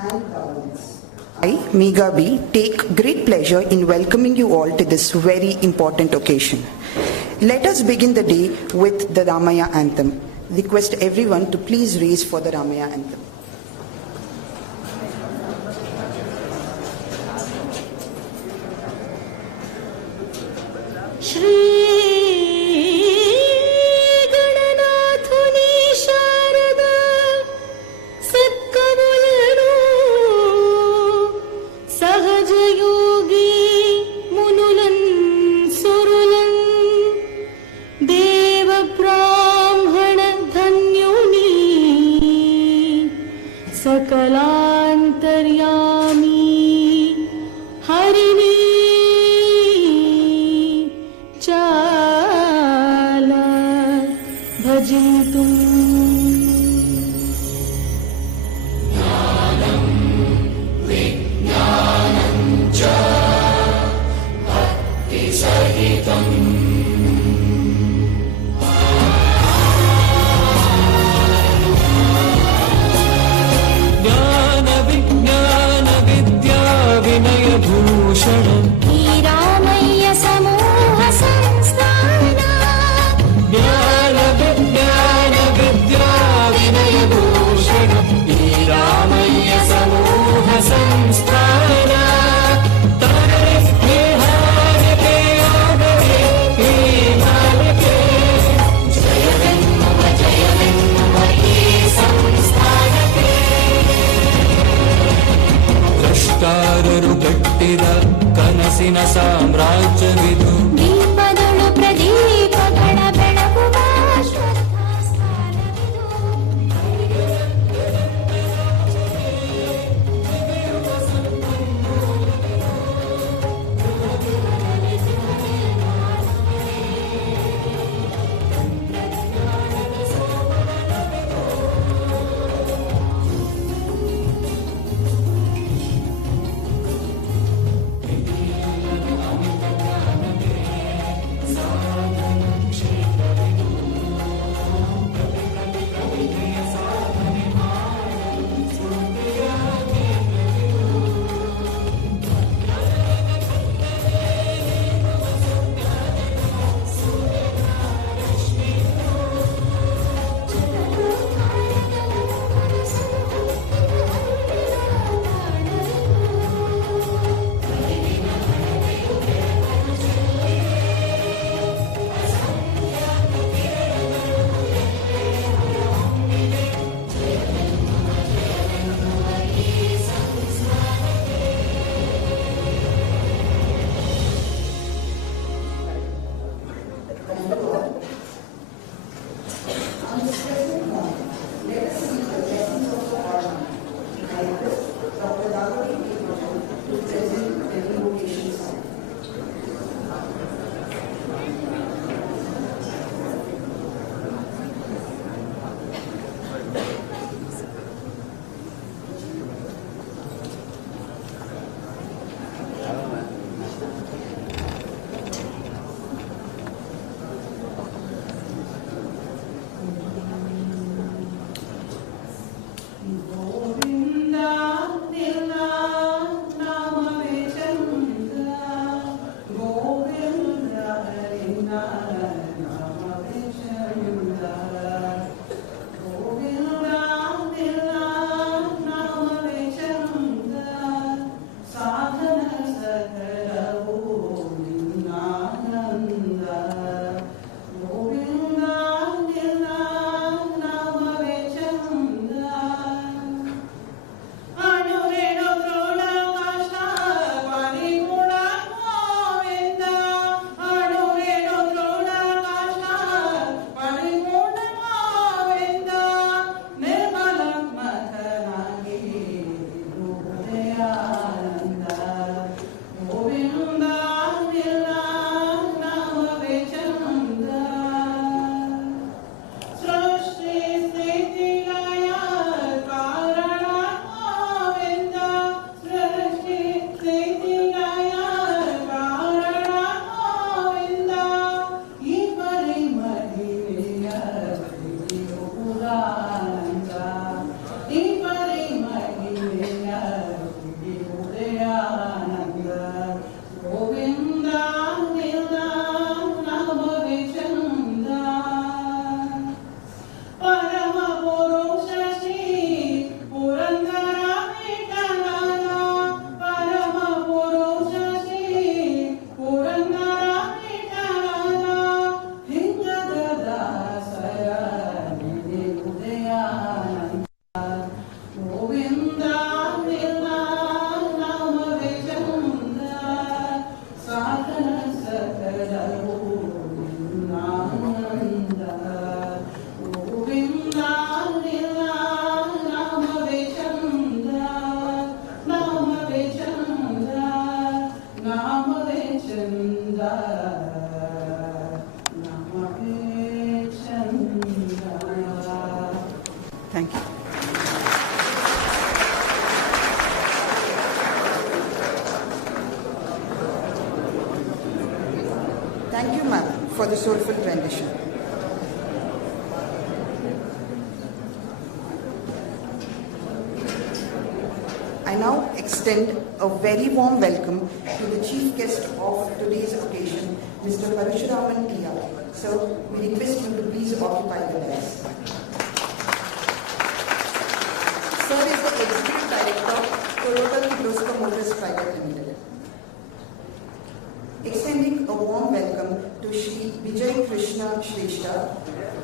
and governance. I, Meega B, take great pleasure in welcoming you all to this very important occasion. Let us begin the day with the Ramaya anthem. Request everyone to please raise for the Ramaya anthem. ಕನಸಿನ ಸಾಮ್ರಾಜ್ಯವಿದು ದೀಪದಳು ಪ್ರದೀಪಗಳ ಬೆಳಗುವ Thank you, ma'am, for the soulful rendition. I now extend a very warm welcome to the chief guest of today's occasion, Mr. Parashuraman P.R. Sir, we request you to please occupy the desk. Sir is the Executive Director, Toyota Kirloskar Motors Private Limited. Extending a warm welcome to Shri Vijay Krishna Shrestha.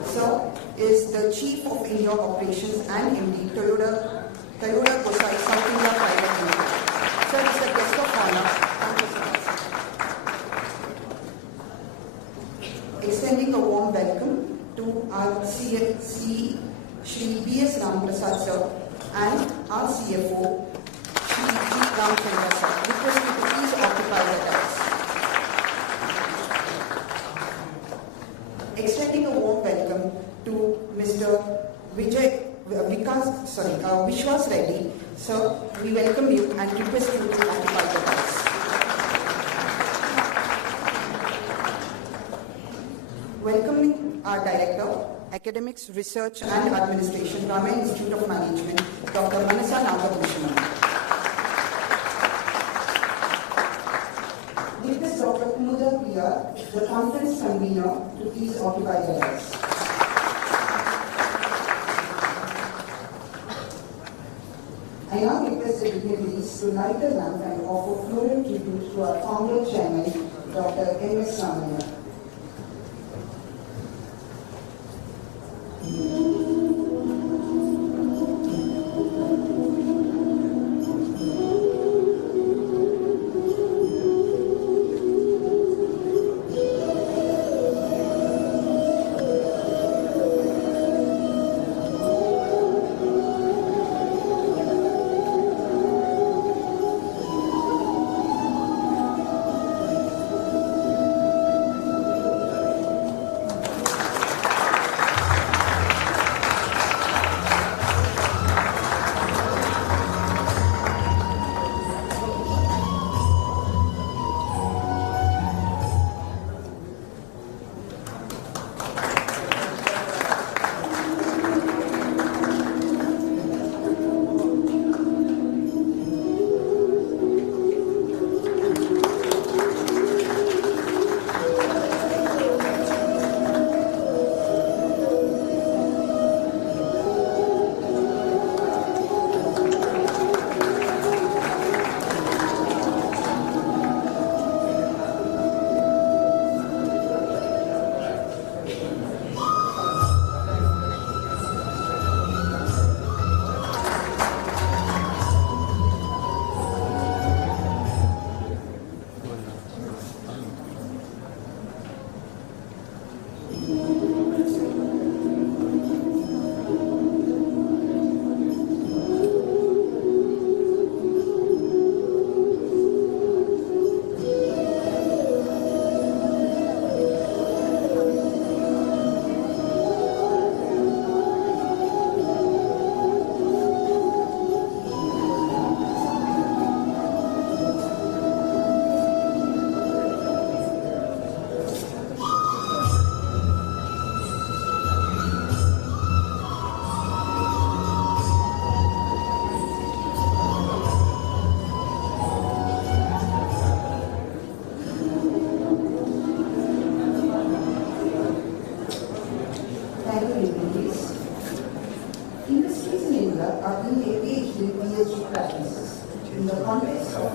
Sir is the Chief of India Operations and MD, Toyota Kosai South India Private Limited. Sir is the guest of honor. Extending a warm welcome to our CE, Shri B.S. Ramprasad Sir, and our CFO, Shri G. Ramchandra Sir. Request you to please occupy the desk. Extending a warm welcome to Mr. Vishwas Reddy. Sir, we welcome you and request you to occupy the desk. Welcoming our Director, Academics, Research and Administration, Raman Institute of Management, Dr. Manasa Nagabhushanam. Request Dr. Kumudar Priya, the conference convener, to please occupy the desk. I now request the dignitaries to light the lamp and offer floral tribute to our founder chairman, Dr. M.S. Ramaya.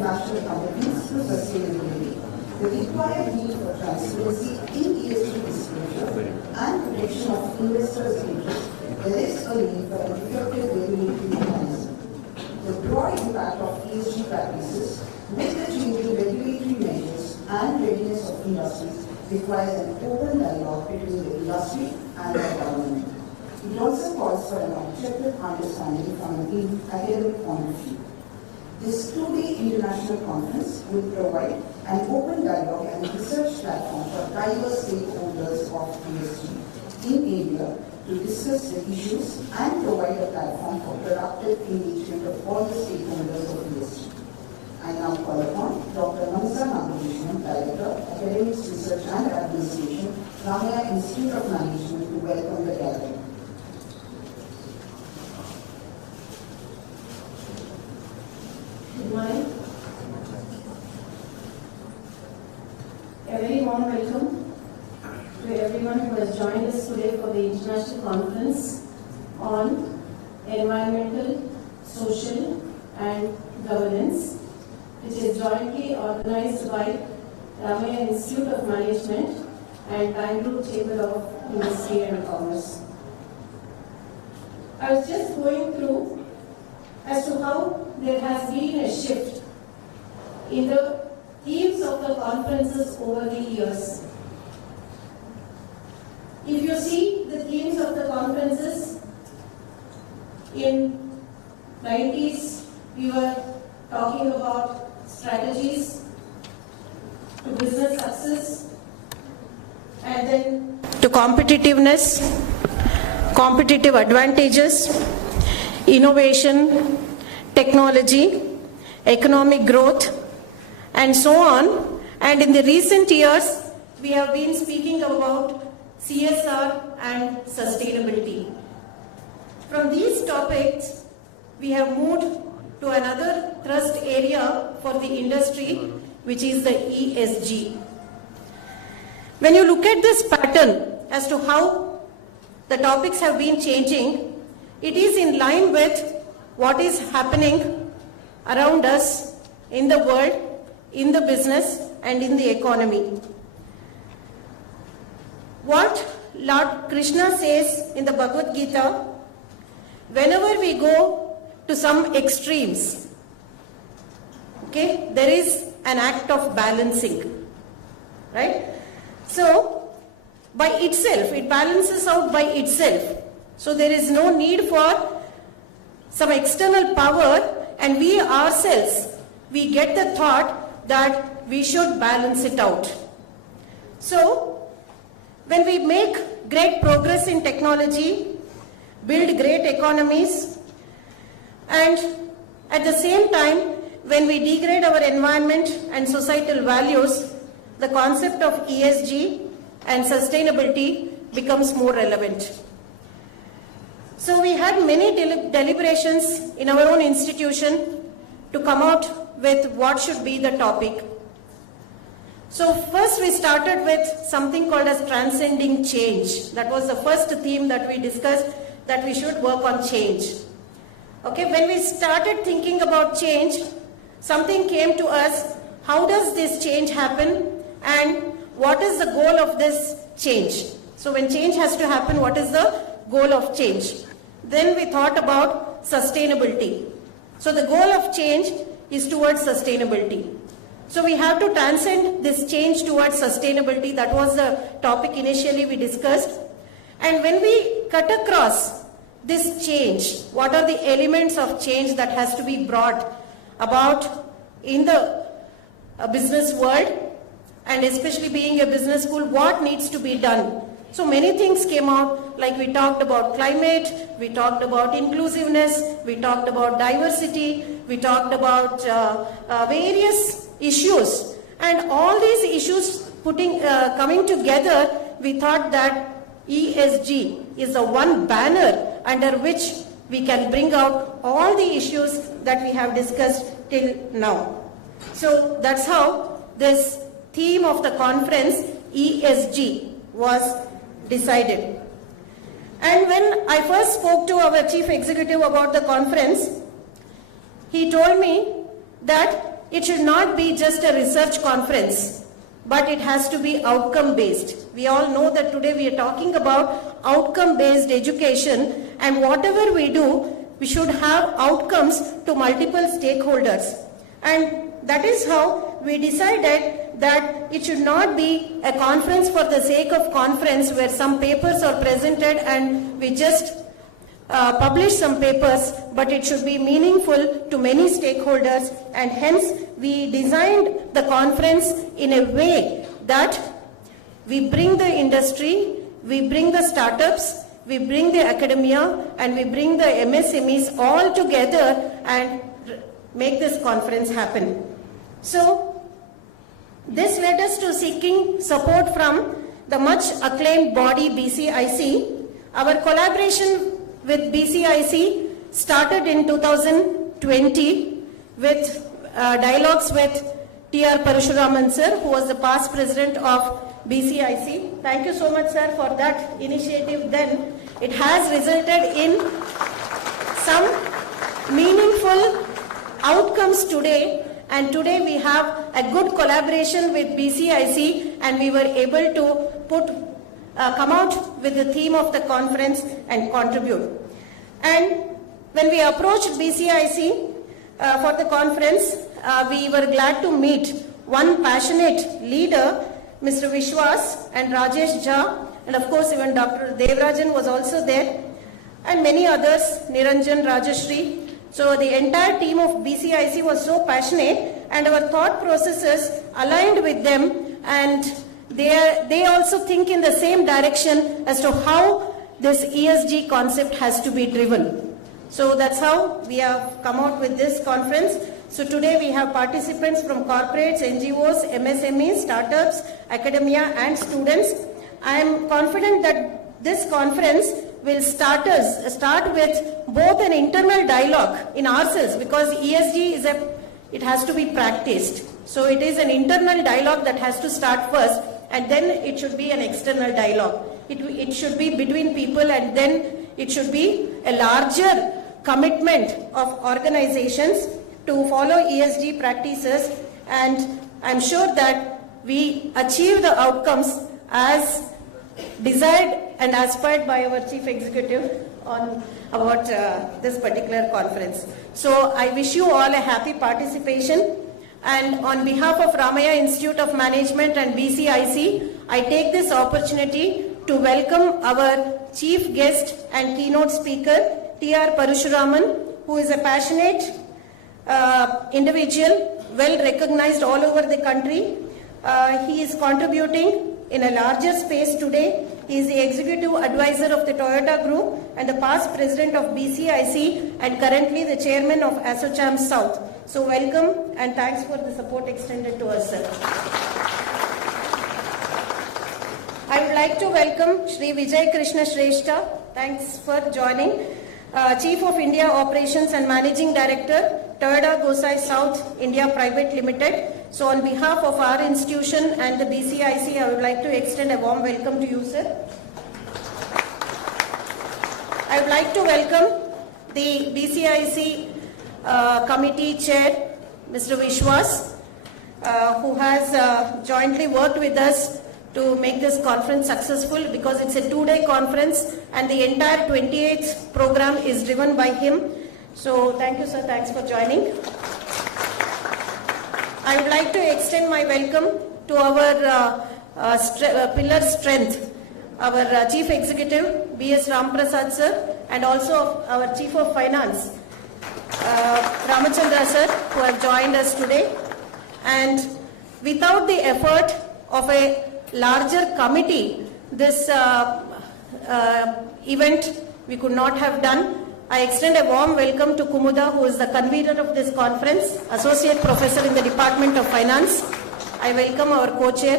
national commitments to sustainability, the required need for transparency in ESG disclosure and protection of investors' interests, there is a need for an effective regulatory mechanism. The broad impact of ESG practices with the changing regulatory measures and readiness of industries requires an open dialogue between the industry and the government. It also calls for an objective understanding from an academic point of view. This two-day international conference will provide an open dialogue and research platform for diverse stakeholders of ESG in India to discuss the issues and provide a platform for productive engagement of all the stakeholders of ESG. I now call upon Dr. Manasa Nagakrishnan, Director, Academics, Research and Administration, Ramaya Institute of Management, to welcome the gathering. Good morning. A very warm welcome to everyone who has joined us today for the International Conference on Environmental, Social and Governance, which is jointly organized by Ramaya Institute of Management and Bangalore Chamber of Industry and Commerce. I was just going through as to how there has been a shift in the themes of the conferences over the years. If you see the themes of the conferences, in 90s we were talking about strategies to business success, and then to competitiveness, competitive advantages, innovation, technology, economic growth, and so on. And in the recent years, we have been speaking about CSR and sustainability. From these topics, we have moved to another thrust area for the industry, which is the ESG. When you look at this pattern as to how the topics have been changing, it is in line with what is happening around us in the world, in the business and in the economy. What Lord Krishna says in the Bhagavad Gita, whenever we go to some extremes, okay, there is an act of balancing, right? So, by itself, it balances out by itself. So there is no need for some external power, and we ourselves, we get the thought that we should balance it out. So, when we make great progress in technology, build great economies, and at the same time, when we degrade our environment and societal values, the concept of ESG and sustainability becomes more relevant. So we had many deliberations in our own institution to come out with what should be the topic. So first we started with something called as transcending change. That was the first theme that we discussed, that we should work on change. Okay, when we started thinking about change, something came to us, how does this change happen and what is the goal of this change? So when change has to happen, what is the goal of change? Then we thought about sustainability. So the goal of change is towards sustainability. So we have to transcend this change towards sustainability. That was the topic initially we discussed. And when we cut across this change, what are the elements of change that has to be brought about in the business world, and especially being a business school, what needs to be done? So many things came out, like we talked about climate, we talked about inclusiveness, we talked about diversity, we talked about various issues. And all these issues coming together, we thought that ESG is the one banner under which we can bring out all the issues that we have discussed till now. So that's how this theme of the conference, ESG, was decided. And when I first spoke to our chief executive about the conference, he told me that it should not be just a research conference, but it has to be outcome-based. We all know that today we are talking about outcome-based education, and whatever we do, we should have outcomes to multiple stakeholders. And that is how we decided that it should not be a conference for the sake of conference where some papers are presented and we just publish some papers, but it should be meaningful to many stakeholders, and hence we designed the conference in a way that we bring the industry, we bring the startups, we bring the academia, and we bring the MSMEs all together and make this conference happen. So, this led us to seeking support from the much acclaimed body BCIC. Our collaboration with BCIC started in 2020 with dialogues with T.R. Parashuraman sir, who was the past president of BCIC. Thank you so much, sir, for that initiative then. It has resulted in some meaningful outcomes today, and today we have a good collaboration with BCIC, and we were able to come out with the theme of the conference and contribute. And when we approached BCIC for the conference, we were glad to meet one passionate leader, Mr. Vishwas and Rajesh Jha, and of course even Dr. Devrajan was also there, and many others, Niranjan, Rajashri. So the entire team of BCIC was so passionate, and our thought processes aligned with them, and they also think in the same direction as to how this ESG concept has to be driven. So that's how we have come out with this conference. So today we have participants from corporates, NGOs, MSMEs, startups, academia and students. I am confident that this conference will start with both an internal dialogue in ourselves, because ESG it has to be practiced. So it is an internal dialogue that has to start first, and then it should be an external dialogue. It should be between people, and then it should be a larger commitment of organizations to follow ESG practices, and I'm sure that we achieve the outcomes as desired and aspired by our Chief Executive about this particular conference. So I wish you all a happy participation, and on behalf of Ramaiah Institute of Management and BCIC, I take this opportunity to welcome our chief guest and keynote speaker, T.R. Parashuraman, who is a passionate individual, well recognized all over the country. He is contributing in a larger space today. He is the executive advisor of the Toyota Group and the past president of BCIC, and currently the chairman of ASSOCHAM South. So welcome, and thanks for the support extended to us, sir. I would like to welcome Shri Vijay Krishna Shrestha. Thanks for joining. Chief of India Operations and Managing Director, Toyota Gosai South India Private Limited. So on behalf of our institution and the BCIC, I would like to extend a warm welcome to you, sir. I would like to welcome the BCIC committee chair, Mr. Vishwas, who has jointly worked with us to make this conference successful, because it's a 2-day conference and the entire 28th program is driven by him. So thank you, sir. Thanks for joining. I would like to extend my welcome to our pillar strength, our Chief Executive, B.S. Ramprasad sir, and also our Chief of Finance, Ramachandra sir, who have joined us today. And without the effort of a larger committee, this event we could not have done. I extend a warm welcome to Kumuda, who is the convener of this conference, Associate Professor in the Department of Finance. I welcome our co-chair,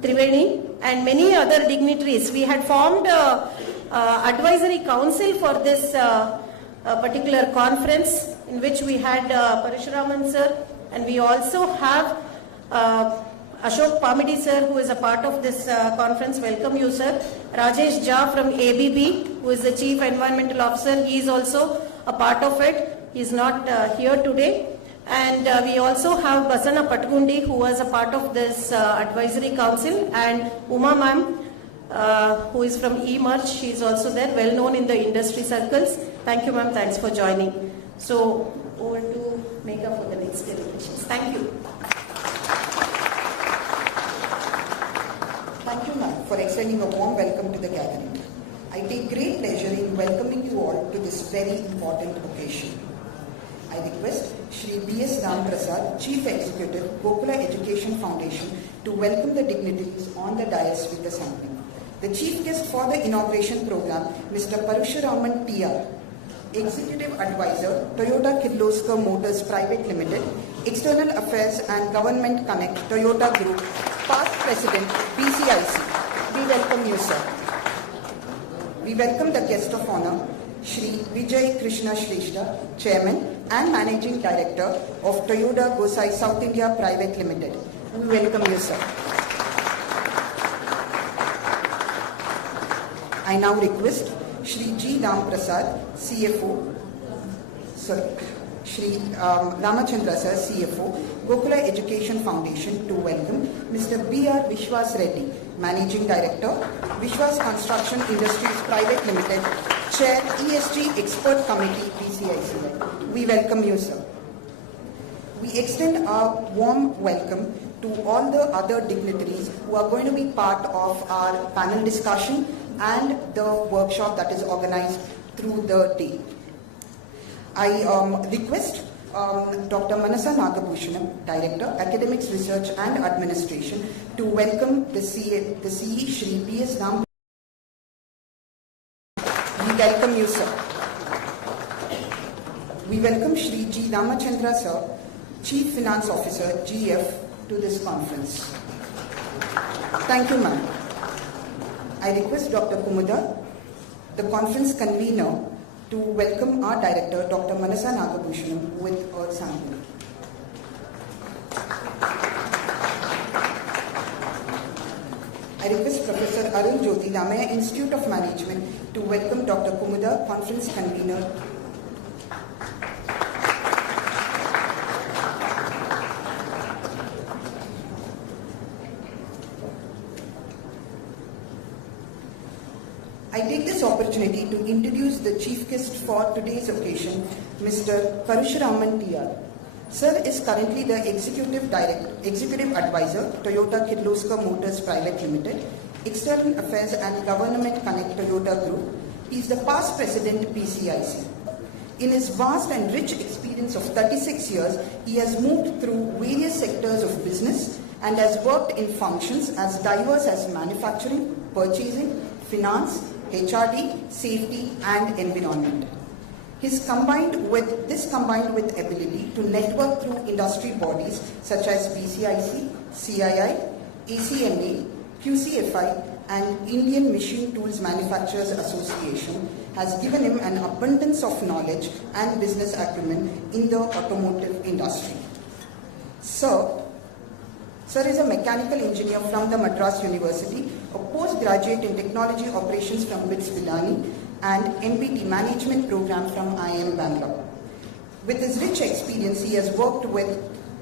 Triveni, and many other dignitaries. We had formed an advisory council for this particular conference, in which we had Parashuraman sir, and we also have Ashok Pamidi sir, who is a part of this conference. Welcome you, sir. Rajesh Jha from ABB, who is the Chief Environmental Officer. He is also a part of it. He is not here today. And we also have Basana Patgundi, who was a part of this advisory council. And Uma ma'am, who is from eMerge. She is also there, well known in the industry circles. Thank you, ma'am. Thanks for joining. So, over to Megha for the next deliberations. Thank you. Thank you, ma'am, for extending a warm welcome to the gathering. I take great pleasure in welcoming you all to this very important occasion. I request Shri B.S. Ramprasad, Chief Executive, Gokula Education Foundation, to welcome the dignitaries on the dais with the sampling. The chief guest for the inauguration program, Mr. Parashuraman T.R., Executive Advisor, Toyota Kirloskar Motors Private Limited, External Affairs and Government Connect, Toyota Group, past President, BCIC. We welcome you, sir. We welcome the guest of honor, Shri Vijay Krishna Shrestha, Chairman and Managing Director of Toyota Gosai South India Private Limited. We welcome you, sir. I now request Shri G. Ram Prasad, CFO, Shri Ramachandra sir, CFO, Gokula Education Foundation, to welcome Mr. B.R. Vishwas Reddy, Managing Director, Vishwas Construction Industries Private Limited, Chair, ESG Expert Committee, PCICI. We welcome you, sir. We extend our warm welcome to all the other dignitaries who are going to be part of our panel discussion and the workshop that is organized through the day. I request Dr. Manasa Nagabhushanam, Director, Academics, Research and Administration, to welcome the CE Shri B.S. Ram. We welcome you, sir. We welcome Shri G. Ramachandra sir, Chief Finance Officer, GF, to this conference. Thank you, ma'am. I request Dr. Kumuda, the conference convener, to welcome our director, Dr. Manasa Nagabhushanam, with a sample. I request Professor Arun Jyoti, Ramaya Institute of Management, to welcome Dr. Kumuda, conference convener. I take this opportunity to introduce the chief guest for today's occasion, Mr. Parashuraman T.R. Sir is currently the Executive Advisor, Toyota Kirloskar Motors Private Limited, External Affairs and Government Connect, Toyota Group. He is the past President, PCIC. In his vast and rich experience of 36 years, he has moved through various sectors of business and has worked in functions as diverse as manufacturing, purchasing, finance, HRD, safety and environment. This combined with ability to network through industry bodies such as BCIC, CII, ACMA, QCFI and Indian Machine Tools Manufacturers Association has given him an abundance of knowledge and business acumen in the automotive industry. Sir is a mechanical engineer from the Madras University, a postgraduate in technology operations from BITS Pilani, and MBT management program from IIM Bangalore. With his rich experience, he has worked with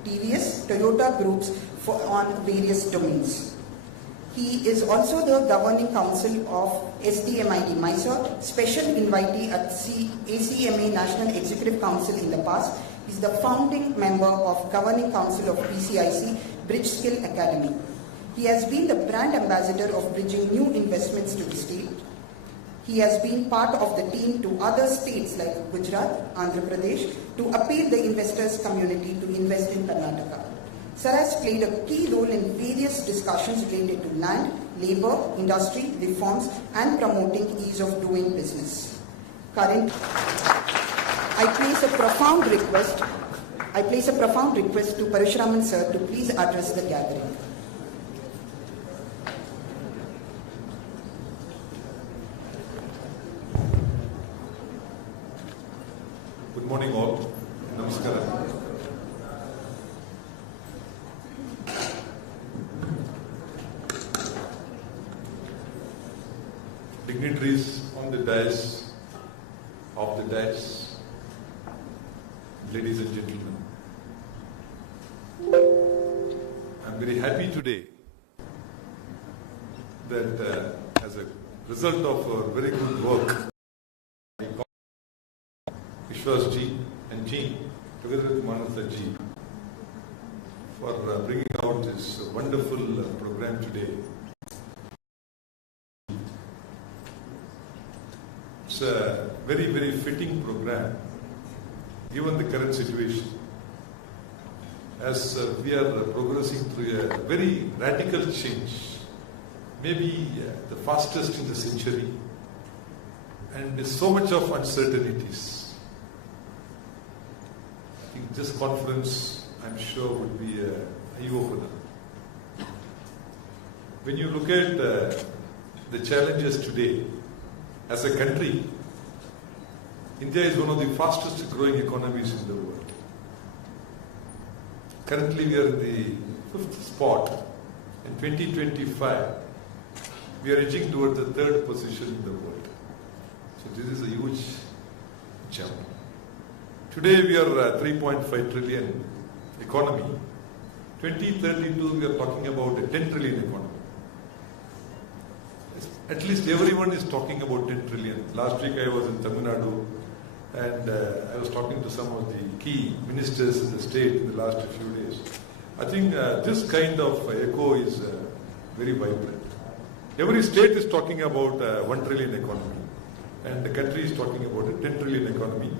TVS, Toyota groups on various domains. He is also the governing council of STMID Mysore, special invitee at ACMA National Executive Council in the past. He is the founding member of governing council of PCIC Bridge Skill Academy. He has been the brand ambassador of bridging new investments to the state. He has been part of the team to other states like Gujarat, Andhra Pradesh to appeal the investors community to invest in Karnataka. Sir has played a key role in various discussions related to land, labor, industry, reforms and promoting ease of doing business. I place a profound request to Parashuraman sir to please address the gathering. Good morning all. Namaskaram. Dignitaries on the dais, off the dais, ladies and gentlemen. I'm very happy today that as a result of our very good work, Vishwas ji and team, together with Manasa ji, for bringing out this wonderful program today. It's a very, very fitting program given the current situation. As we are progressing through a very radical change, maybe the fastest in the century, and so much of uncertainties. I think this conference, I'm sure, would be an eye-opener. When you look at the challenges today, as a country, India is one of the fastest growing economies in the world. Currently, we are in the 5th spot. In 2025, we are edging towards the 3rd position in the world. So this is a huge jump. Today, we are a 3.5 trillion economy. 2032, we are talking about a 10 trillion economy. At least everyone is talking about 10 trillion. Last week I was in Tamil Nadu and I was talking to some of the key ministers in the state in the last few days. I think this kind of echo is very vibrant. Every state is talking about 1 trillion economy and the country is talking about a 10 trillion economy,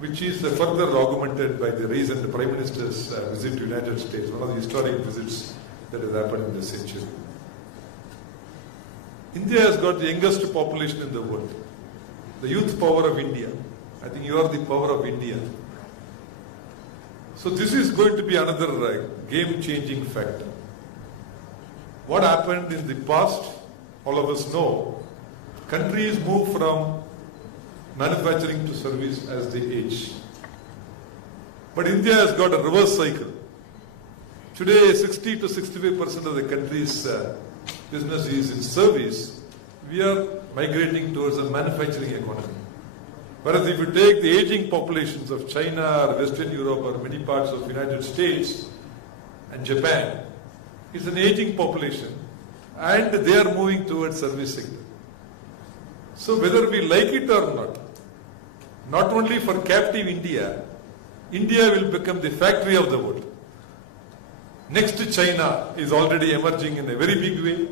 which is further augmented by the recent Prime Minister's visit to the United States, one of the historic visits that has happened in this century. India has got the youngest population in the world. The youth power of India. I think you are the power of India. So this is going to be another game-changing factor. What happened in the past, all of us know, countries move from manufacturing to service as they age. But India has got a reverse cycle. Today, 60 to 65% of the country's business is in service. We are migrating towards a manufacturing economy. Whereas if you take the aging populations of China or Western Europe or many parts of the United States and Japan, it's an aging population and they are moving towards service sector. So whether we like it or not only for captive India, India will become the factory of the world. Next to China is already emerging in a very big way.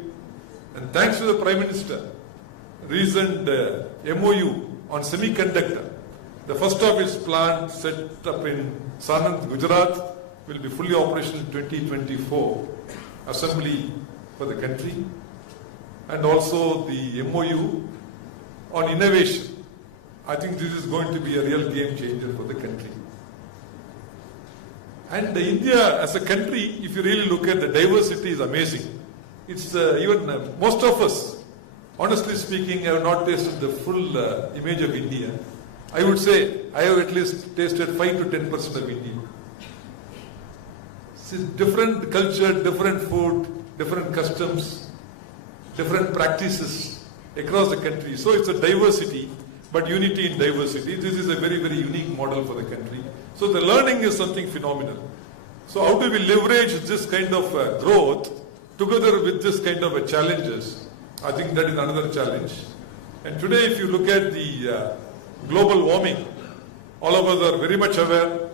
And thanks to the Prime Minister, recent MOU on semiconductor, the first of its plant set up in Sanand, Gujarat, will be fully operational in 2024, assembly for the country. And also the MOU on innovation. I think this is going to be a real game changer for the country. And India as a country, if you really look at the diversity, is amazing. It's even most of us, honestly speaking, have not tasted the full image of India. I would say I have at least tasted 5 to 10% of India. See, different culture, different food, different customs, different practices across the country. So it's a diversity, but unity in diversity. This is a very, very unique model for the country. So the learning is something phenomenal. So how do we leverage this kind of growth together with this kind of challenges? I think that is another challenge. And today if you look at the global warming, all of us are very much aware,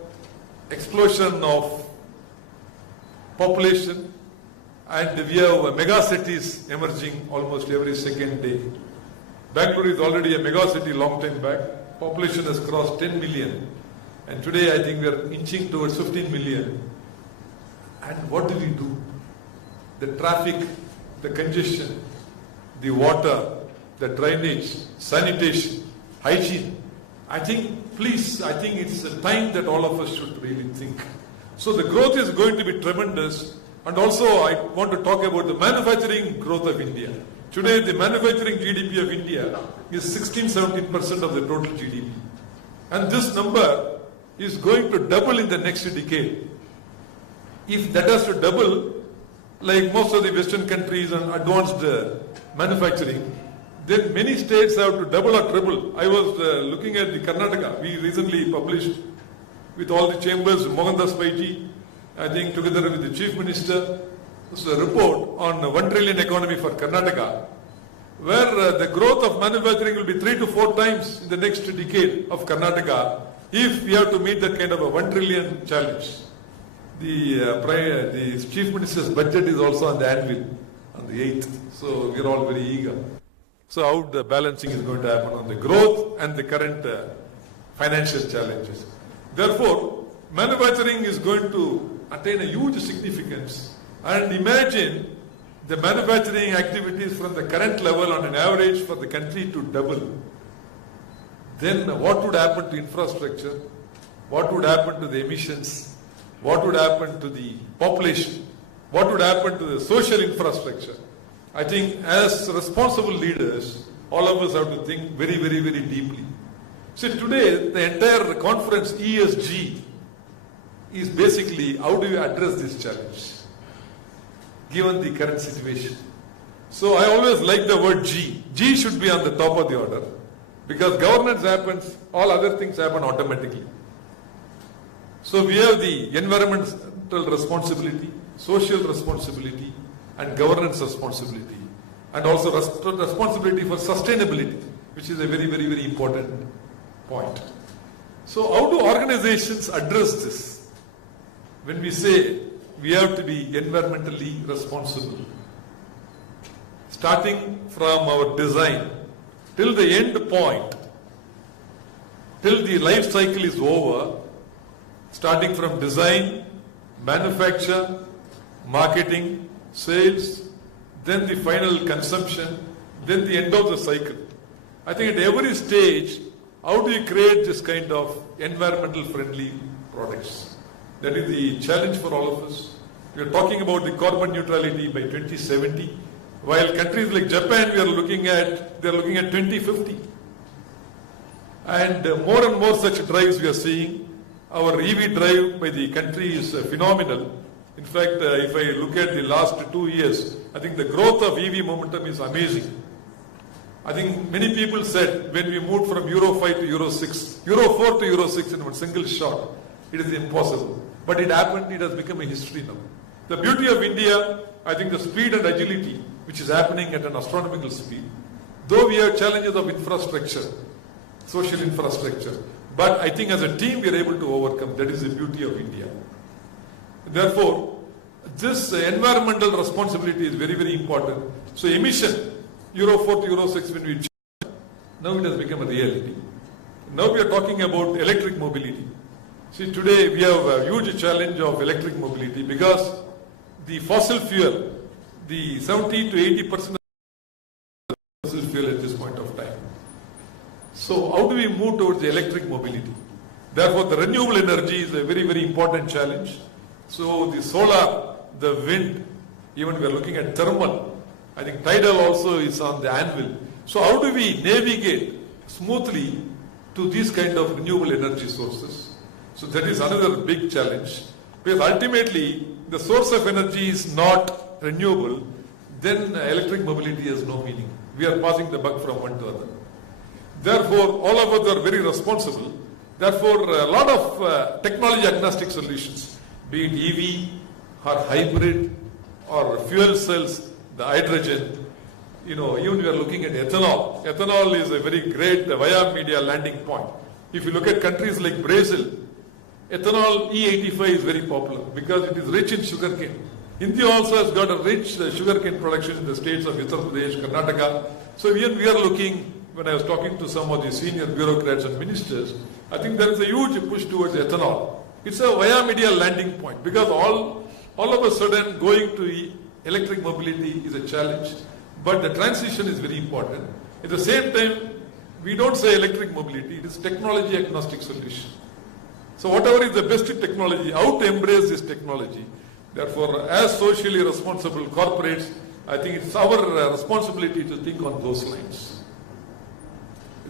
explosion of population, and we have mega cities emerging almost every second day. Bangalore is already a mega city long time back. Population has crossed 10 million. And today I think we are inching towards 15 million. And what do we do? The traffic, the congestion, the water, the drainage, sanitation, hygiene. I think it's a time that all of us should really think. So the growth is going to be tremendous. And also I want to talk about the manufacturing growth of India. Today the manufacturing GDP of India is 16-17% of the total GDP. And this number is going to double in the next decade. If that has to double, like most of the Western countries and advanced manufacturing, then many states have to double or triple. I was looking at the Karnataka. We recently published with all the chambers, Mohandas Paiji, I think together with the Chief Minister, this is a report on 1 trillion economy for Karnataka, where the growth of manufacturing will be 3 to 4 times in the next decade of Karnataka if we have to meet that kind of a 1 trillion challenge. The Chief Minister's budget is also on the anvil on the 8th, so we are all very eager. So how the balancing is going to happen on the growth and the current financial challenges. Therefore, manufacturing is going to attain a huge significance. And imagine the manufacturing activities from the current level on an average for the country to double. then what would happen to infrastructure? What would happen to the emissions? What would happen to the population? What would happen to the social infrastructure? I think as responsible leaders, all of us have to think very, very, very deeply. See, today the entire conference ESG is basically how do you address this challenge given the current situation. So I always like the word G. G should be on the top of the order because governance happens, all other things happen automatically. So we have the environmental responsibility, social responsibility and governance responsibility and also responsibility for sustainability, which is a very, very, very important point. So how do organizations address this? When we say we have to be environmentally responsible, starting from our design till the end point, till the life cycle is over, starting from design, manufacture, marketing, sales, then the final consumption, then the end of the cycle. I think at every stage, how do you create this kind of environmental friendly products? That is the challenge for all of us. We are talking about the carbon neutrality by 2070, while countries like Japan they are looking at 2050. And more and more such drives we are seeing. Our EV drive by the country is phenomenal. In fact, if I look at the last 2 years, I think the growth of EV momentum is amazing. I think many people said when we moved from Euro 5 to Euro 6, Euro 4 to Euro 6 in one single shot, it is impossible. But it happened, it has become a history now. The beauty of India, I think the speed and agility, which is happening at an astronomical speed. Though we have challenges of infrastructure, social infrastructure, but I think as a team we are able to overcome. That is the beauty of India. Therefore, this environmental responsibility is very, very important. So emission, Euro 4 to Euro 6 when we change, now it has become a reality. Now we are talking about electric mobility. See, today we have a huge challenge of electric mobility because the fossil fuel, the 70 to 80% of fossil fuel at this point of time. So how do we move towards the electric mobility? Therefore, the renewable energy is a very, very important challenge. So the solar, the wind, even we are looking at thermal. I think tidal also is on the anvil. So how do we navigate smoothly to these kind of renewable energy sources? So that is another big challenge. Because ultimately, the source of energy is not renewable, then electric mobility has no meaning. We are passing the buck from one to other. Therefore, all of us are very responsible. Therefore, a lot of technology agnostic solutions, be it EV or hybrid or fuel cells, the hydrogen, even we are looking at ethanol. Ethanol is a very great via media landing point. If you look at countries like Brazil, ethanol E85 is very popular because it is rich in sugarcane. India also has got a rich sugarcane production in the states of Uttar Pradesh, Karnataka. So we are looking, when I was talking to some of the senior bureaucrats and ministers, I think there is a huge push towards ethanol. It's a via media landing point because all of a sudden going to electric mobility is a challenge, but the transition is very important. At the same time, we don't say electric mobility, it is technology agnostic solution. So whatever is the best technology, how to embrace this technology. Therefore, as socially responsible corporates, I think it's our responsibility to think on those lines.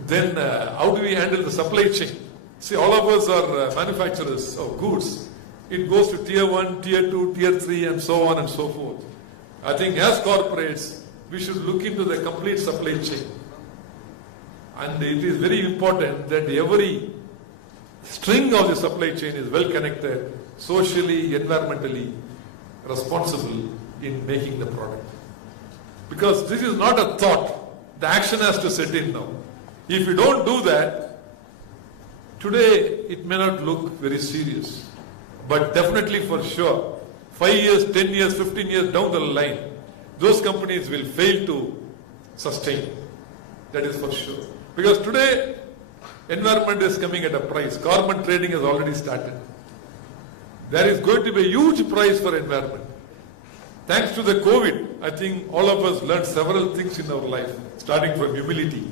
Then how do we handle the supply chain? See, all of us are manufacturers of goods. It goes to tier 1, tier 2, tier 3 and so on and so forth. I think as corporates, we should look into the complete supply chain. And it is very important that every string of the supply chain is well connected, socially, environmentally responsible in making the product. Because this is not a thought, the action has to set in now. If you don't do that, today it may not look very serious, but definitely for sure, 5 years, 10 years, 15 years down the line, those companies will fail to sustain. That is for sure. Because today, environment is coming at a price. Carbon trading has already started. There is going to be a huge price for environment. Thanks to the COVID, I think all of us learned several things in our life, starting from humility,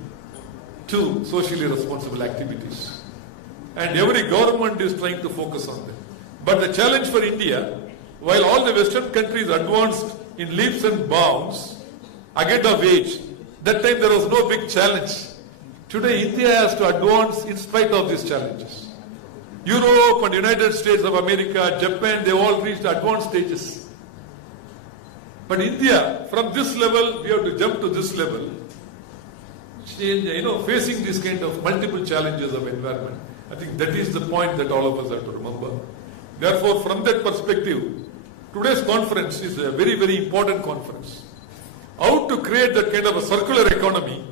to socially responsible activities. And every government is trying to focus on them. But the challenge for India, while all the Western countries advanced in leaps and bounds ahead of age, that time there was no big challenge. Today India has to advance in spite of these challenges. Europe and United States of America, Japan, they all reached advanced stages. But India, from this level, we have to jump to this level, facing this kind of multiple challenges of environment. I think that is the point that all of us have to remember. Therefore, from that perspective, today's conference is a very, very important conference. How to create that kind of a circular economy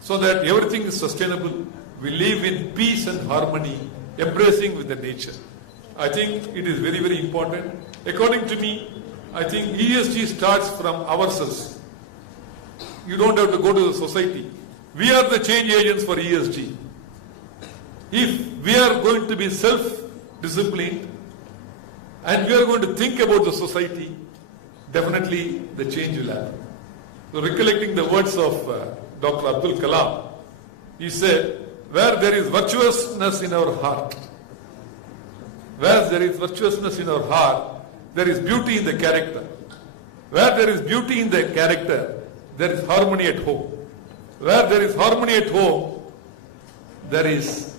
so that everything is sustainable. We live in peace and harmony, embracing with the nature. I think it is very, very important. According to me, I think ESG starts from ourselves. You don't have to go to the society. We are the change agents for ESG. If we are going to be self-disciplined and we are going to think about the society, definitely the change will happen. So recollecting the words of Dr. Abdul Kalam, he said, where there is virtuousness in our heart, where there is virtuousness in our heart, there is beauty in the character. Where there is beauty in the character, there is harmony at home. Where there is harmony at home, there is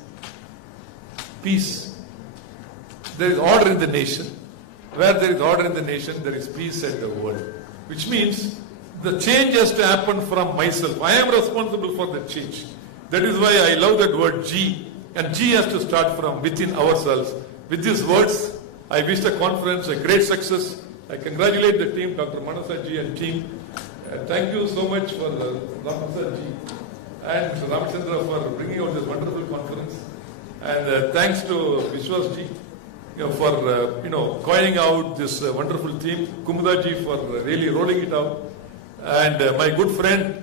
peace. There is order in the nation. Where there is order in the nation, there is peace in the world. Which means the change has to happen from myself. I am responsible for the change. That is why I love that word G. And G has to start from within ourselves. With these words, I wish the conference a great success. I congratulate the team, Dr. Manasa ji and team. Thank you so much for Ramasa ji and Ramachandra for bringing out this wonderful conference. And thanks to Vishwas ji for coining out this wonderful theme. Kumuda ji for really rolling it out. And my good friend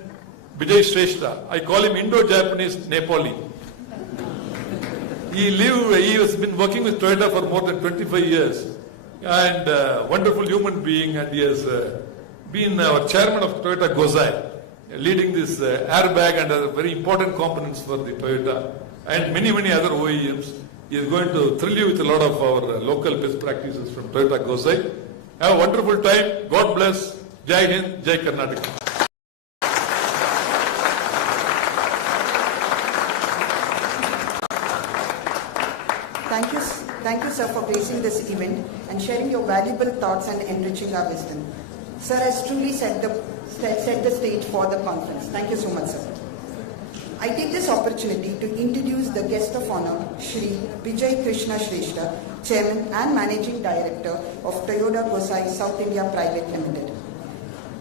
Vijay Shrestha, I call him Indo-Japanese Nepali. He has been working with Toyota for more than 25 years and wonderful human being, and he has been our chairman of Toyota Gozai, leading this airbag and other very important components for the Toyota and many, many other OEMs. He is going to thrill you with a lot of our local best practices from Toyota Gozai. Have a wonderful time. God bless. Jai Hind, Jai Karnataka. Thank you, sir, for gracing this event and sharing your valuable thoughts and enriching our wisdom. Sir has truly set the stage for the conference. Thank you so much, sir. I take this opportunity to introduce the guest of honor, Shri Vijay Krishna Shrestha, Chairman and Managing Director of Toyota Gozai South India Private Limited.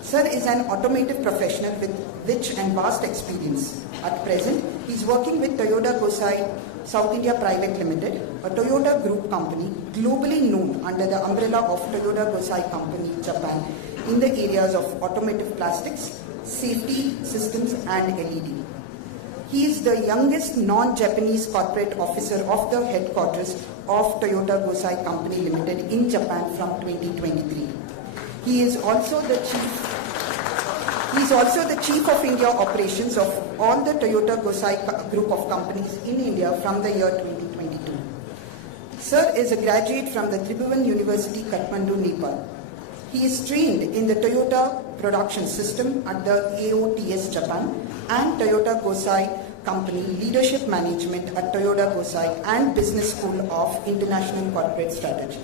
Sir is an automotive professional with rich and vast experience. At present, he is working with Toyota Gozai South India Private Limited, a Toyota group company globally known under the umbrella of Toyota Gozai Company, Japan, in the areas of automotive plastics, safety systems and LED. He is the youngest non-Japanese corporate officer of the headquarters of Toyota Gozai Company Limited in Japan from 2023. He is also the Chief of India Operations of all the Toyota Gozai group of companies in India from the year 2022. Sir is a graduate from the Tribhuvan University, Kathmandu, Nepal. He is trained in the Toyota production system at the AOTS Japan and Toyota Gozai Company Leadership Management at Toyota Gozai and Business School of International Corporate Strategy.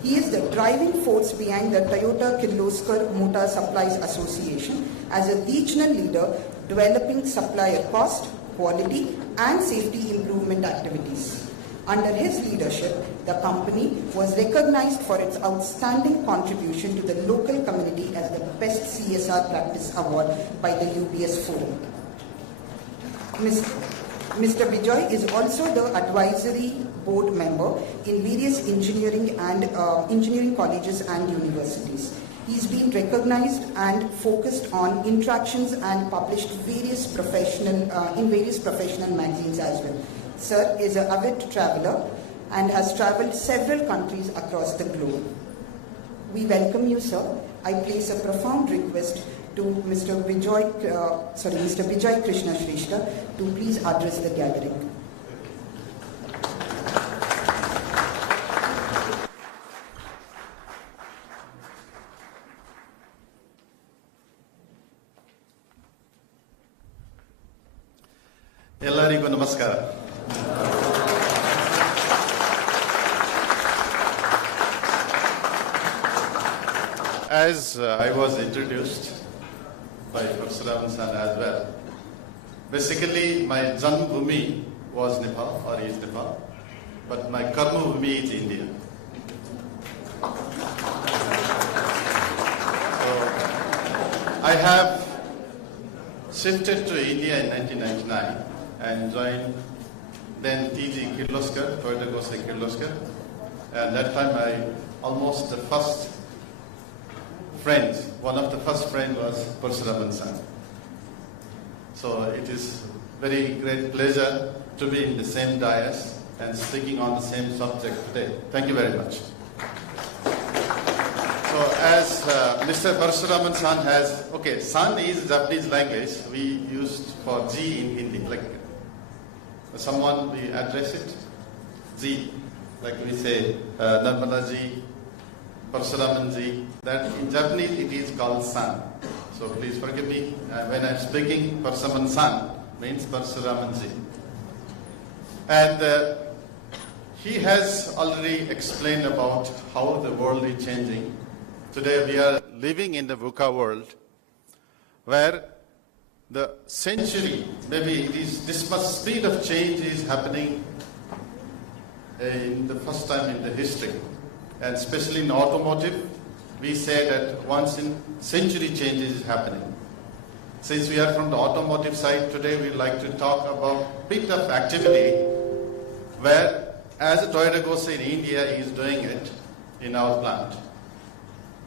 He is the driving force behind the Toyota Kirloskar Motor Supplies Association as a regional leader developing supplier cost, quality and safety improvement activities. Under his leadership, the company was recognized for its outstanding contribution to the local community as the Best CSR Practice Award by the UBS Forum. Mr. Vijay is also the advisory board member in various engineering colleges and universities. He's been recognized and focused on interactions and published in various professional magazines as well. Sir is an avid traveler and has traveled several countries across the globe. We welcome you, sir. I place a profound request to Mr. Vijay Krishna Shrestha to please address the gathering. ಎಲ್ಲರಿಗೂ ನಮಸ್ಕಾರ. As I was introduced by Parshuraman San as well, basically my Janmabhoomi was Nepal or is Nepal, but my Karmabhoomi is India. So I have shifted to India in 1999 and joined then TG Kirloskar, Toyota Gose Kirloskar. And that time almost the first friend, one of the first friends was Parshuraman San. So it is very great pleasure to be in the same dais and speaking on the same subject today. Thank you very much. So as Mr. Parshuraman San has, San is Japanese language. We used for G in Hindi, like someone we address it, G, like we say Narmada Ji, Parshuraman Ji. That in Japanese it is called San. So please forgive me when I am speaking. Parshuraman San means Parshuraman Ji, and he has already explained about how the world is changing. Today we are living in the VUCA world where the century, maybe it is this much speed of change is happening in the first time in the history. And especially in automotive, we say that once in century change is happening. Since we are from the automotive side, today we would like to talk about a bit of activity where as Toyota Gose in India is doing it in our plant.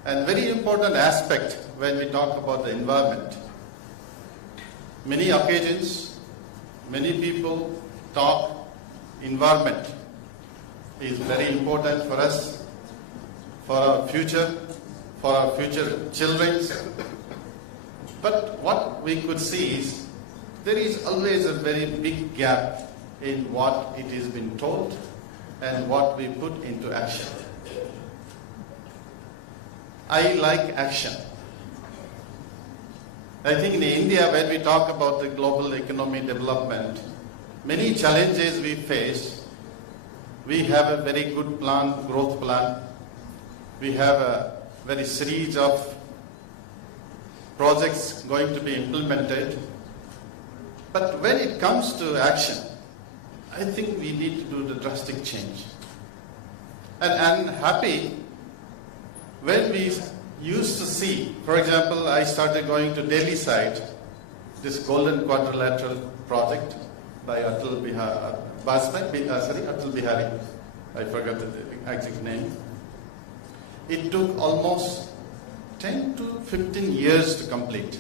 And very important aspect when we talk about the environment. Many occasions, many people talk environment is very important for us, for our future children. But what we could see is there is always a very big gap in what it is been told and what we put into action. I like action. I think in India, when we talk about the global economy development, many challenges we face. We have a very good plan, growth plan. We have a very series of projects going to be implemented. But when it comes to action, I think we need to do the drastic change. And I'm happy when we used to see, for example, I started going to Delhi side, this Golden Quadrilateral project by Atal Bihari, I forgot the exact name. It took almost 10 to 15 years to complete.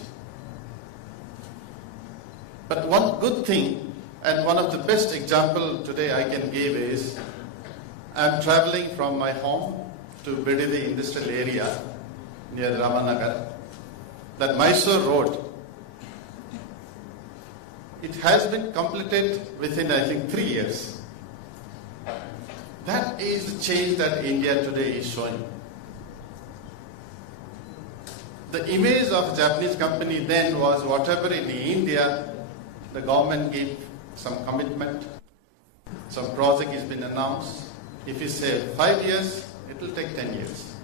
But one good thing, and one of the best example today I can give is, I'm traveling from my home to Bididi industrial area near Ramanagar. That Mysore road, it has been completed within, I think, 3 years. That is the change that India today is showing. The image of Japanese company then was whatever in India, the government gave some commitment, some project has been announced. If you say 5 years, it will take 10 years.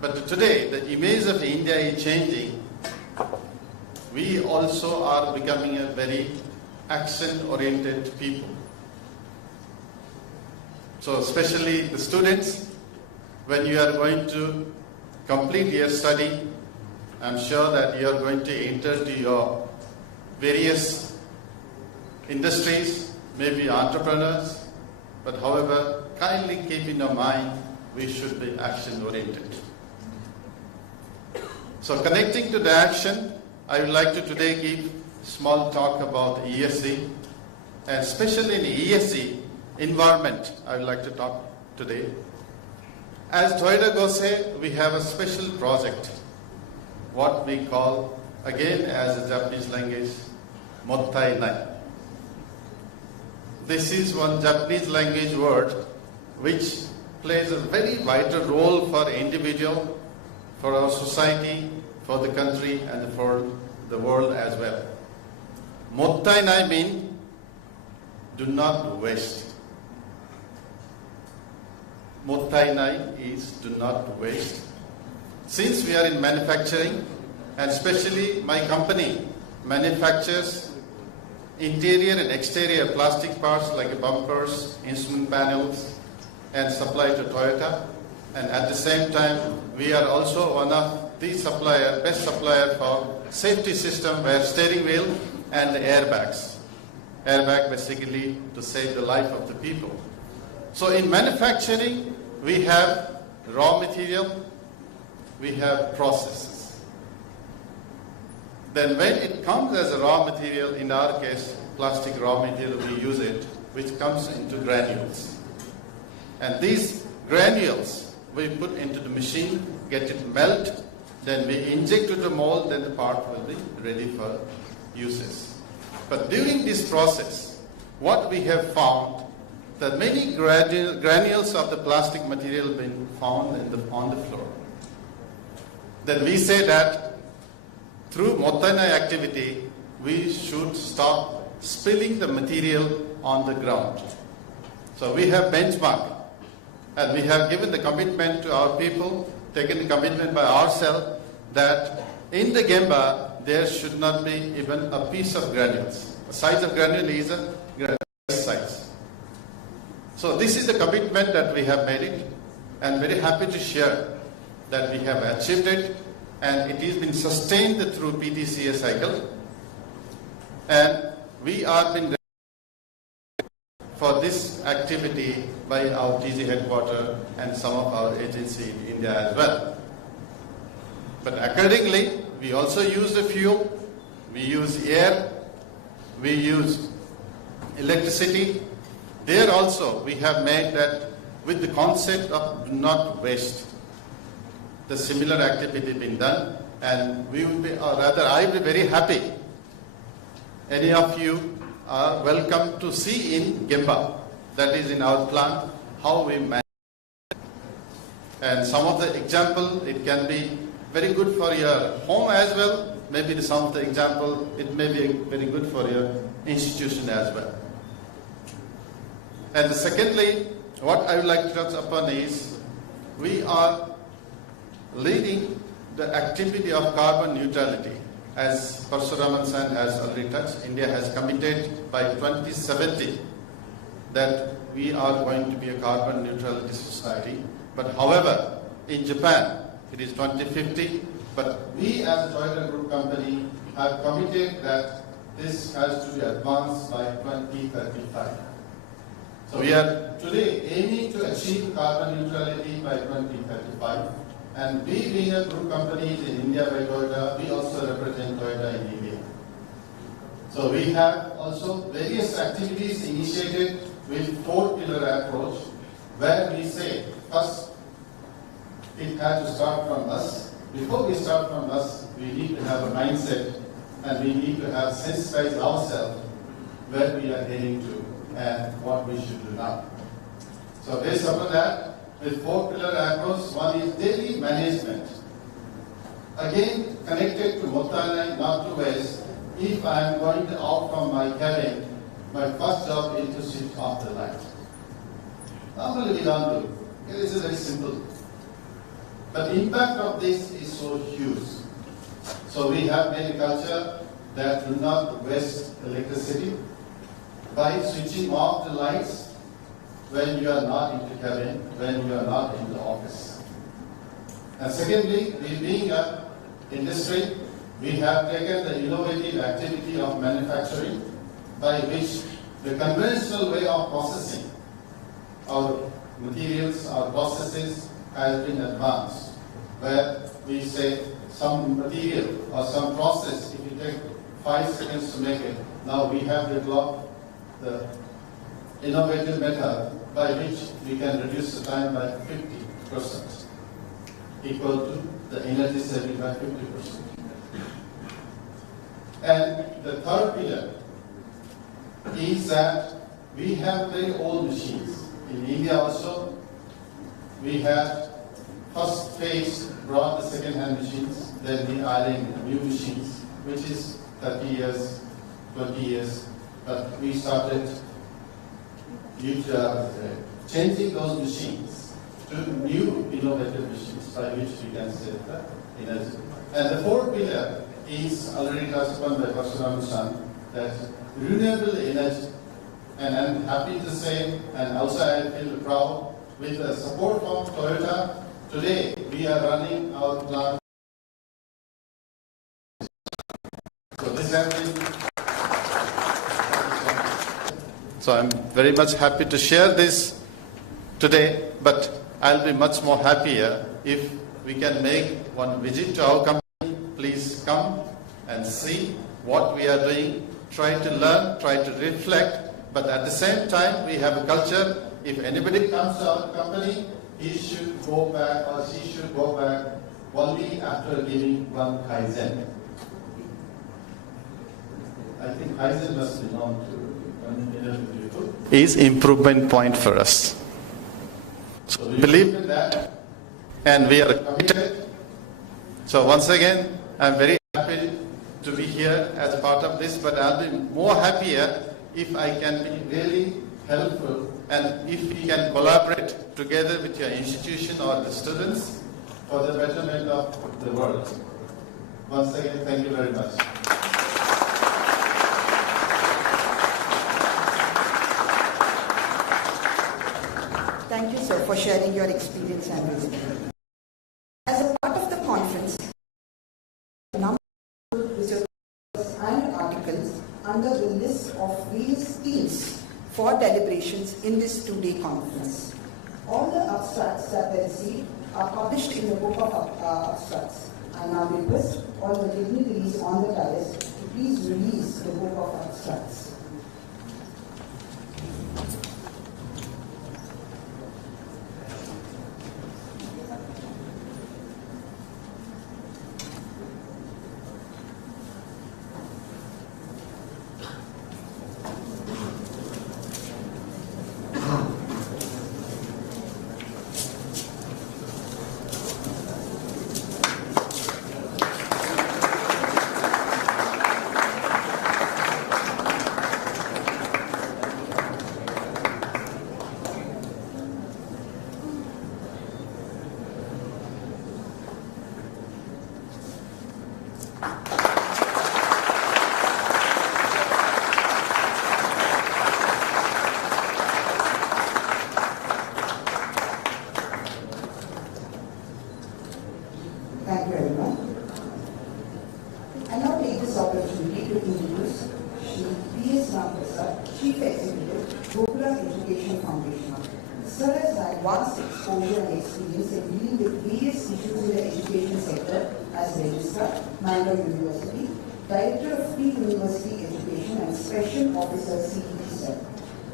But today, the image of India is changing. We also are becoming a very action-oriented people. So especially the students, when you are going to complete your study, I'm sure that you are going to enter to your various industries, maybe entrepreneurs, but however, kindly keep in your mind, we should be action-oriented. So connecting to the action, I would like to today give small talk about ESG, and especially in ESG, environment, I would like to talk today. As Toyota Gose, we have a special project what we call, again as a Japanese language, mottai nai. This is one Japanese language word which plays a very vital role for the individual, for our society, for the country, and for the world as well. Mottai nai means do not waste. Mottai nai is do not waste. Since we are in manufacturing, and especially my company manufactures interior and exterior plastic parts like bumpers, instrument panels, and supply to Toyota. And at the same time, we are also one of the best supplier for safety system where steering wheel and the airbags. Airbag basically to save the life of the people. So in manufacturing, we have raw material, we have processes. Then when it comes as a raw material, in our case, plastic raw material, we use it, which comes into granules. And these granules, we put into the machine, get it melt, then we inject to the mold, then the part will be ready for uses. But during this process, what we have found, that many granules of the plastic material have been found on the floor. Then we say that through mottai nai activity, we should stop spilling the material on the ground. So we have benchmarked, and we have given the commitment to our people, taken the commitment by ourselves, that in the Gemba, there should not be even a piece of granules. The size of granule is a granule size. So this is the commitment that we have made it, and very happy to share that we have achieved it, and it has been sustained through PTCA cycle. And we are being for this activity by our TG headquarters and some of our agency in India as well. But accordingly, we also use the fuel, we use air, we use electricity. There also we have made that with the concept of do not waste. The similar activity being done, and we will be, or rather I will be very happy. Any of you are welcome to see in Gemba, that is in our plant, how we manage. And some of the example, it can be very good for your home as well. Maybe some of the example, it may be very good for your institution as well. And secondly, what I would like to touch upon is, we are leading the activity of carbon neutrality. As Parshuraman-san has already touched, India has committed by 2070 that we are going to be a carbon neutrality society. But however, in Japan, it is 2050, but we as a Toyota Group company have committed that this has to be advanced by 2035. So we are today aiming to achieve carbon neutrality by 2035. And we being a group company in India by Toyota, we also represent Toyota in India. So we have also various activities initiated with 4-pillar approach, where we say first it has to start from us. Before we start from us, we need to have a mindset, and we need to have sensitized ourselves where we are heading to and what we should do now. So based upon that, with 4-pillar approach, one is daily management. Again, connected to mottai nai, not to waste. If I am going out from my cabin, my first job is to switch off the light. Normally we don't do. It is very simple. But the impact of this is so huge. So we have made a culture that do not waste electricity by switching off the lights when you are not in the cabin, when you are not in the office. And secondly, we being an industry, we have taken the innovative activity of manufacturing, by which the conventional way of processing our materials, our processes has been advanced, where we say some material or some process, if you take 5 seconds to make it, now we have developed the innovative method by which we can reduce the time by 50%. equal to the energy saving by 50%. And the third pillar is that we have very old machines. In India also, we have first phase brought the second-hand machines, then we are in new machines, which is 30 years, 20 years, but we started changing those machines to new innovative machines by which we can save the energy. And the fourth pillar is already touched upon by Parshuraman, that renewable energy. And I'm happy to say, and also I feel proud, with the support from Toyota, today we are running our plant. So this has been. So I'm very much happy to share this today, but I'll be much more happier if we can make one visit to our company. Please come and see what we are doing, try to learn, try to reflect, but at the same time we have a culture. If anybody comes to our company, he should go back or she should go back only after giving one Kaizen. I think Kaizen must be known to people. Is improvement point for us. So we believe in that and we are committed. So once again, I'm very happy to be here as part of this, but I'll be more happier if I can be really helpful and if we can collaborate together with your institution or the students for the betterment of the world. Once again, thank you very much. Thank you, sir, for sharing your experience and wisdom. As a part of the conference, a number of research and articles under the list of various themes for deliberations in this two-day conference. All the abstracts that were received are published in the book of abstracts. I now request all the dignitaries on the dais to please release the book of abstracts. Thank you, everyone. I now take this opportunity to introduce Shri P.S. Ramprasad, Chief Executive, Gokula Education Foundation. Sir has had vast exposure and experience in dealing with various issues in the education sector as Registrar, Mangalore University, Director of Free University Education and Special Officer CEP.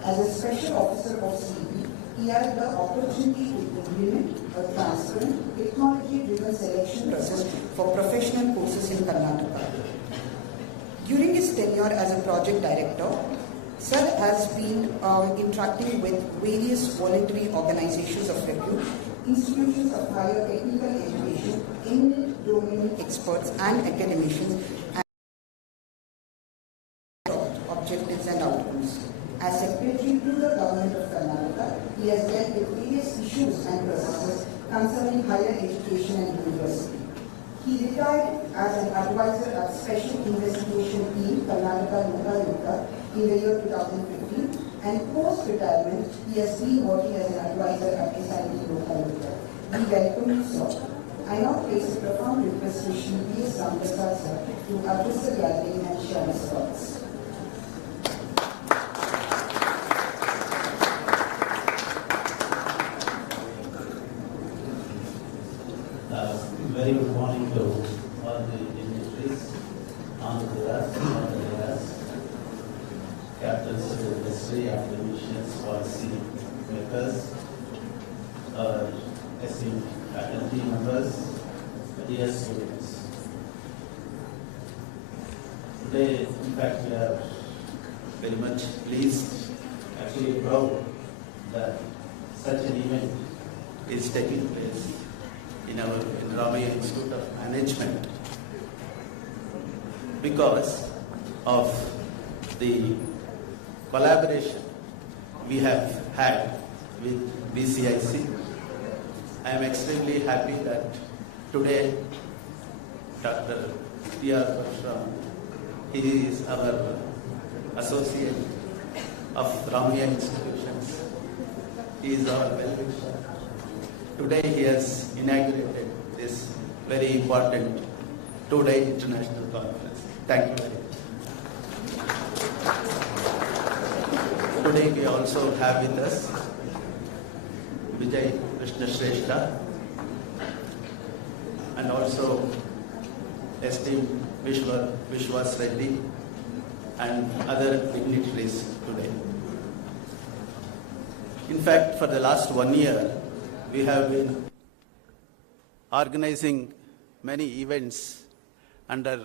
As a Special Officer of CEP, he had the opportunity to implement a transparent, technology-driven selection process for professional courses in Karnataka. During his tenure as a project director, Sir has been interacting with various voluntary organizations of repute, institutions of higher technical education, in-domain experts and academicians, and objectives and outcomes. As Secretary to the Government of Karnataka, he has dealt with various issues and processes concerning higher education and university. He retired as an advisor at Special Investigation Team, Karnataka Loka in the year 2015, and post-retirement, he has been working as an advisor at SIT Loka. We welcome you, sir. I now place a profound request to Shri P.S. Ramprasad, sir, to address the gathering and share his thoughts. Very good morning to all the dignitaries, entrepreneurs, captains of the industry, academicians, policy makers, esteemed faculty members, dear students. Today, in fact, we are very much pleased, actually proud that such an event is taking place in our Ramaya Institute of Management because of the collaboration we have had with BCIC. I am extremely happy that today Dr. T.R. Parshram, he is our associate of Ramaya Institutions. He is our well-wisher. Today he has inaugurated this very important two-day international conference. Thank you very much. Today we also have with us Vijay Krishna Shrestha and also esteemed Vishwas Reddy and other dignitaries today. In fact, for the last 1 year, we have been organizing many events under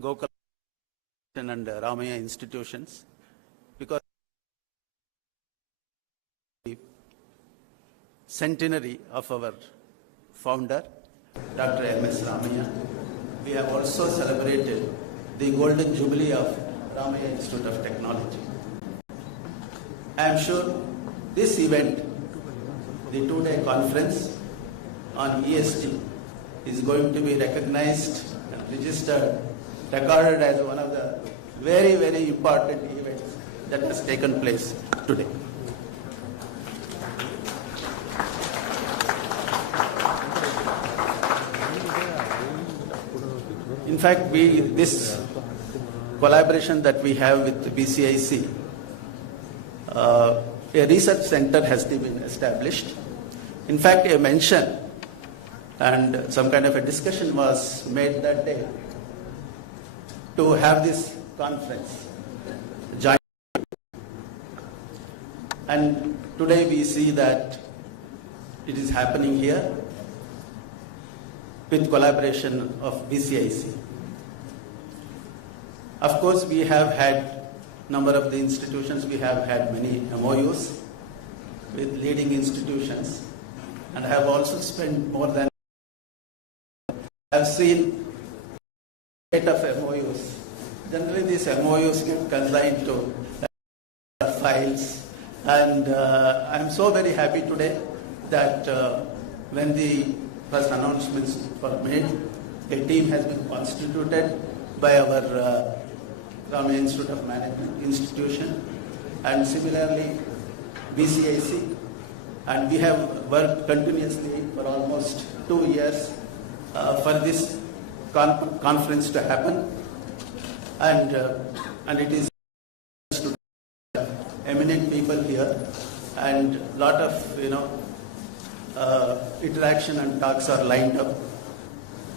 Gokul and Ramaya institutions because the centenary of our founder, Dr. M.S. Ramaya. We have also celebrated the golden jubilee of Ramaya Institute of Technology. I am sure this event, the two-day conference on ESG, is going to be recognized and registered, recorded as one of the very, very important events that has taken place today. In fact, this collaboration that we have with BCIC, a research center has been established. In fact, a mention and some kind of a discussion was made that day to have this conference joint. And today we see that it is happening here with collaboration of BCIC. Of course, we have had number of the institutions, we have had many MOUs with leading institutions, and I have also spent more than, I have seen 8 of MOUs. Generally, these MOUs get consigned to files, and I am so very happy today that when the first announcements were made, a team has been constituted by our Ramaya Institute of Management institution, and similarly BCIC, and we have worked continuously for almost 2 years for this conference to happen, and it is eminent people here, and lot of interaction and talks are lined up,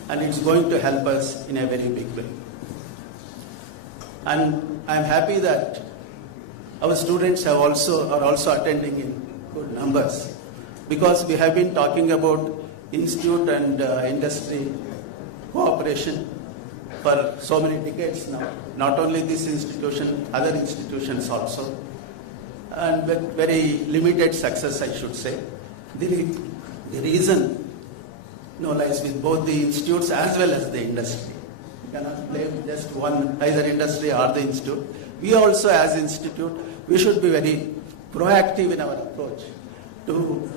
and it's going to help us in a very big way. And I'm happy that our students are also attending in good numbers, because we have been talking about institute and industry cooperation for so many decades now. Not only this institution, other institutions also, and with very limited success, I should say. The reason lies with both the institutes as well as the industry. You cannot blame just one, either industry or the institute. We also, as institute, we should be very proactive in our approach to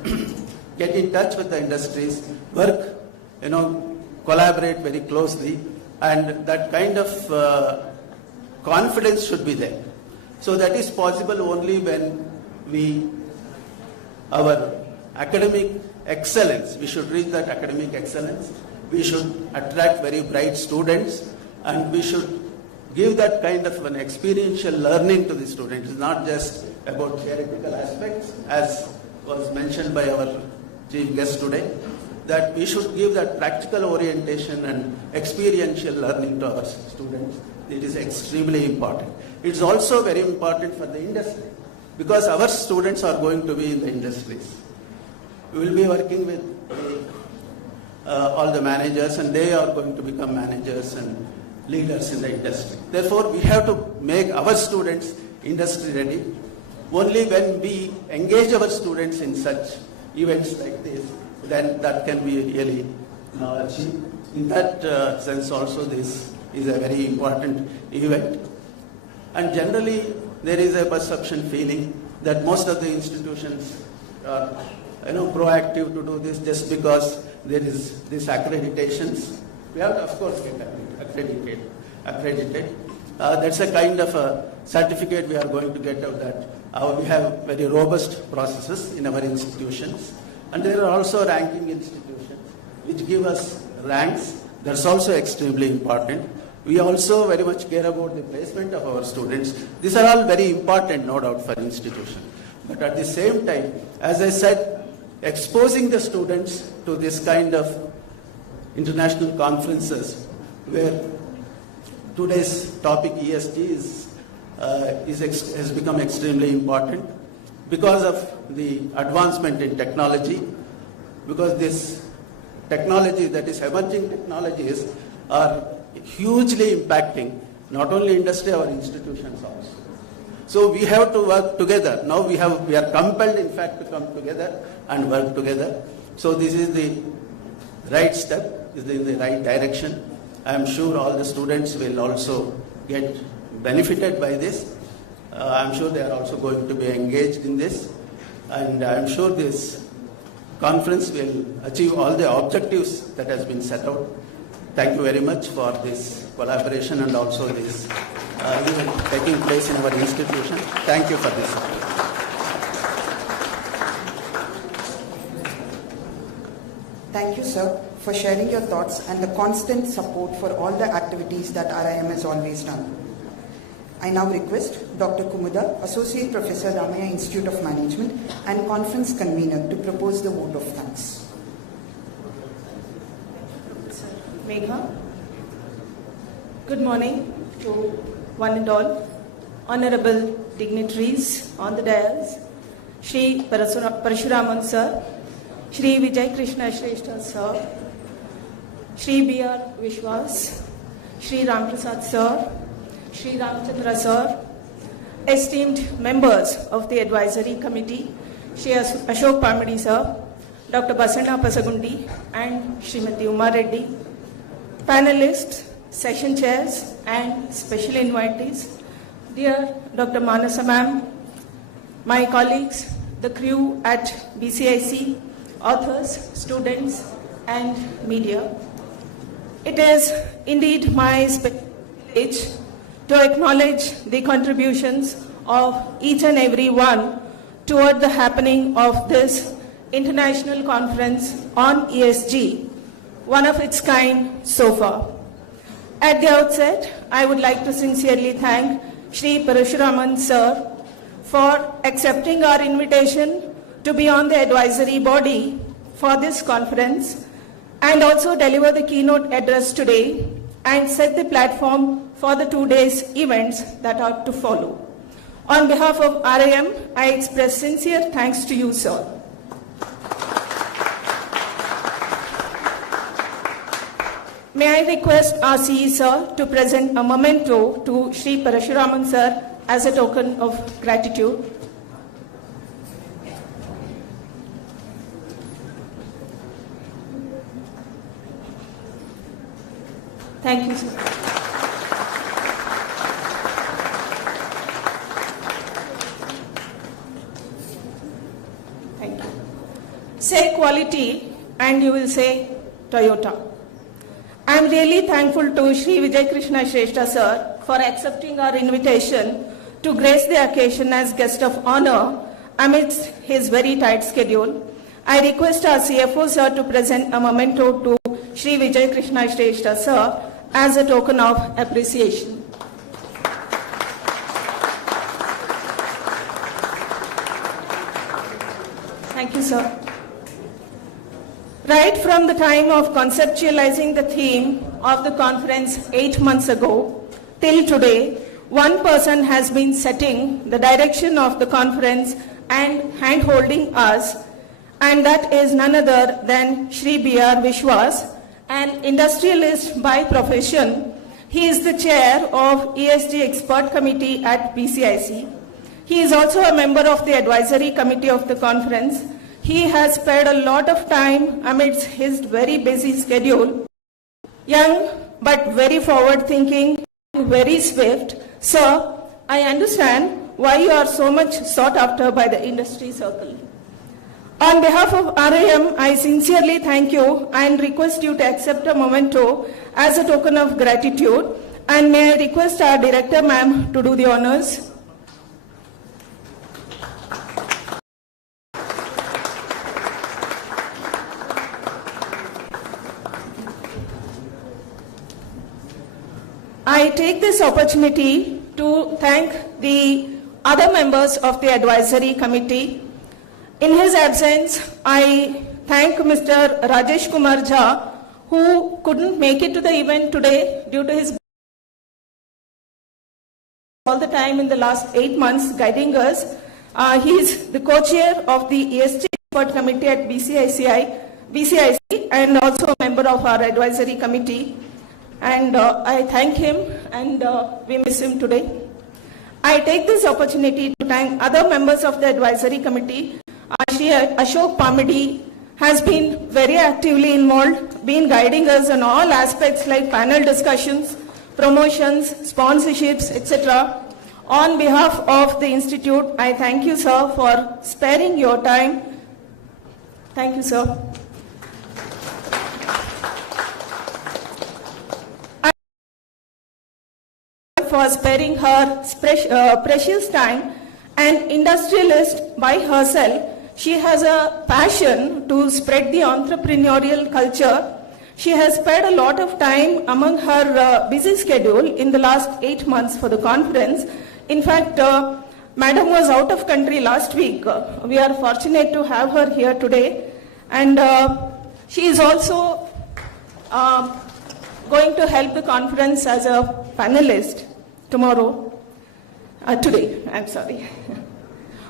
get in touch with the industries, work, collaborate very closely, and that kind of confidence should be there. So that is possible only when our academic excellence, we should reach that academic excellence, we should attract very bright students, and we should give that kind of an experiential learning to the students. It's not just about theoretical aspects, as was mentioned by our chief guest today, that we should give that practical orientation and experiential learning to our students. It is extremely important. It's also very important for the industry, because our students are going to be in the industries. We will be working with all the managers, and they are going to become managers and leaders in the industry. Therefore, we have to make our students industry ready. Only when we engage our students in such events like this, then that can be really achieved. In that sense also, this is a very important event. And generally, there is a perception feeling that most of the institutions are proactive to do this just because there is this accreditations. We have to, of course, get accredited. That's a kind of a certificate we are going to get out that we have very robust processes in our institutions. And there are also ranking institutions which give us ranks. That's also extremely important. We also very much care about the placement of our students. These are all very important, no doubt, for institution. But at the same time, as I said, exposing the students to this kind of international conferences where today's topic ESG has become extremely important because of the advancement in technology, because this technology, that is emerging technologies, are hugely impacting not only industry, our institutions also. So we have to work together. Now we are compelled, in fact, to come together and work together. So this is the right step, is in the right direction. I am sure all the students will also get benefited by this. I am sure they are also going to be engaged in this. And I am sure this conference will achieve all the objectives that has been set out. Thank you very much for this collaboration and also this event taking place in our institution. Thank you for this. Thank you, sir, for sharing your thoughts and the constant support for all the activities that RIM has always done. I now request Dr. Kumuda, Associate Professor, Ramaya Institute of Management and Conference Convener, to propose the vote of thanks. Megha. Good morning to one and all. Honorable dignitaries on the dais, Shri Parashuraman sir, Shri Vijay Krishna Shrestha sir, Shri B.R. Vishwas, Shri Ramprasad sir, Shri Ramchandra sir, esteemed members of the advisory committee, Shri Ashok Pamadi sir, Dr. Basanna Pasagundi and Srimati Uma Reddy, panelists, session chairs and special invitees, dear Dr. Manasa ma'am, my colleagues, the crew at BCIC, authors, students and media. It is indeed my privilege to acknowledge the contributions of each and every one toward the happening of this international conference on ESG, one of its kind so far. At the outset, I would like to sincerely thank Shri Parashuraman sir for accepting our invitation to be on the advisory body for this conference and also deliver the keynote address today and set the platform for the 2 days events that are to follow. On behalf of RIM, I express sincere thanks to you, sir. May I request our CE sir to present a memento to Shri Parashuraman sir as a token of gratitude. Thank you, sir. Thank you. Say quality and you will say Toyota. I am really thankful to Shri Vijay Krishna Shrestha sir for accepting our invitation to grace the occasion as guest of honor amidst his very tight schedule. I request our CFO sir to present a memento to Shri Vijay Krishna Shrestha sir as a token of appreciation. Thank you, sir. Right from the time of conceptualizing the theme of the conference 8 months ago till today, one person has been setting the direction of the conference and hand-holding us and that is none other than Shri B.R. Vishwas, an industrialist by profession. He is the chair of ESG Expert Committee at BCIC. He is also a member of the advisory committee of the conference. He has spared a lot of time amidst his very busy schedule. Young but very forward-thinking, very swift. Sir, I understand why you are so much sought after by the industry circle. On behalf of RAM, I sincerely thank you and request you to accept a memento as a token of gratitude. And may I request our director, ma'am, to do the honors. I take this opportunity to thank the other members of the advisory committee. In his absence, I thank Mr. Rajesh Kumar Jha, who couldn't make it to the event today due to his all the time in the last 8 months guiding us. He is the co-chair of the ESG Expert Committee at BCIC and also a member of our advisory committee. And I thank him, and we miss him today. I take this opportunity to thank other members of the advisory committee. Shri Ashok Pamidi has been very actively involved, been guiding us on all aspects like panel discussions, promotions, sponsorships, etc. On behalf of the Institute, I thank you, sir, for sparing your time. Thank you, sir. For sparing her precious time. An industrialist by herself, she has a passion to spread the entrepreneurial culture. She has spent a lot of time among her busy schedule in the last 8 months for the conference. In fact, Madam was out of country last week. We are fortunate to have her here today. And she is also going to help the conference as a panelist today, I'm sorry.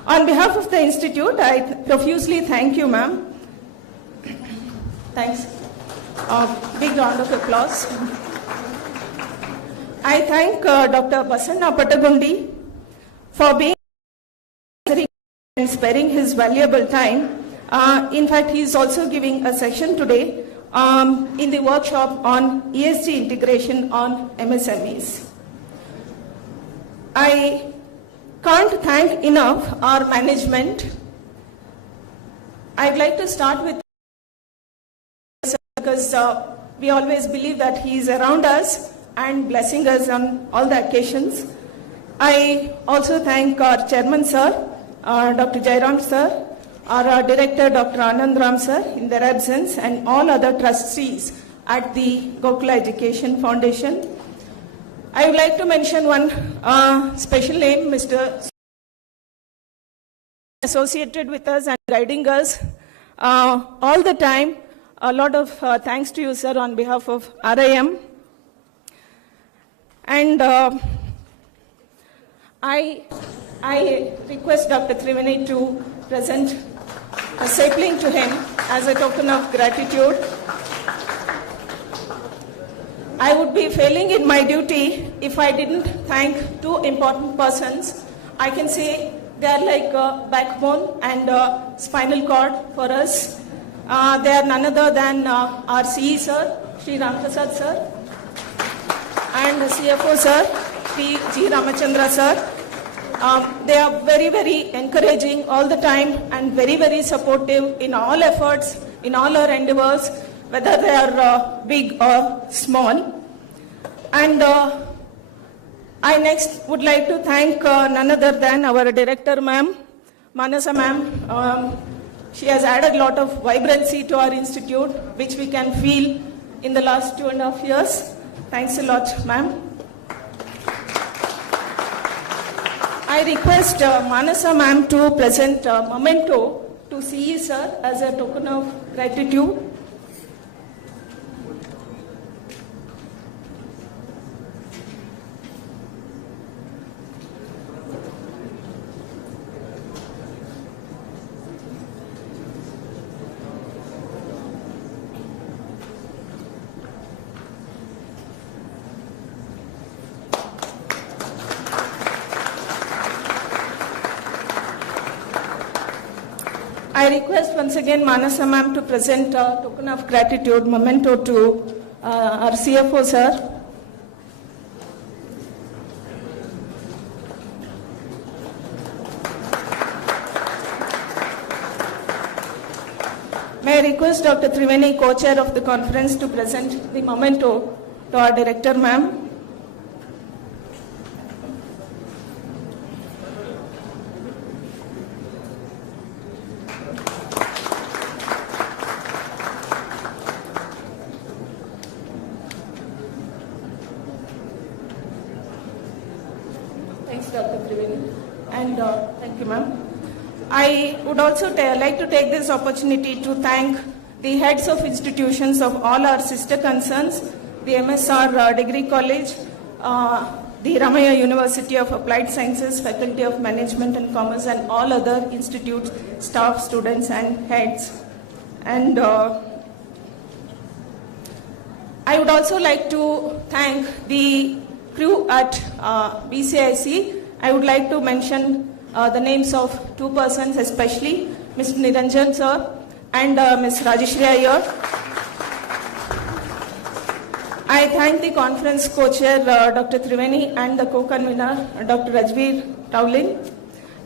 On behalf of the Institute, I profusely thank you, ma'am. Thanks. Big round of applause. I thank Dr. Basanna Patagundi for being and sparing his valuable time. In fact, he is also giving a session today in the workshop on ESG integration on MSMEs. I can't thank enough our management. I'd like to start with because we always believe that he is around us and blessing us on all the occasions. I also thank our chairman, sir, Dr. Jairam, sir, our director, Dr. Anandram, sir, in their absence, and all other trustees at the Gokula Education Foundation. I would like to mention one special name, Mr. associated with us and guiding us all the time. A lot of thanks to you, sir, on behalf of RIM. And I request Dr. Triveni to present a sapling to him as a token of gratitude. I would be failing in my duty if I didn't thank two important persons. I can say they are like a backbone and a spinal cord for us. They are none other than our CE sir, Sri Ramprasad sir, and the CFO sir, Sri G. Ramachandra sir. They are very, very encouraging all the time and very, very supportive in all efforts, in all our endeavors, whether they are big or small. And I next would like to thank none other than our director, ma'am, Manasa ma'am. She has added a lot of vibrancy to our institute, which we can feel in the last 2.5 years. Thanks a lot, ma'am. I request Manasa ma'am to present a memento to CE sir as a token of gratitude. request once again Manasa ma'am to present a token of gratitude memento to our CFO sir. May I request Dr. Triveni, co-chair of the conference, to present the memento to our director ma'am. Thanks, Dr. Triveni, and thank you, ma'am. I would also like to take this opportunity to thank the heads of institutions of all our sister concerns, the MSR Degree College, the Ramaya University of Applied Sciences, Faculty of Management and Commerce, and all other institutes, staff, students, and heads. And I would also like to thank the crew at BCIC. I would like to mention the names of two persons especially, Mr. Niranjan sir and Ms. Rajeshri Iyer. I thank the conference co-chair Dr. Triveni and the co-convener Dr. Rajveer Towlin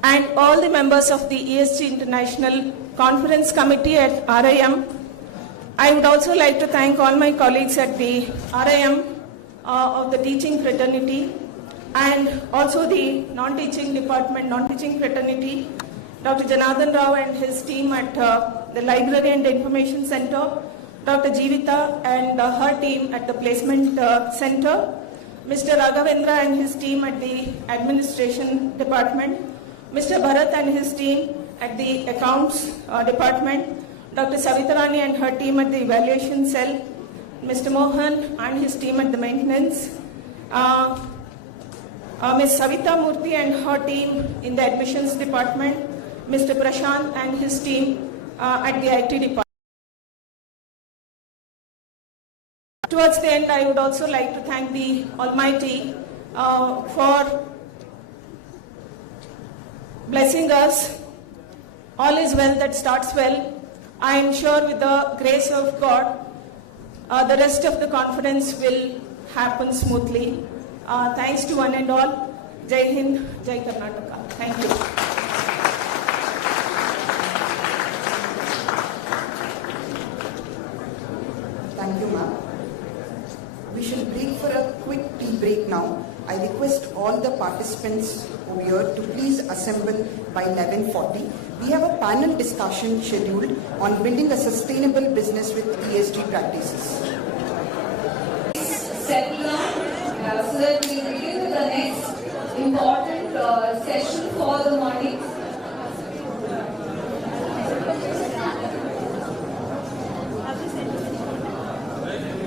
and all the members of the ESG International Conference Committee at RIM. I would also like to thank all my colleagues at the RIM of the teaching fraternity and also the non-teaching department, non-teaching fraternity, Dr. Janardhan Rao and his team at the Library and Information Center, Dr. Jeevita and her team at the Placement Center, Mr. Raghavendra and his team at the Administration Department, Mr. Bharat and his team at the Accounts Department, Dr. Savitarani and her team at the Evaluation Cell, Mr. Mohan and his team at the Maintenance, Ms. Savita Murthy and her team in the Admissions Department, Mr. Prashant and his team at the IT Department. Towards the end, I would also like to thank the Almighty for blessing us. All is well that starts well. I am sure with the grace of God, the rest of the conference will happen smoothly. Thanks to one and all. Jai Hind, Jai Karnataka. Thank you. Thank you, ma'am. We shall break for a quick tea break now. I request all the participants over here to please assemble by 11:40. We have a panel discussion scheduled on building a sustainable business with ESG practices. Settle down so that we begin with the next important session for the morning.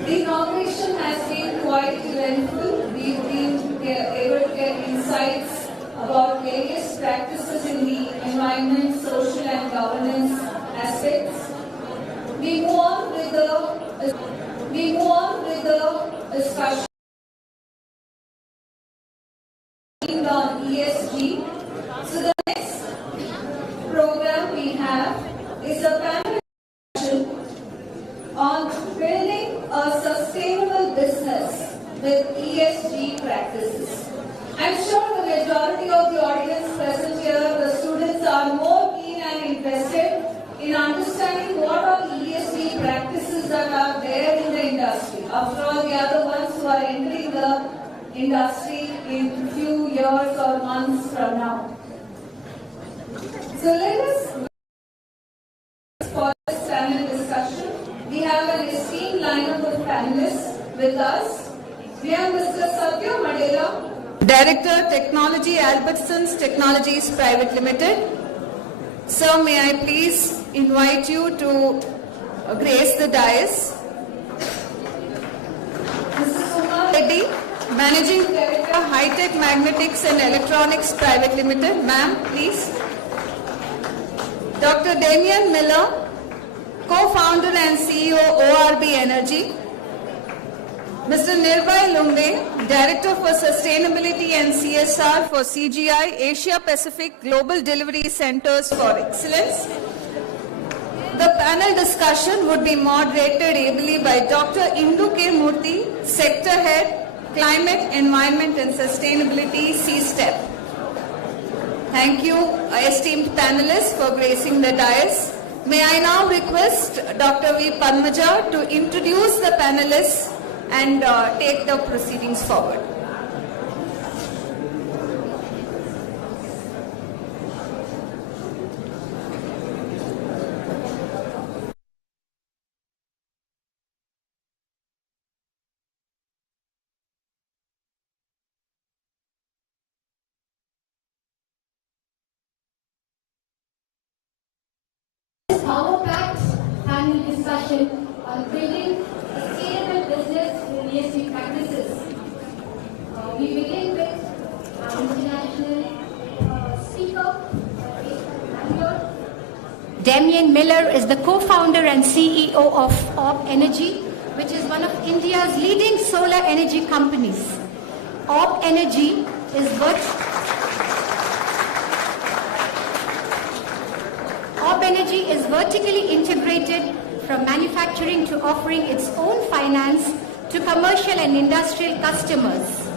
The inauguration has been quite eventful. We've been able to get insights about various practices in the environment, social and governance aspects. We move on with the discussion on ESG. So the next program we have is a panel discussion on building a sustainable business with ESG practices. I'm sure the majority of the audience present here, the students, are more keen and interested in understanding what are the ESG practices that are there in the industry. After all, they are the ones who are entering the industry in few years or months from now. So let us for this panel discussion. We have an esteemed lineup of panelists with us. We have Mr. Satya Madela, Director, Technology, Albertsons Technologies Private Limited. Sir, may I please invite you to grace the dais. Mrs. Suma Reddy, Managing Director, High-Tech Magnetics and Electronics Private Limited. Ma'am, please. Dr. Damian Miller, Co-founder and CEO, ORB Energy. Mr. Nirbhay Lumbe, Director for Sustainability and CSR for CGI, Asia Pacific Global Delivery Centers for Excellence. panel discussion would be moderated ably by Dr. Indu K. Murthy, Sector Head, Climate, Environment and Sustainability, C-STEP. Thank you, esteemed panelists, for gracing the dais. May I now request Dr. V. Padmaja to introduce the panelists and take the proceedings forward. Power-packed panel discussion on building sustainable business with ESG practices. We begin with our international speaker, Bangalore. Damien Miller is the co-founder and CEO of Orb Energy, which is one of India's leading solar energy companies. Orb Energy is vertically integrated from manufacturing to offering its own finance to commercial and industrial customers.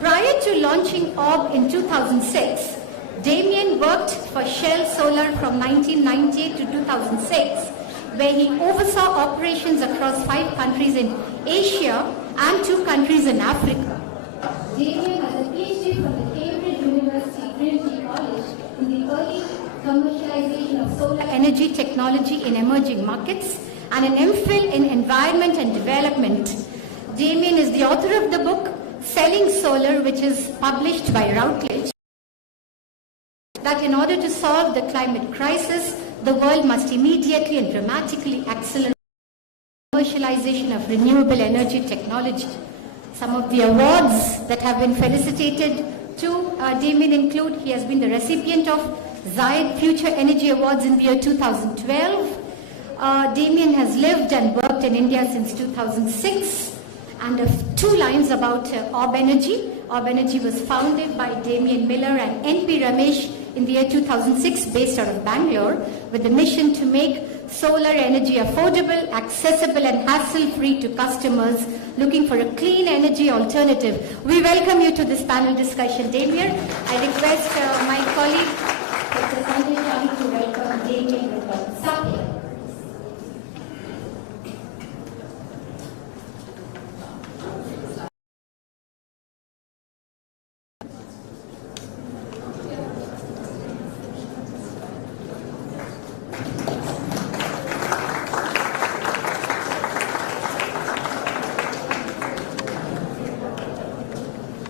Prior to launching Orb in 2006, Damien worked for Shell Solar from 1998 to 2006, where he oversaw operations across 5 countries in Asia and 2 countries in Africa. Damien has a PhD from the Cambridge University Trinity College in the early commercialization of solar energy technology in emerging markets and an MPhil in environment and development. Damien is the author of the book Selling Solar, which is published by Routledge, that in order to solve the climate crisis, the world must immediately and dramatically accelerate commercialization of renewable energy technology. Some of the awards that have been felicitated to Damien include: he has been the recipient of Zayed Future Energy Awards in the year 2012. Damien has lived and worked in India since 2006. And 2 lines about Orb Energy. Orb Energy was founded by Damien Miller and N.P. Ramesh in the year 2006, based out of Bangalore, with the mission to make solar energy affordable, accessible and hassle-free to customers looking for a clean energy alternative. We welcome you to this panel discussion, Damien. I request my colleague, Dr. Sanjay Shah, to welcome Damien with a Sapya.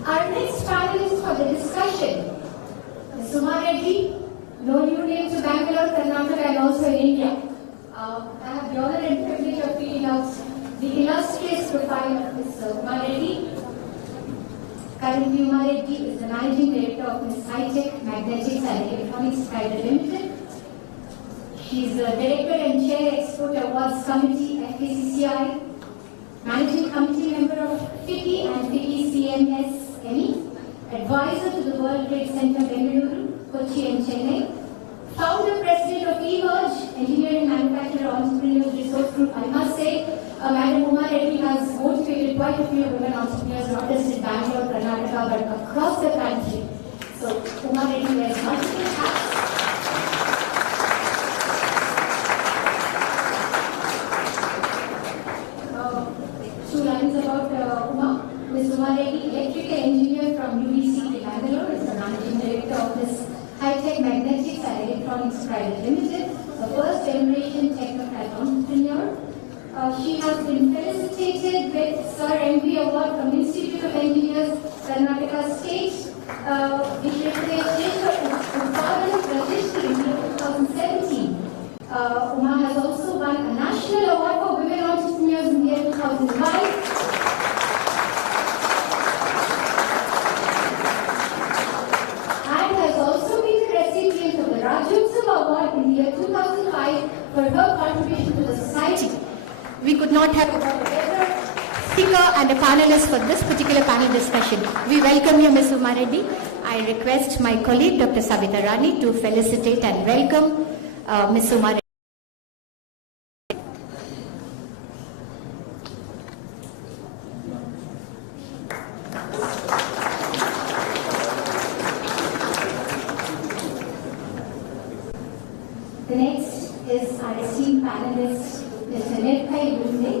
Our next panelist for the discussion is Suma Reddy, no new name to Bangalore, Karnataka and also in India. I have the honor and privilege of reading out the illustrious profile of Ms. Uma Reddy. Currently, Uma Reddy is the Managing Director of Ms. High-Tech Magnetics and Electronics Private Limited. She is the Director and Chair Export Awards Committee at KCCI, Managing Committee Member of FICCI and FICCI CMS-ME, Advisor to the World Trade Center Bengaluru, Kochi and Chennai, Founder President of eMerge, Engineering Manufacturer Entrepreneurs Resource Group. I must say, Madam Uma Reddy has motivated quite a few women entrepreneurs, not just in Bangalore, Karnataka, but across the country. So, Uma Reddy wears multiple hats. Two lines about Uma. Ms. Uma Reddy, electrical engineer from UBC Bangalore, is the Managing Director of this High-Tech Magnetics and Electronics Private Limited, the first generation technocrat entrepreneur. She has been felicitated with Sir M.B. Award from Institute of Engineers, Karnataka State, which recognized her important registry in 2017. Uma has also won a national award for women entrepreneurs in the year 2005. And has also been the recipient of the Rajyotsava Award in the year 2005 for her contribution to the society. We could not have a better speaker and a panelist for this particular panel discussion. We welcome you, Ms. Uma Reddy. I request my colleague, Dr. Savita Rani, to felicitate and welcome Ms. Uma Reddy. panelist, Mr. Nirbhay Lunde.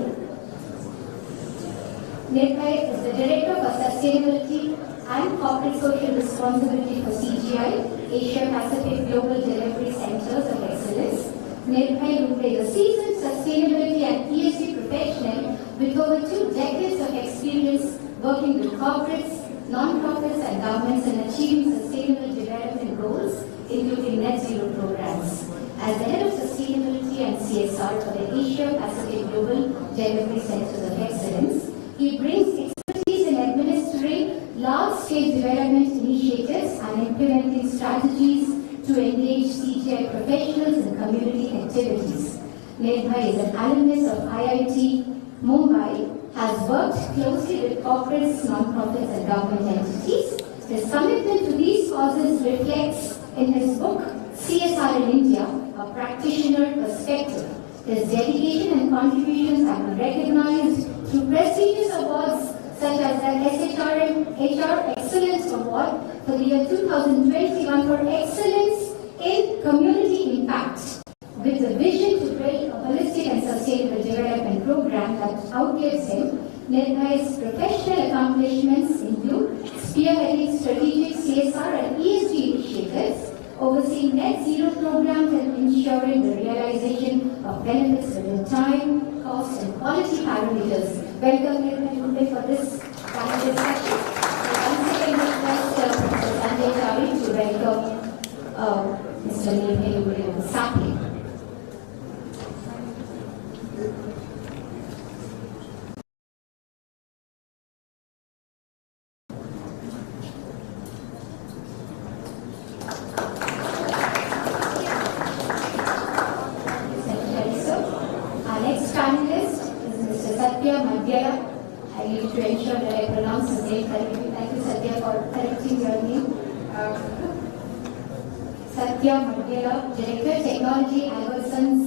Nirbhay is the Director for Sustainability and Corporate Social Responsibility for CGI, Asia Pacific Global Delivery Centers of Excellence. Nirbhay Lunde is a seasoned sustainability and ESG professional with over 2 decades of experience working with corporates, non-profits and governments in achieving sustainable development goals, including net zero programs. As the head of sustainability and CSR for the Asia Pacific Global Delivery Centers of Excellence, he brings expertise in administering large-scale development initiatives and implementing strategies to engage CGI professionals in community activities. Nirbhay is an alumnus of IIT Mumbai, has worked closely with corporates, non-profits and government entities. His commitment to these causes reflects in his book, CSR in India, A Practitioner Perspective. His dedication and contributions have been recognized through prestigious awards such as the HR Excellence Award for the year 2021 for excellence in community impact, with the vision to build a holistic and sustainable development program that outlives him. Nirbhay's professional accomplishments include spearheading strategic CSR and ESG initiatives, overseeing net zero programs and ensuring the realization of benefits within time, cost and quality parameters. Welcome Nirbhay for this panel discussion. Once again request Mr. Sanjay Chari to welcome Mr. Nirbhay on the sapling. I need to ensure that I pronounce his name correctly. Thank you, Satya, for correcting your name. Satya Madhyala, Director, Technology, Albertson's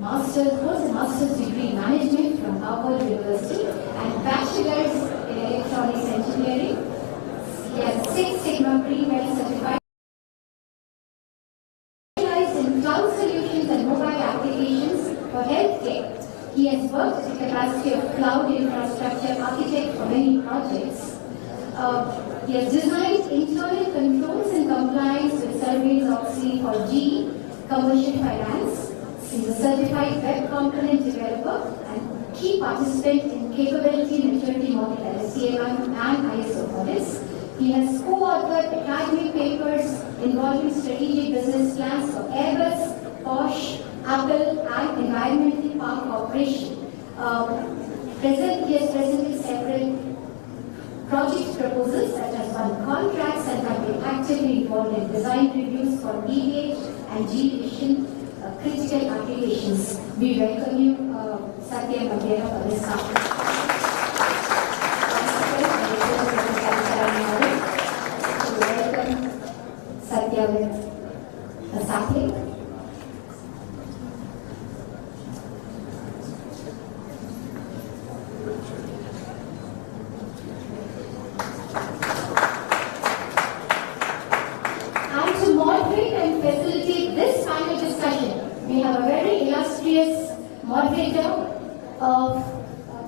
Master's, holds a Master's degree in Management from Harvard University and Bachelor's in Electronics Engineering. He has 6 Sigma Pre-Well certified. Specialized in cloud solutions and mobile applications for healthcare. He has worked in the capacity of cloud infrastructure architect for many projects. He has designed internal controls and compliance with Sarbanes-Oxley for GE Commercial Finance. He is a certified web component developer and key participant in capability maturity model at CMM and ISO audits. He has co-authored academic papers involving strategic business plans for Airbus, Porsche, Apple and Environmental Park Corporation. He has presented several project proposals such as won contracts and have been actively involved in design reviews for EVH and G-Vision critical applications. We welcome you, Satya Madhyala, for this conference. Welcome Satya with a sapling.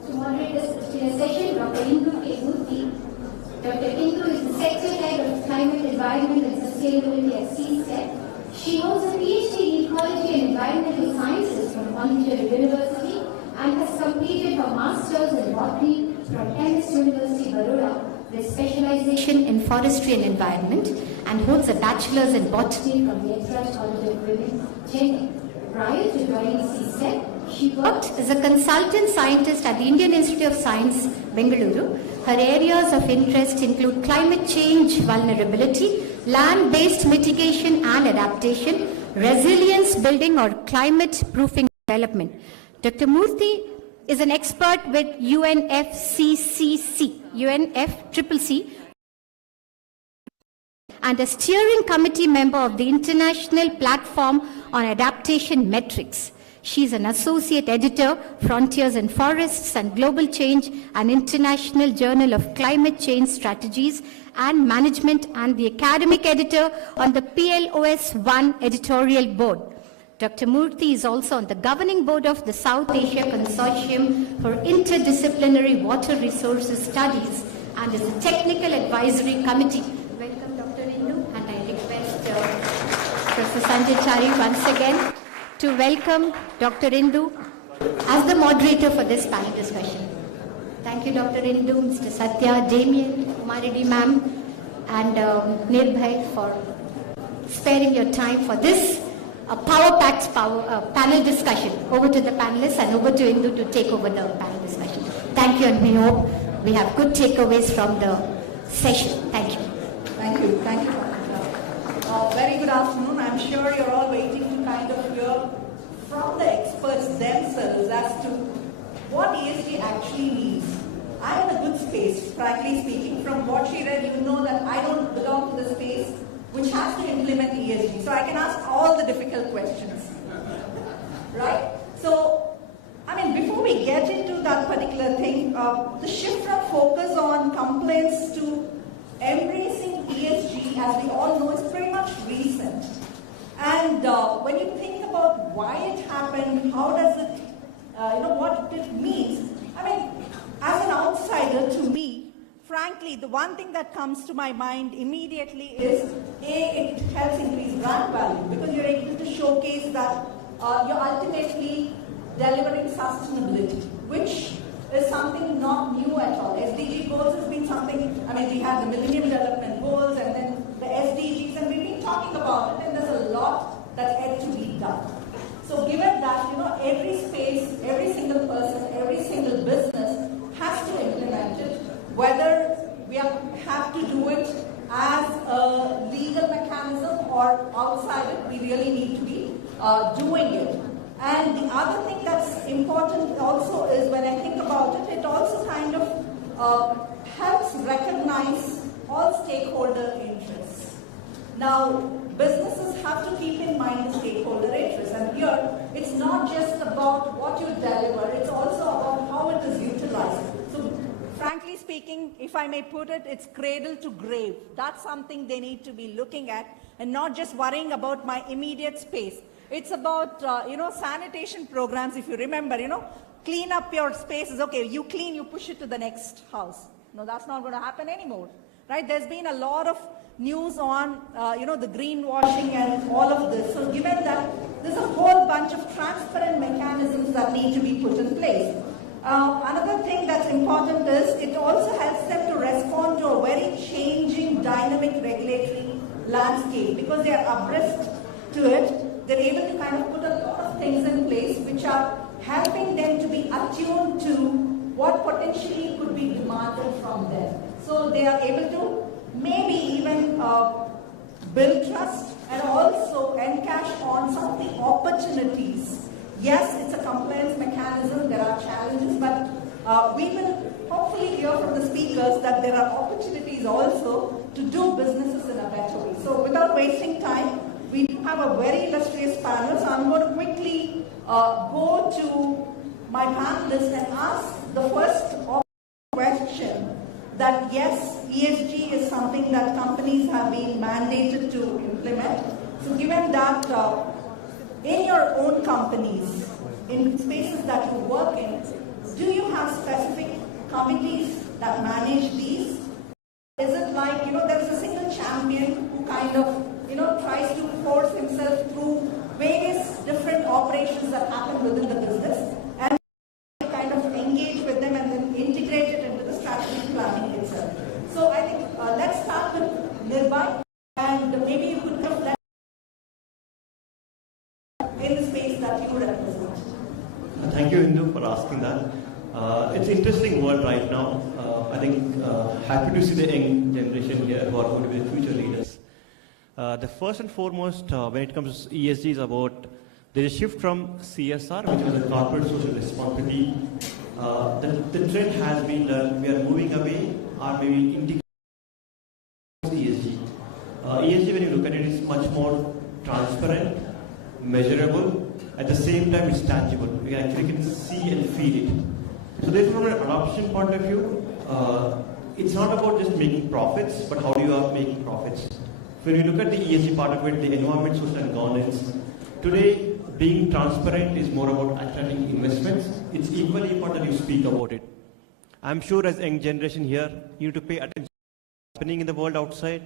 To moderate this session, Dr. Indu K. Murthy. Dr. Indu is the Sector Head of Climate, Environment and Sustainability at CSEC. She holds a PhD in Ecology and Environmental Sciences from Pondicherry University and has completed her Masters in Botany from MS University, Baroda, with specialization in Forestry and Environment, and holds a Bachelor's in Botany from the Etraj College of Women, Chennai. Prior to joining CSEC, she worked as a consultant scientist at the Indian Institute of Science, Bengaluru. Her areas of interest include climate change vulnerability, land-based mitigation and adaptation, resilience building or climate proofing development. Dr. Murthy is an expert with UNFCCC, and a steering committee member of the International Platform on Adaptation Metrics. She is an associate editor, Frontiers in Forests and Global Change, an International Journal of Climate Change Strategies and Management, and the academic editor on the PLOS-1 editorial board. Dr. Murthy is also on the governing board of the South Asia Consortium for Interdisciplinary Water Resources Studies and is a technical advisory committee. Welcome, Dr. Indu, and I request Professor Sanjay Chari once again to welcome Dr. Indu as the moderator for this panel discussion. Thank you, Dr. Indu, Mr. Satya, Damien, Kumaridi ma'am, and Nirbhay for sparing your time for this power-packed panel discussion. Over to the panelists and over to Indu to take over the panel discussion. Thank you, and we hope we have good takeaways from the session. Thank you. Thank you. Thank you. Very good afternoon. I'm sure you're all waiting to kind of hear from the experts themselves as to what ESG actually means. I'm in a good space, frankly speaking. From what she read, you know that I don't belong to the space which has to implement ESG. So I can ask all the difficult questions. Right? So, I mean, before we get into that particular thing, the shift from focus on complaints to embracing ESG, as we all know, is pretty much recent. And when you think about why it happened, how does it, what it means, I mean, as an outsider, to me, frankly, the one thing that comes to my mind immediately is, A, it helps increase brand value because you're able to showcase that you're ultimately delivering sustainability, which is something not new at all. SDG goals has been something, I mean, we have the Millennium Development Goals and then the SDGs, and we've been talking about it, and there's a lot that's yet to be done. So given that, every space, every single person, every single business has to implement it, whether we have to do it as a legal mechanism or outside it, we really need to be doing it. And the other thing that's important also is when I think about it, it also kind of helps recognize all stakeholder interests. Now, businesses have to keep in mind the stakeholder interests, and here it's not just about what you deliver, it's also about how it is utilized. So, frankly speaking, if I may put it, it's cradle to grave. That's something they need to be looking at and not just worrying about my immediate space. It's about, sanitation programs, if you remember, clean up your spaces. Okay, you clean, you push it to the next house. No, that's not going to happen anymore, right? There's been a lot of news on, the greenwashing and all of this. So given that, there's a whole bunch of transparent mechanisms that need to be put in place. Another thing that's important is it also helps them to respond to a very changing, dynamic regulatory landscape because they are abreast to it. They're able to kind of put a lot of things in place which are helping them to be attuned to what potentially could be demanded from them. So they are able to maybe even build trust and also encash on some of the opportunities. Yes, it's a compliance mechanism, there are challenges, but we will hopefully hear from the speakers that there are opportunities also to do businesses in a better way. So without wasting time, we do have a very illustrious panel, so I'm going to quickly go to my panelists and ask the first question that yes, ESG is something that companies have been mandated to implement. So given that in your own companies, in spaces that you work in, do you have specific committees that manage these? Is it like, there's a single champion who kind of, tries to force himself through various different operations that happen within the business and kind of engage with them and then integrate it into the strategic planning itself. So I think let's start with Nirbhay, and maybe you could kind of let in the space that you represent. Thank you, Indu, for asking that. It's an interesting world right now. I think happy to see the young generation here who are going to be the future leaders. The first and foremost, when it comes to ESG, is about there is a shift from CSR, which is a corporate social responsibility. The trend has been that we are moving away or maybe integrating ESG. ESG, when you look at it, is much more transparent, measurable, at the same time it's tangible. We actually can see and feel it. So therefore, from an adoption point of view, it's not about just making profits, but how you are making profits. When you look at the ESG part of it, the environment, social and governance, today being transparent is more about attracting investments. It's equally important that you speak about it. I'm sure as young generation here, you need to pay attention to what's happening in the world outside.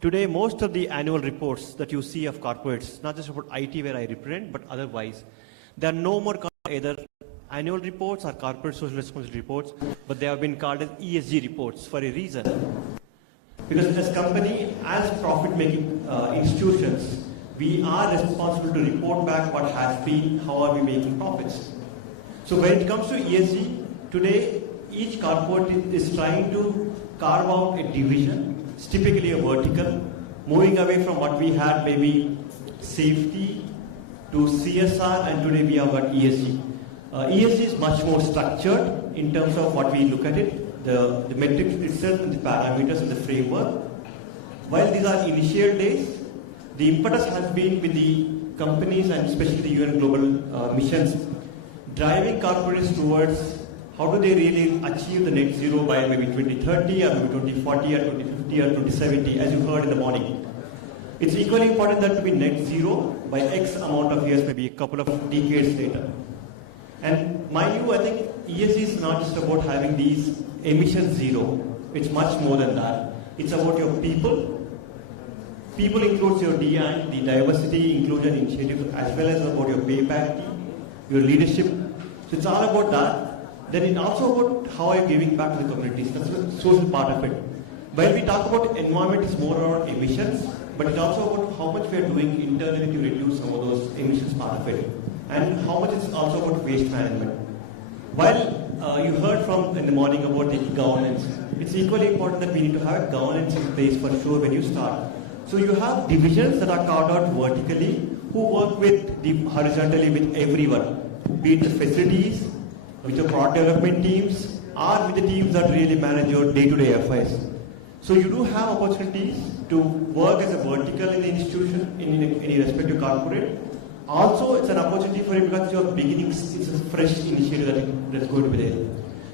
Today, most of the annual reports that you see of corporates, not just about IT where I represent, but otherwise, there are no more either annual reports or corporate social responsibility reports, but they have been called as ESG reports for a reason. Because as company, as profit-making institutions, we are responsible to report back what has been, how are we making profits. So when it comes to ESG, today each corporate is trying to carve out a division, it's typically a vertical, moving away from what we had maybe safety to CSR, and today we have got ESG. ESG is much more structured in terms of what we look at it, the metrics itself and the parameters and the framework. While these are initial days, the impetus has been with the companies and especially the UN global missions driving corporates towards how do they really achieve the net zero by maybe 2030 or maybe 2040 or 2050 or 2070, as you heard in the morning. It's equally important that to be net zero by X amount of years, maybe a couple of decades later. And mind you, I think ESG is not just about having these emissions zero. It's much more than that. It's about your people. People includes your DI, the diversity inclusion initiative, as well as about your payback, your leadership. So it's all about that. Then it's also about how are you giving back to the communities. That's the social part of it. When we talk about environment, it's more around emissions, but it's also about how much we are doing internally to reduce some of those emissions part of it. And how much it's also about waste management. While you heard from in the morning about the governance, it's equally important that we need to have a governance in place for sure when you start. So you have divisions that are carved out vertically who work with horizontally with everyone, be it the facilities, with your product development teams, or with the teams that really manage your day-to-day affairs. So you do have opportunities to work as a vertical in the institution, in any respective corporate. Also, it's an opportunity for you because your beginnings, it's a fresh initiative that's going to be there.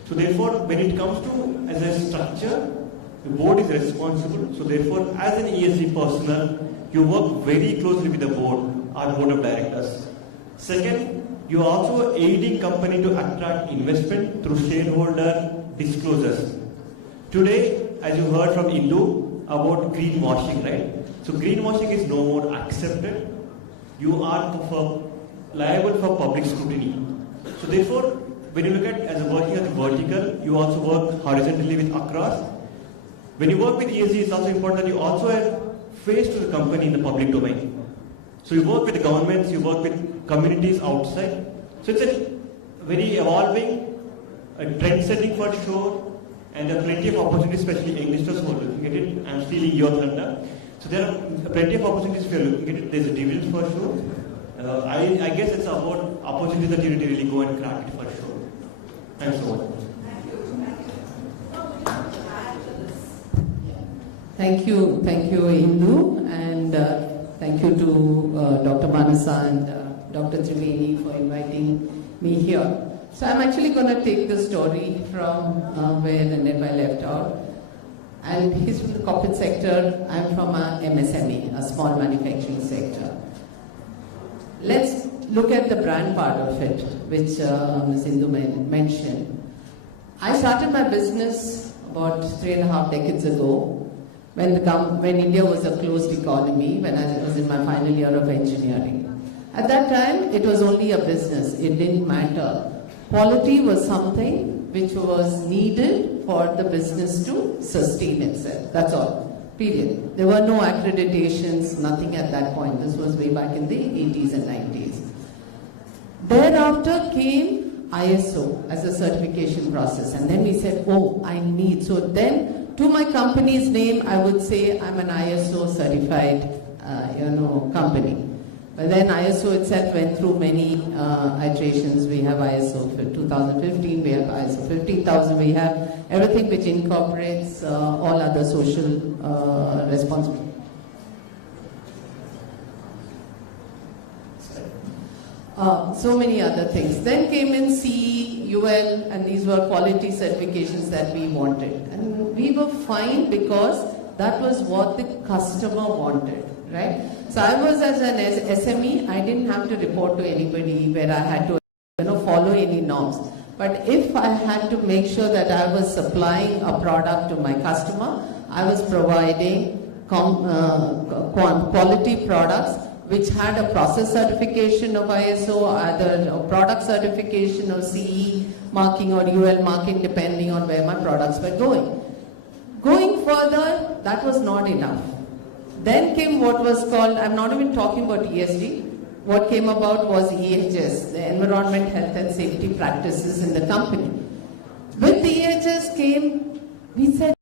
So therefore, when it comes to as a structure, the board is responsible. So therefore, as an ESG personnel, you work very closely with the board or board of directors. Second, you are also aiding company to attract investment through shareholder disclosures. Today, as you heard from Indu about greenwashing, right? So greenwashing is no more accepted. You are liable for public scrutiny. So therefore, when you look at as a working as a vertical, you also work horizontally with across. When you work with ESG, it's also important that you also have face to the company in the public domain. So you work with the governments, you work with communities outside. So it's a very evolving, trend setting for sure, and there are plenty of opportunities, especially youngsters who are looking at it. I'm stealing your thunder. So there are plenty of opportunities if you're looking at it. There's a dividends for sure. I guess it's about opportunities that you need to really go and crack it for sure. Thanks so much. Thank you, Indu, and thank you to Dr. Manasa and Dr. Triveni for inviting me here. So I'm actually going to take the story from where Nirmai left out. And he's from the corporate sector, I'm from a MSME, a small manufacturing sector. Let's look at the brand part of it, which Ms. Indu mentioned. I started my business about 3.5 decades ago, when India was a closed economy, when I was in my final year of engineering. At that time, it was only a business. It didn't matter. Quality was something which was needed for the business to sustain itself. That's all. Period. There were no accreditations, nothing at that point. This was way back in the 80s and 90s. Thereafter came ISO as a certification process. And then we said, oh, I need. So then, to my company's name, I would say I'm an ISO certified, company. But then ISO itself went through many iterations. We have ISO 2015, we have ISO 15000, we have everything which incorporates all other social responsibilities. So many other things. Then came in CE, UL, and these were quality certifications that we wanted. And we were fine because that was what the customer wanted. right? So I was as an SME, I didn't have to report to anybody where I had to follow any norms. But if I had to make sure that I was supplying a product to my customer, I was providing quality products which had a process certification of ISO, either a product certification or CE marking or UL marking, depending on where my products were going. Going further, that was not enough. Then came what was called, I'm not even talking about ESG, what came about was EHS, the Environment, Health and Safety Practices in the company. With the EHS came, we said,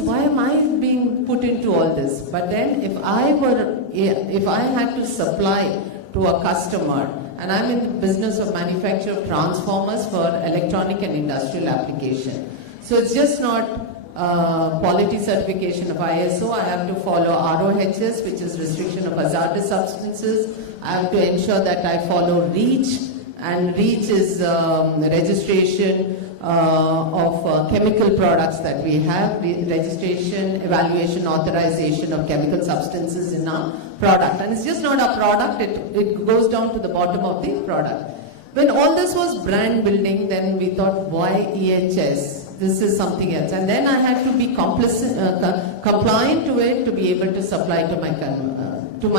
why am I being put into all this? But then if I had to supply to a customer, and I'm in the business of manufacture of transformers for electronic and industrial application. So it's just not quality certification of ISO. I have to follow ROHS, which is restriction of hazardous substances. I have to ensure that I follow REACH, and REACH is registration of chemical products that we have, registration, evaluation, authorization of chemical substances in our product. And it's just not a product, it goes down to the bottom of the product. When all this was brand building, then we thought, why EHS? This is something else. And then I had to be compliant to it to be able to supply to my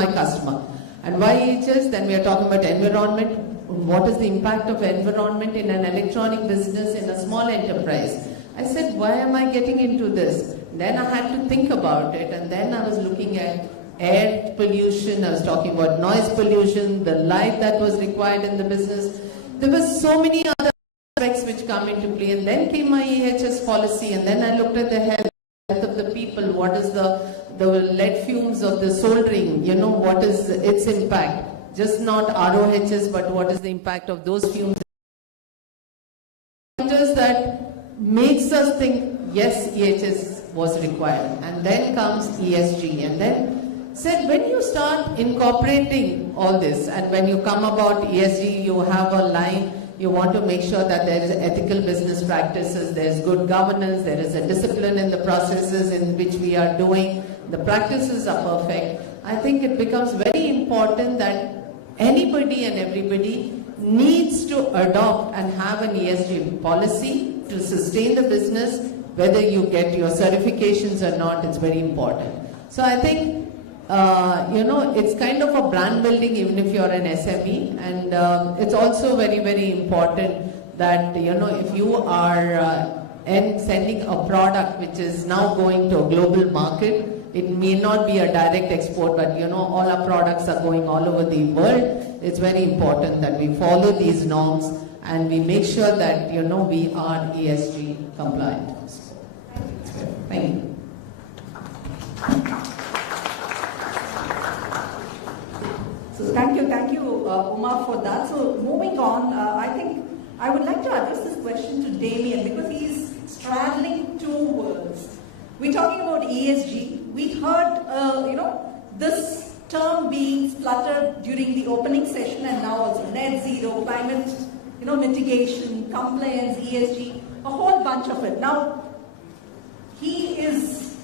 customer. And why EHS? Then we are talking about environment. What is the impact of environment in an electronic business, in a small enterprise? I said, why am I getting into this? Then I had to think about it, and then I was looking at air pollution, I was talking about noise pollution, the light that was required in the business. There were so many other aspects which come into play, and then came my EHS policy, and then I looked at the health of the people, what is the lead fumes of the soldering, what is its impact? Just not ROHs, but what is the impact of those fumes? That makes us think, yes, EHS was required. And then comes ESG. And then said, when you start incorporating all this, and when you come about ESG, you have a line, you want to make sure that there is ethical business practices, there is good governance, there is a discipline in the processes in which we are doing, the practices are perfect. I think it becomes very important that anybody and everybody needs to adopt and have an ESG policy to sustain the business. Whether you get your certifications or not, it's very important. So I think, it's kind of a brand building even if you're an SME, and it's also very, very important that, if you are sending a product which is now going to a global market, it may not be a direct export, but all our products are going all over the world. It's very important that we follow these norms and we make sure that we are ESG compliant. Thank you. So thank you, Uma, for that. So moving on, I think I would like to address this question to Damien because he's straddling two worlds. We're talking about ESG. We heard, this term being spluttered during the opening session and now also net zero, climate, mitigation, compliance, ESG, a whole bunch of it. Now, he is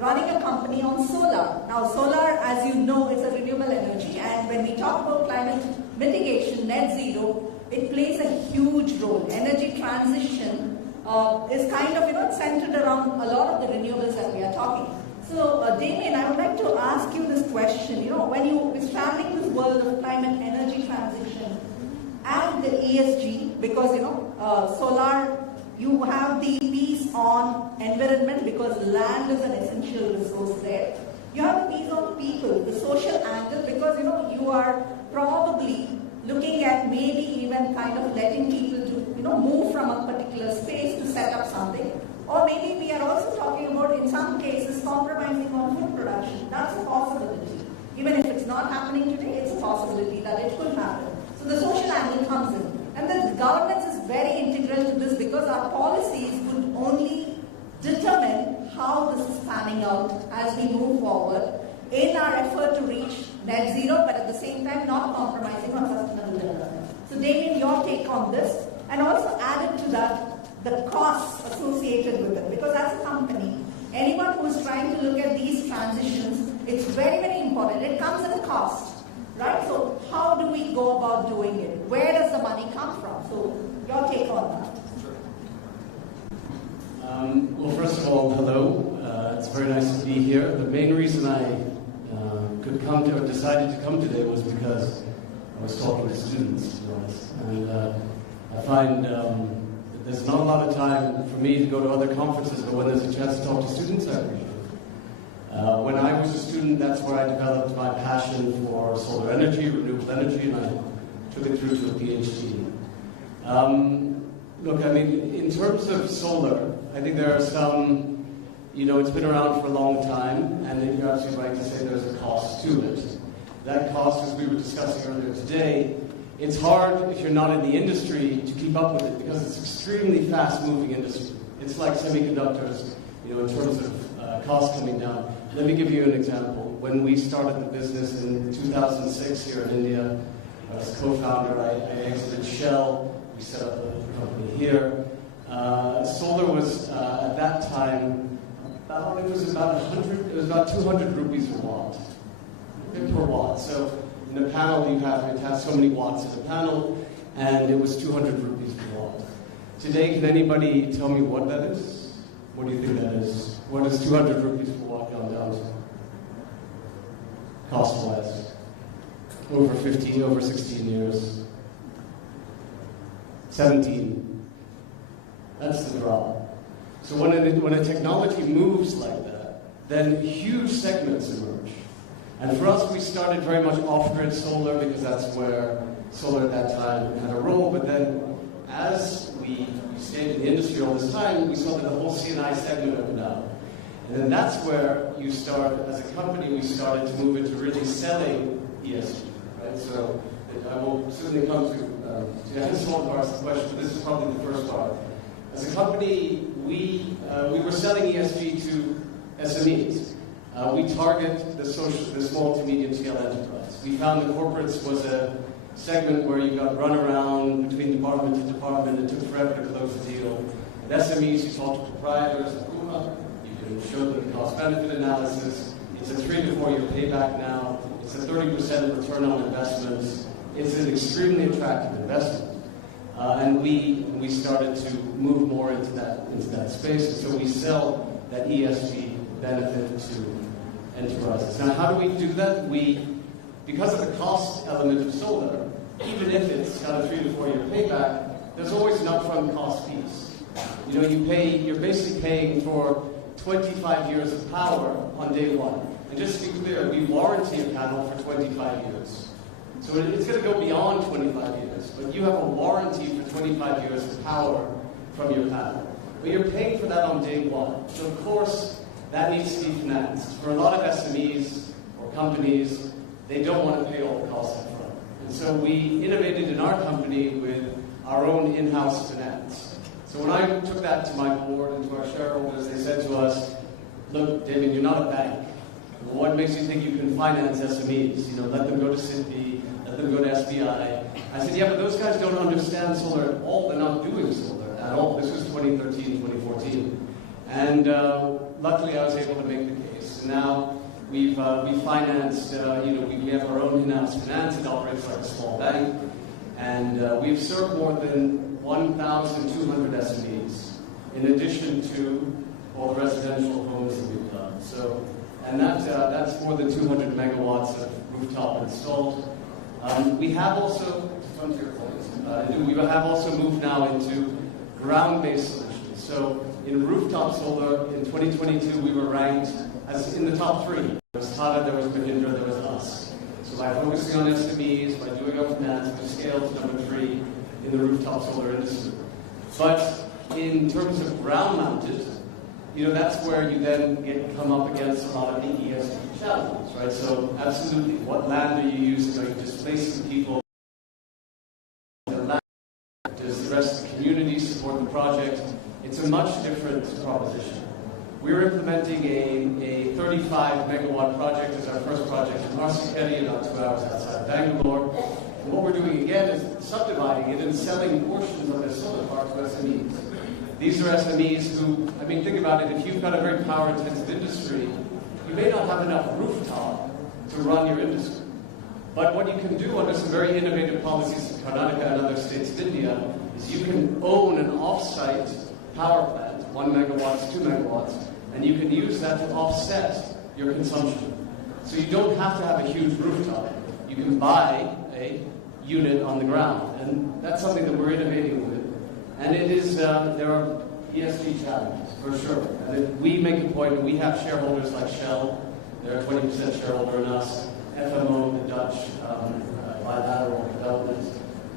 running a company on solar. Now, solar, as you know, is a renewable energy, and when we talk about climate mitigation, net zero, it plays a huge role. Energy transition is kind of, centered around a lot of the renewables that we are talking. So, Damien, I would like to ask you this question. When you're traveling this world of climate energy transition and the ESG, because, solar, you have the piece on environment because land is an essential resource there. You have the piece on people, the social angle, because, you are probably looking at maybe even kind of letting people to, move from a particular space to set up something. Or maybe we are also talking about, in some cases, compromising on food production. That's a possibility. Even if it's not happening today, it's a possibility that it could happen. So the social angle comes in. And then governance is very integral to this because our policies would only determine how this is panning out as we move forward in our effort to reach net zero, but at the same time not compromising on sustainable development. So Damien, your take on this, and also added to that the costs associated with it, because as a company, anyone who is trying to look at these transitions It's very, very important. It comes at a cost, right? So how do we go about doing it? Where does the money come from? So your take on that. Well, first of all, hello. It's very nice to be here. The main reason I could come to, or decided to come today, was because I was talking to students, to be honest. And I find that there's not a lot of time for me to go to other conferences, but when there's a chance to talk to students, I appreciate it. When I was a student, that's where I developed my passion for solar energy, renewable energy, and I took it through to a PhD. Look, I mean, in terms of solar, I think there are some, it's been around for a long time, and you're absolutely right to say there's a cost to it. That cost, as we were discussing earlier today, it's hard if you're not in the industry to keep up with it, because it's extremely fast-moving industry. It's like semiconductors, in terms of cost coming down. Let me give you an example. When we started the business in 2006 here in India, as co-founder, I exited Shell. We set up a company here. Solar was at that time it was about 200 rupees a watt, per watt. So in a panel it has so many watts in a panel, and it was 200 rupees per watt. Today, can anybody tell me what that is? What do you think that is? What is 200 rupees per watt gone down to? Cost-wise, over 16 years. 17. That's the draw. So when a technology moves like that, then huge segments emerge. And for us, we started very much off-grid solar, because that's where solar at that time had a role. But then as we stayed in the industry all this time, we saw that the whole C&I segment opened up. And then that's where you start, as a company, we started to move into really selling ESG, right? So I will certainly come to answer all parts of the question, but this is probably the first part. As a company, we were selling ESG to SMEs. We target the small to medium scale enterprise. We found the corporates was a segment where you got run around between department to department. It took forever to close the deal. At SMEs, you talk to proprietors, you can show them the cost-benefit analysis. It's a 3 to 4 year payback now. It's a 30% return on investments. It's an extremely attractive investment. And we started to move more into that space. So we sell that ESG benefit to enterprises. Now, how do we do that? Because of the cost element of solar, even if it's got a 3 to 4 year payback, there's always an upfront cost piece. You're basically paying for 25 years of power on day one. And just to be clear, we warranty a panel for 25 years. So it's going to go beyond 25 years, but you have a warranty for 25 years of power from your panel. But you're paying for that on day one. So of course, that needs to be financed. For a lot of SMEs or companies, they don't want to pay all the costs up front. And so we innovated in our company with our own in-house finance. So when I took that to my board and to our shareholders, they said to us, look, David, you're not a bank. What makes you think you can finance SMEs? Let them go to Citi, let them go to SBI. I said, yeah, but those guys don't understand solar at all. They're not doing solar at all. This was 2013, 2014. And luckily I was able to make the case. And now we financed, we have our own in-house finance. It operates like a small bank. And we've served more than 1,200 SMEs, in addition to all the residential homes that we've done. So, and that's more than 200 megawatts of rooftop installed. We have also, we have also moved now into ground-based solutions. So in rooftop solar, in 2022, we were ranked as in the top 3. There was Tata, there was Mahindra, there was us. So by focusing on SMEs, by doing our finance, we scaled to number 3 in the rooftop solar industry. But in terms of ground-mounted, that's where you then come up against a lot of the ESG challenges, right? So absolutely, what land are you using? Are you displacing people? Does the rest of the community support the project? It's a much different proposition. We're implementing a 35 megawatt project as our first project in Marsikeri, about 2 hours outside of Bangalore. And what we're doing again is subdividing it and selling portions of the solar park to SMEs. These are SMEs who, think about it, if you've got a very power-intensive industry, you may not have enough rooftop to run your industry. But what you can do under some very innovative policies in Karnataka and other states of India is you can own an off-site power plant, 1 megawatts, 2 megawatts, and you can use that to offset your consumption. So you don't have to have a huge rooftop. You can buy a unit on the ground, and that's something that we're innovating with. And it is, there are ESG challenges, for sure. And we make a point, we have shareholders like Shell, they're a 20% shareholder in us, FMO, the Dutch bilateral development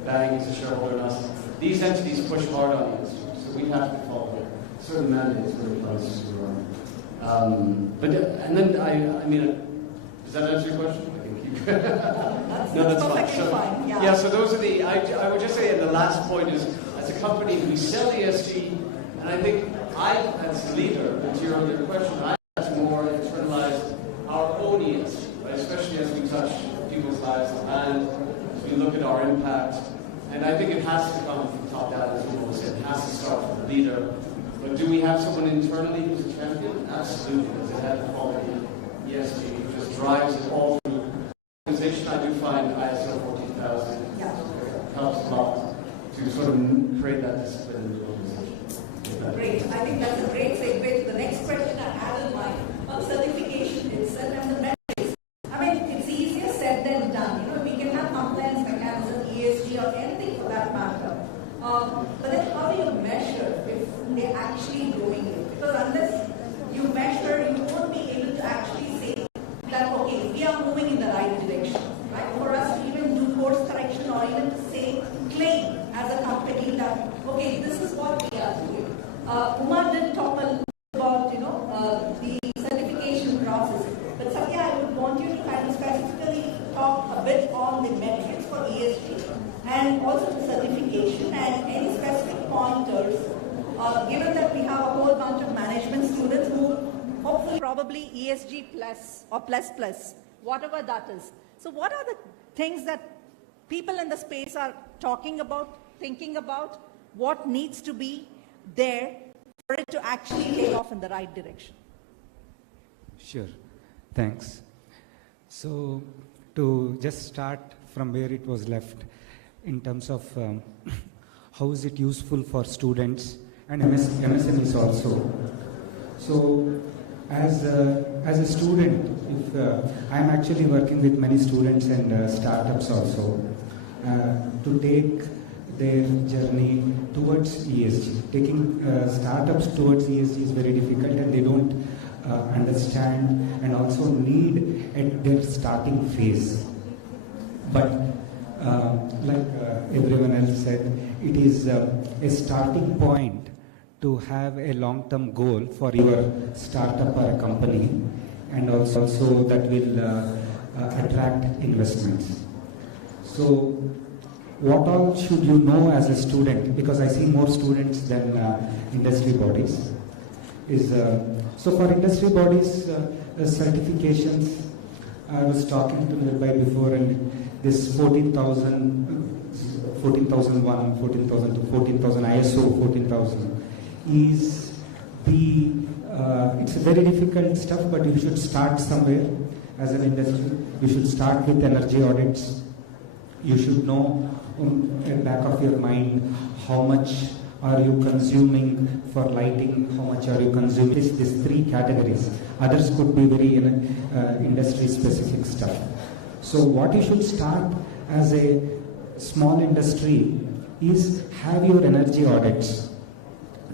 bank is a shareholder in us. These entities push hard on ESG, so we have to follow certain mandates when it comes to and then, I mean, does that answer your question? I can keep No, that's fine. So, fine. Yeah, so those are the, I would just say, and the last point is, as a company, we sell ESG, and I think as the leader, to your other question, I have to more internalize our own ESG, right? Especially as we touch people's lives on land, as we look at our impact. And I think it has to come from top down, as we always said. It has to start from the leader. But do we have someone internally who's a champion? Absolutely. As a head of quality ESG, who just drives it all through the organization. I do find ISO 14000 helps a lot to sort of create that discipline in the organization. Great. I think that's a great segue to the next question I had in mind on certification itself and the metrics. I mean, it's easier said than done. You know, we can have compliance mechanism, ESG, or anything for that matter. But then how do you measure if they're actually doing it? Because unless you measure, you won't be able to actually say that, okay, we are moving in the right direction. Right? For us to even do course correction or even to say, claim as a company that, okay, this is what we are doing. Umar did talk a little about, the certification process. But Satya, I would want you to kind of specifically talk a bit on the metrics for ESG and also the certification and any specific pointers, given that we have a whole bunch of management students who hopefully probably ESG plus or plus plus, whatever that is. So what are the things that people in the space are talking about, thinking about, what needs to be there for it to actually take off in the right direction? Sure, thanks. So to just start from where it was left in terms of how is it useful for students and MSMEs also. So as a student, if I'm actually working with many students and startups also to take their journey towards ESG. Taking startups towards ESG is very difficult, and they don't understand and also need at their starting phase. But like everyone else said, it is a starting point to have a long-term goal for your startup or a company, and also that will attract investments. So what all should you know as a student, because I see more students than industry bodies, is so for industry bodies, certifications, I was talking to Nirbhay before, and this 14,000, 14,001, 14,000 to 14,000, ISO 14,000 is the, it's a very difficult stuff, but you should start somewhere as an industry. You should start with energy audits. You should know in the back of your mind how much are you consuming for lighting, how much are you consuming. These three categories. Others could be very industry specific stuff. So what you should start as a small industry is have your energy audits.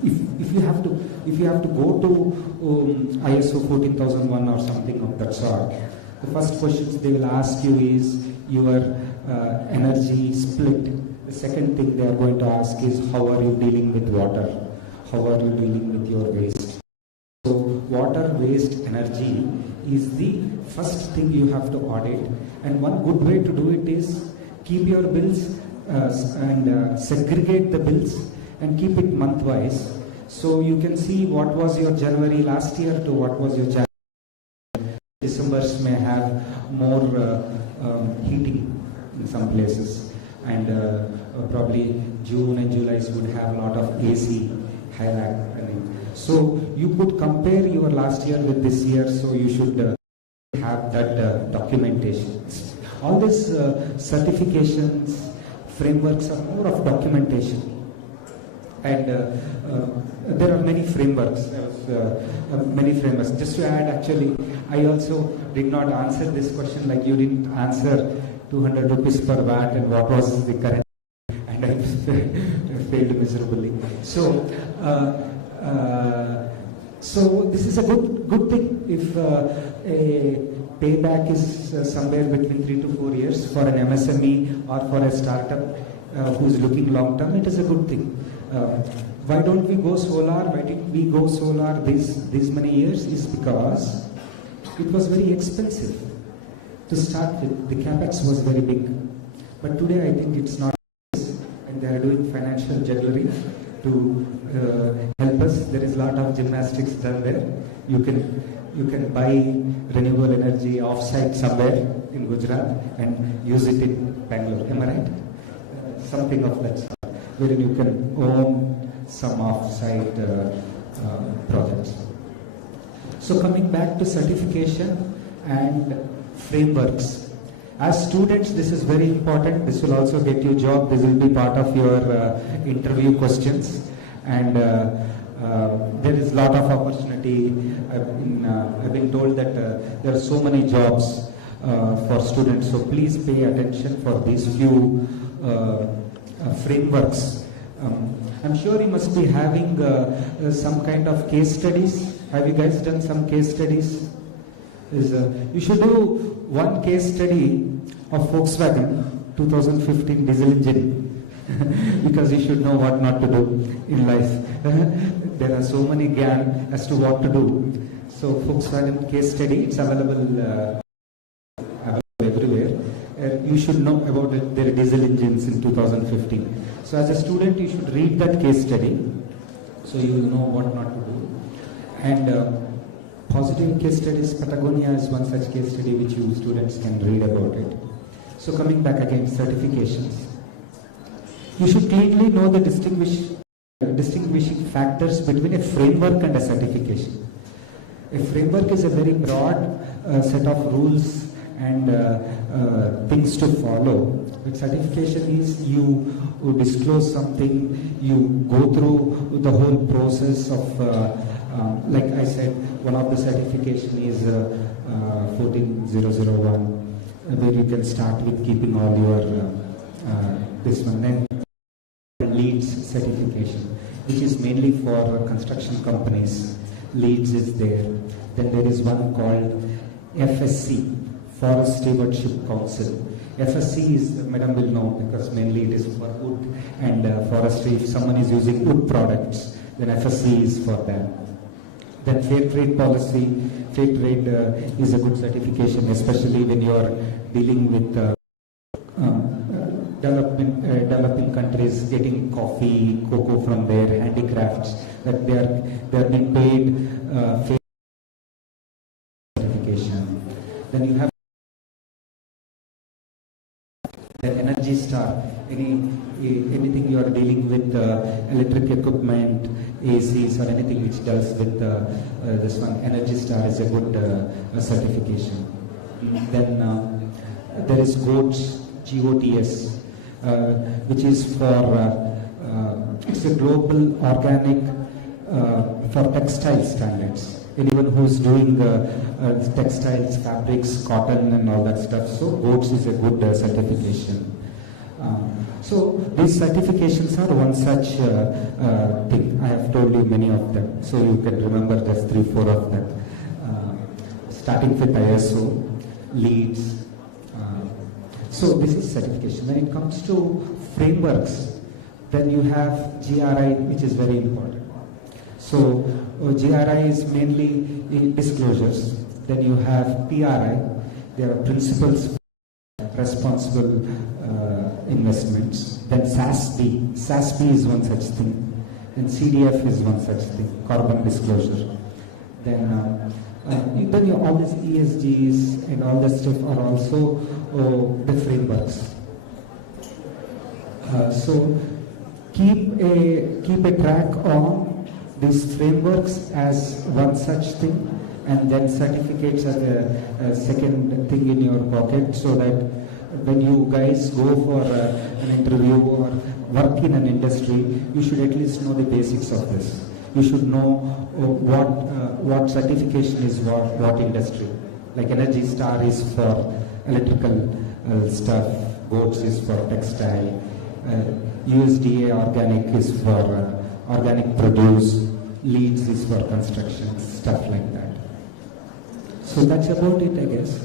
If you have to go to ISO 14001 or something of that sort, the first questions they will ask you is your energy split. The second thing they are going to ask is how are you dealing with water? How are you dealing with your waste? So water, waste, energy is the first thing you have to audit. And one good way to do it is keep your bills and segregate the bills and keep it month-wise. So you can see what was your January last year to what was your January. Decembers may have more heating in some places, and probably June and July would have a lot of AC high rank. So you could compare your last year with this year, so you should have that documentation. All these certifications, frameworks are more of documentation. And there are many frameworks. Just to add, actually, I also did not answer this question like you didn't answer 200 rupees per watt and what was the current, and I failed miserably. So this is a good thing. If a payback is somewhere between 3 to 4 years for an MSME or for a startup who's looking long term, it is a good thing. Why don't we go solar? Why didn't we go solar these many years? Is because it was very expensive to start with. The capex was very big, but today I think it's not, and they are doing financial jugglery to help us. There is a lot of gymnastics done there. You can buy renewable energy off-site somewhere in Gujarat and use it in Bangalore. Am I right? Something of that sort, wherein you can own some off-site projects. So coming back to certification and frameworks. As students, this is very important. This will also get you a job. This will be part of your interview questions. And there is a lot of opportunity. I've been told that there are so many jobs for students. So please pay attention for these few frameworks. I'm sure you must be having some kind of case studies. Have you guys done some case studies? You should do one case study of Volkswagen 2015 diesel engine because you should know what not to do in life. There are so many gyan as to what to do. So Volkswagen case study, it's available everywhere. You should know about their diesel engines in 2015. So as a student, you should read that case study so you will know what not to do. And positive case studies, Patagonia is one such case study which you students can read about it. So coming back again, certifications. You should clearly know the distinguishing factors between a framework and a certification. A framework is a very broad set of rules and things to follow. But certification is you disclose something, you go through the whole process of, like I said, one of the certification is 14001, where you can start with keeping all your this one. Then LEEDs certification, which is mainly for construction companies. LEEDs is there. Then there is one called FSC, Forest Stewardship Council. FSC is, Madam will know, because mainly it is for wood and forestry. If someone is using wood products, then FSC is for them. Then fair trade policy. Fair trade is a good certification, especially when you are dealing with developing countries, getting coffee, cocoa from their handicrafts, that they are being paid fair certification. Then you have the Energy Star. Anything you are dealing with electric equipment, ACs or anything which deals with this one, Energy Star is a good certification. Then there is GOTS, which is for it's a global organic for textile standards. Anyone who is doing textiles, fabrics, cotton and all that stuff, so GOTS is a good certification. So these certifications are one such thing. I have told you many of them, so you can remember just 3-4 of them. Starting with ISO, LEEDs. So this is certification. When it comes to frameworks, then you have GRI, which is very important. So GRI is mainly in disclosures. Then you have PRI. There are principles for responsible investments. Then SASB. SASB is one such thing. Then CDF is one such thing, carbon disclosure. Then all these ESGs and all that stuff are also the frameworks. So keep a track on these frameworks as one such thing, and then certificates as a second thing in your pocket, so that when you guys go for an interview or work in an industry, you should at least know the basics of this. You should know what certification is what industry. Like Energy Star is for electrical stuff, Boats is for textile, USDA Organic is for organic produce, Leads is for construction, stuff like that. So that's about it, I guess.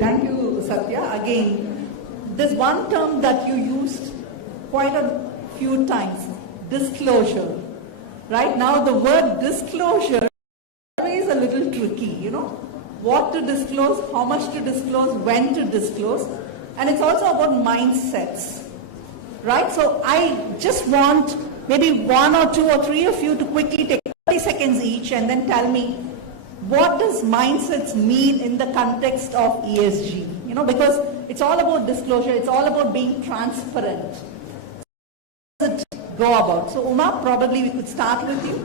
Thank you, Satya. Again, there's one term that you used quite a few times, disclosure. Right now, the word disclosure is always a little tricky, you know. What to disclose, how much to disclose, when to disclose. And it's also about mindsets, right? So I just want maybe 1 or 2 or 3 of you to quickly take 30 seconds each and then tell me, what does mindsets mean in the context of ESG? You know, because it's all about disclosure, it's all about being transparent. How does it go about? So Uma, probably we could start with you.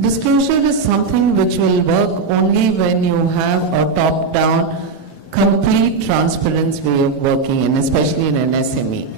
Disclosure is something which will work only when you have a top-down, complete transparent way of working, and especially in an SME.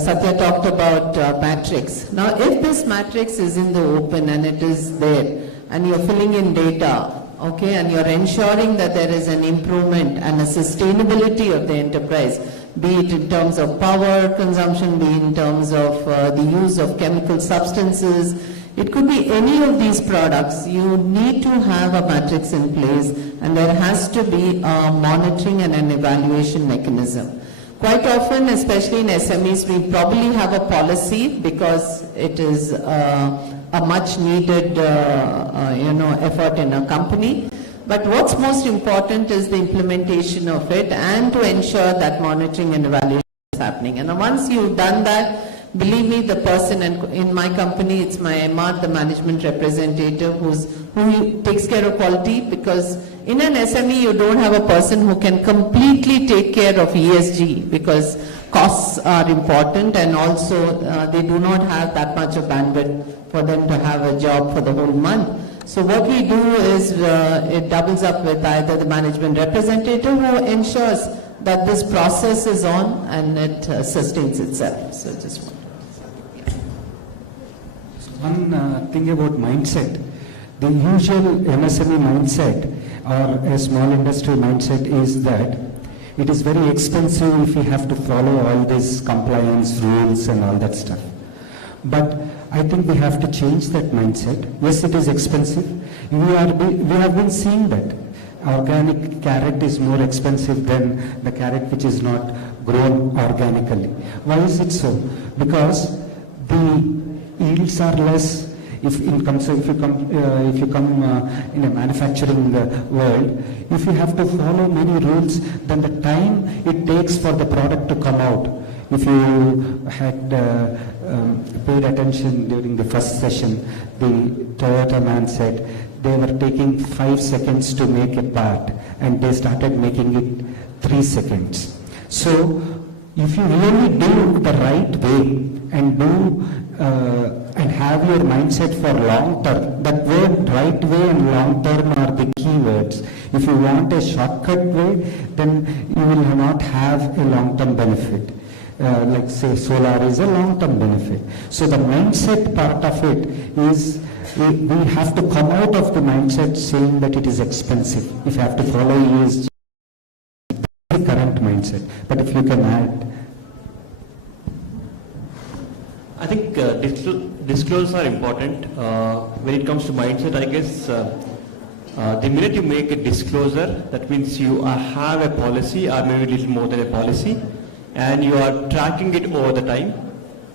Satya talked about matrix. Now, if this matrix is in the open and it is there, and you're filling in data, okay, and you're ensuring that there is an improvement and a sustainability of the enterprise, be it in terms of power consumption, be it in terms of the use of chemical substances, it could be any of these products. You need to have a matrix in place, and there has to be a monitoring and an evaluation mechanism. Quite often, especially in SMEs, we probably have a policy because it is a much needed effort in a company. But what's most important is the implementation of it and to ensure that monitoring and evaluation is happening. And once you've done that, believe me, the person, and in my company, it's my MR, the management representative, who takes care of quality, because in an SME, you don't have a person who can completely take care of ESG, because costs are important, and also they do not have that much of bandwidth for them to have a job for the whole month. So what we do is it doubles up with either the management representative who ensures that this process is on and it sustains itself. So just one thing about mindset. The usual MSME mindset or a small industry mindset is that it is very expensive if we have to follow all these compliance rules and all that stuff. But I think we have to change that mindset. Yes, it is expensive. We have been seeing that. Organic carrot is more expensive than the carrot which is not grown organically. Why is it so? Because the yields are less. If you come in a manufacturing world, if you have to follow many rules, then the time it takes for the product to come out. If you had paid attention during the first session, the Toyota man said they were taking 5 seconds to make a part, and they started making it 3 seconds. So if you really do the right way and and have your mindset for long term, that word right way and long term are the key words. If you want a shortcut way, then you will not have a long term benefit. Like say solar is a long term benefit. So the mindset part of it is we have to come out of the mindset saying that it is expensive. If you have to follow ESG, the current mindset. But if you can add. I think disclosures are important. When it comes to mindset, I guess the minute you make a disclosure, that means you have a policy, or maybe a little more than a policy, and you are tracking it over the time,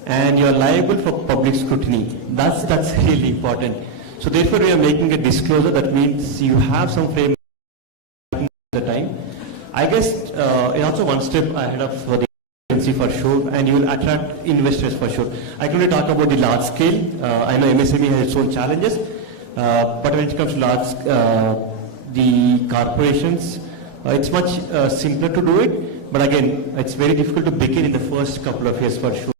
and you are liable for public scrutiny. That's really important. So therefore, we are making a disclosure. That means you have some framework at the time. I guess it's also one step ahead of the for sure, and you will attract investors for sure. I can only talk about the large scale. I know MSME has its own challenges, but when it comes to large, the corporations, It's much simpler to do it, but again, it's very difficult to begin in the first couple of years for sure.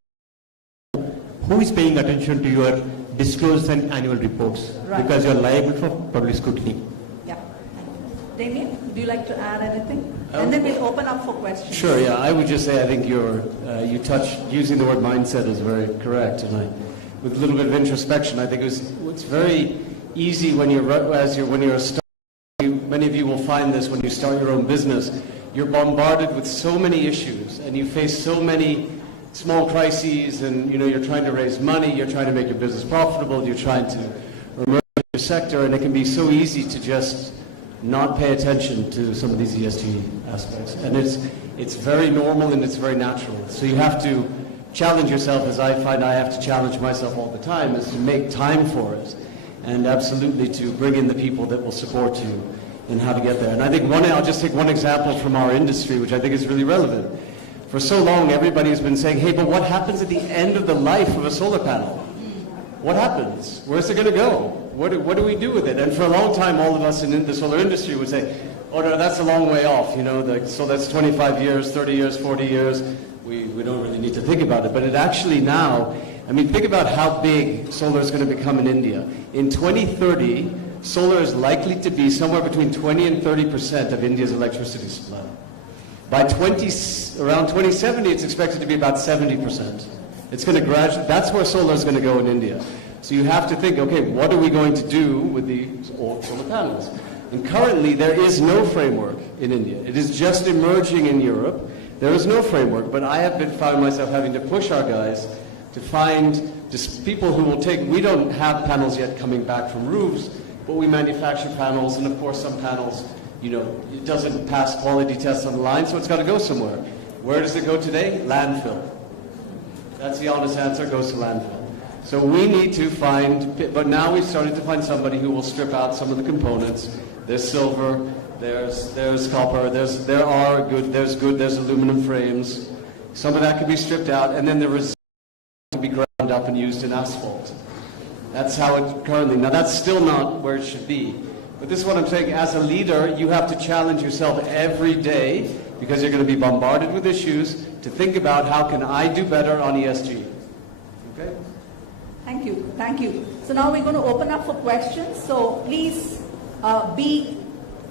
Who is paying attention to your disclosed and annual reports? Right. Because you're liable for public scrutiny. Yeah. Damien, would you like to add anything? And then we'll open up for questions. Sure, yeah. I would just say I think you touched, using the word mindset is very correct. And with a little bit of introspection, I think it's very easy when you're a startup. Many of you will find this when you start your own business. You're bombarded with so many issues, and you face so many small crises, and you're trying to raise money, you're trying to make your business profitable, you're trying to emerge in your sector, and it can be so easy to just not pay attention to some of these ESG aspects. And it's very normal and it's very natural. So you have to challenge yourself, as I find I have to challenge myself all the time, is to make time for it, and absolutely to bring in the people that will support you in how to get there. And I think I'll just take one example from our industry, which I think is really relevant. For so long, everybody has been saying, hey, but what happens at the end of the life of a solar panel? What happens? Where's it going to go? What do we do with it? And for a long time, all of us in the solar industry would say, oh, no, that's a long way off. So that's 25 years, 30 years, 40 years. We don't really need to think about it. But it actually now, think about how big solar is going to become in India. In 2030, solar is likely to be somewhere between 20 and 30% of India's electricity supply. By around 2070, it's expected to be about 70%. It's going to gradually, that's where solar is going to go in India. So you have to think, okay, what are we going to do with the solar panels? And currently, there is no framework in India. It is just emerging in Europe. There is no framework, but I have found myself having to push our guys to find just people who will we don't have panels yet coming back from roofs, but we manufacture panels, and of course some panels, it doesn't pass quality tests on the line, so it's got to go somewhere. Where does it go today? Landfill. That's the honest answer, goes to landfill. So we need to but now we've started to find somebody who will strip out some of the components. There's silver, there's copper, there's aluminum frames. Some of that can be stripped out, and then the result can be ground up and used in asphalt. That's how it currently, now that's still not where it should be. But this is what I'm saying, as a leader, you have to challenge yourself every day, because you're going to be bombarded with issues, to think about how can I do better on ESG. Okay? Thank you. So now we're going to open up for questions. So please be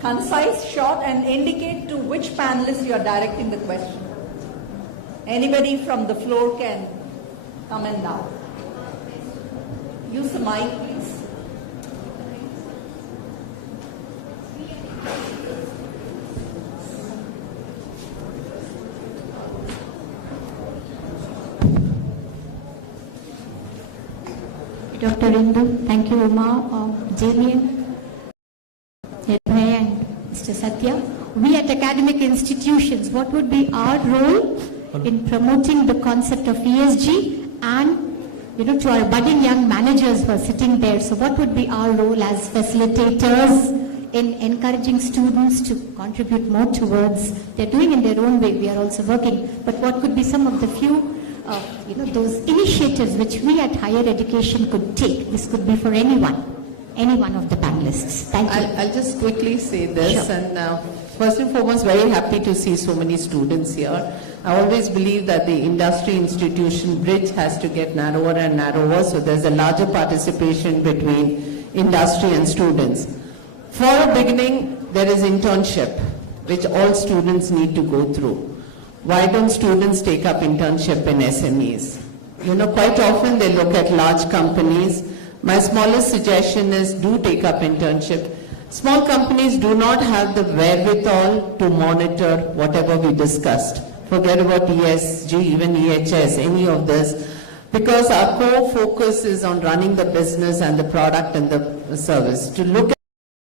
concise, short, and indicate to which panelist you are directing the question. Anybody from the floor can come in now. Use the mic, please. Dr. Indu, thank you, Uma, Damien, Nirbhay, and Mr. Satya. We at academic institutions, what would be our role in promoting the concept of ESG and to our budding young managers who are sitting there? So what would be our role as facilitators in encouraging students to contribute more towards, they're doing in their own way, we are also working, but what could be some of the few those initiatives which we at higher education could take? This could be for any one of the panelists. Thank you. I'll just quickly say this, Sure. and first and foremost, very happy to see so many students here. I always believe that the industry institution bridge has to get narrower and narrower, so there's a larger participation between industry and students. For a beginning, there is internship, which all students need to go through. Why don't students take up internship in SMEs? Quite often they look at large companies. My smallest suggestion is do take up internship. Small companies do not have the wherewithal to monitor whatever we discussed. Forget about ESG, even EHS, any of this, because our core focus is on running the business and the product and the service. To look at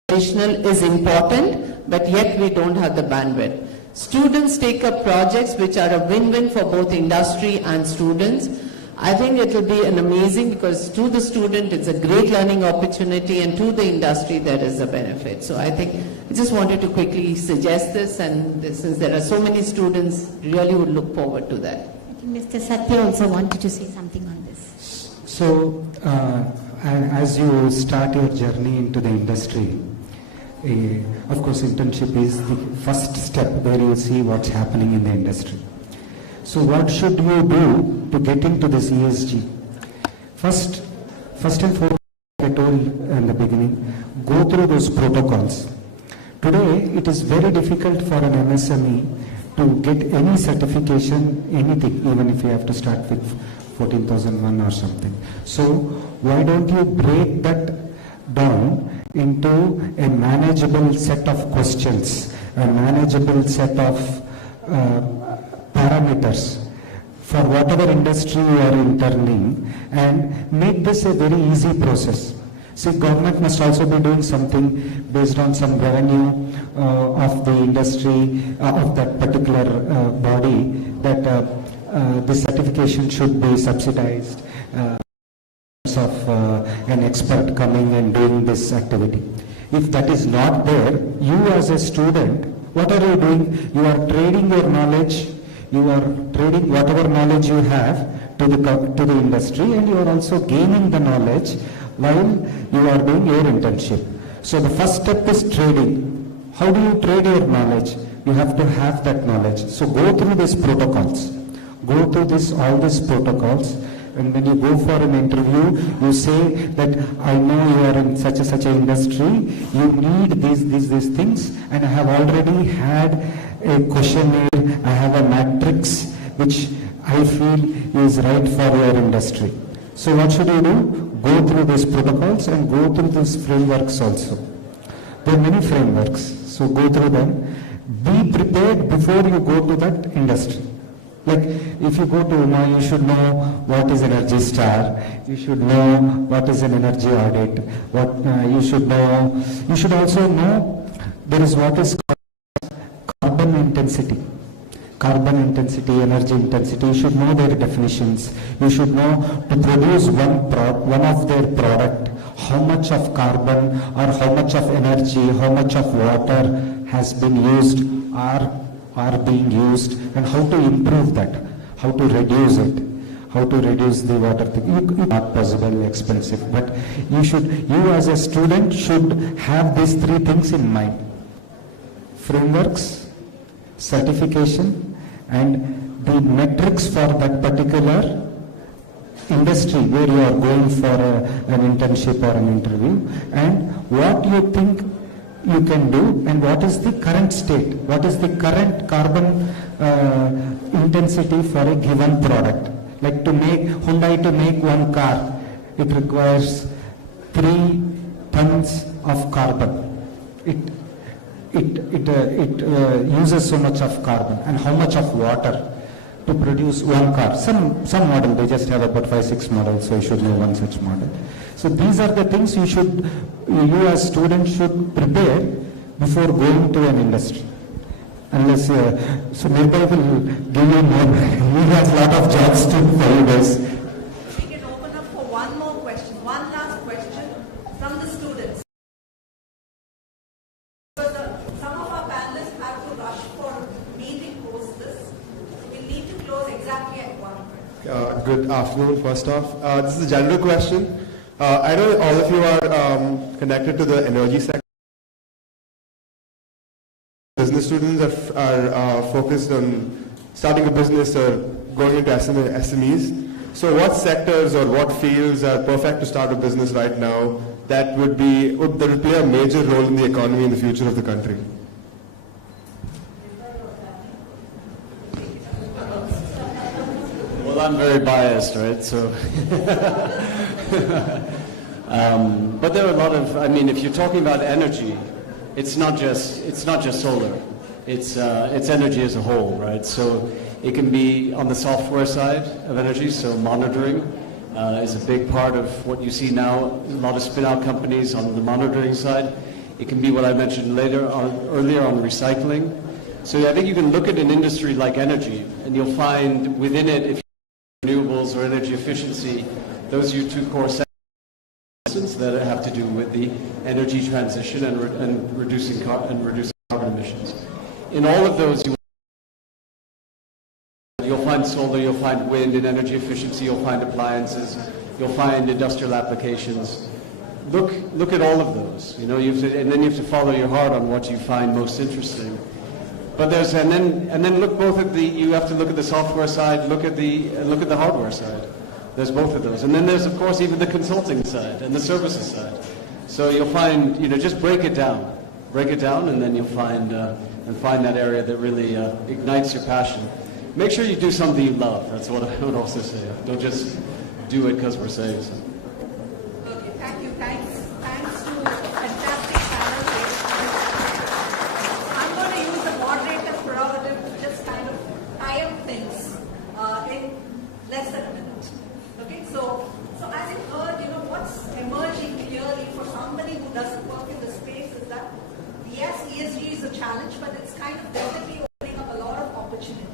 additional is important, but yet we don't have the bandwidth. Students take up projects which are a win-win for both industry and students. I think it will be an amazing, because to the student it's a great learning opportunity, and to the industry there is a benefit. So I just wanted to quickly suggest this, and since there are so many students, really would look forward to that. I think Mr. Satya also wanted to say something on this. So, as you start your journey into the industry, Of course, internship is the first step where you see what's happening in the industry. So what should you do to get into this ESG? First and foremost, I told in the beginning, go through those protocols. Today, it is very difficult for an MSME to get any certification, anything, even if you have to start with 14,001 or something. So why don't you break that down into a manageable set of questions, a manageable set of parameters for whatever industry you are interning, and make this a very easy process. See, government must also be doing something based on some revenue of the industry, of that particular body, that the certification should be subsidized of an expert coming and doing this activity. If that is not there, you as a student, what are you doing? You are trading your knowledge, you are trading whatever knowledge you have to the industry, and you are also gaining the knowledge while you are doing your internship. So the first step is trading. How do you trade your knowledge? You have to have that knowledge. So go through these protocols. Go through all these protocols, and when you go for an interview, you say that I know you are in such an industry, you need these things, and I have already had a questionnaire, I have a matrix which I feel is right for your industry. So what should you do? Go through these protocols and go through these frameworks also. There are many frameworks, so go through them. Be prepared before you go to that industry. Like if you go to UMA, you should know what is Energy Star, you should know what is an energy audit, you should also know there is what is carbon intensity. Carbon intensity, energy intensity, you should know their definitions. You should know to produce one of their product, how much of carbon or how much of energy, how much of water has been used or are being used, and how to improve that, how to reduce it, how to reduce the water thing. Not possible, expensive, but you as a student should have these three things in mind: frameworks, certification, and the metrics for that particular industry where you are going for an internship or an interview, and what you think you can do, and what is the current state, what is the current carbon intensity for a given product. Like Hyundai to make one car, it requires 3 tons of carbon. It uses so much of carbon, and how much of water to produce one car. Some model, they just have about 5-6 models, so you should know one such model. So these are the things you as students should prepare before going to an industry. Unless, so Nirbhay will give you more. He has a lot of jobs to for you guys. We can open up for one more question, one last question from the students. Because some of our panelists have to rush for meeting post this. We'll need to close exactly at 1. Good afternoon, first off. This is a general question. I know all of you are connected to the energy sector. Business students are focused on starting a business or going into SMEs. So what sectors or what fields are perfect to start a business right now that would play a major role in the economy in the future of the country? Well, I'm very biased, right? So, but there are a lot of. I mean, if you're talking about energy, it's not just solar. It's energy as a whole, right? So it can be on the software side of energy. So monitoring is a big part of what you see now. A lot of spin-out companies on the monitoring side. It can be what I mentioned earlier on recycling. So I think you can look at an industry like energy, and you'll find within it, if renewables or energy efficiency, those are your two core sectors that have to do with the energy transition and reducing carbon emissions. In all of those, you'll find solar, you'll find wind and energy efficiency, you'll find appliances, you'll find industrial applications. look at all of those. You know, and then you have to follow your heart on what you find most interesting. But and then look both at you have to look at the software side, look at the hardware side. There's both of those. And then there's, of course, even the consulting side and the services side. So you'll find, just break it down. Break it down, and then you'll find that area that really ignites your passion. Make sure you do something you love. That's what I would also say. Don't just do it because we're saying so. Okay, thank you. Thanks to a fantastic panel. I'm going to use the moderator's prerogative to just kind of tie up things in less than a minute. Okay, so as you heard, what's emerging clearly for somebody who doesn't work in the space is that yes, ESG is a challenge, but it's kind of definitely opening up a lot of opportunities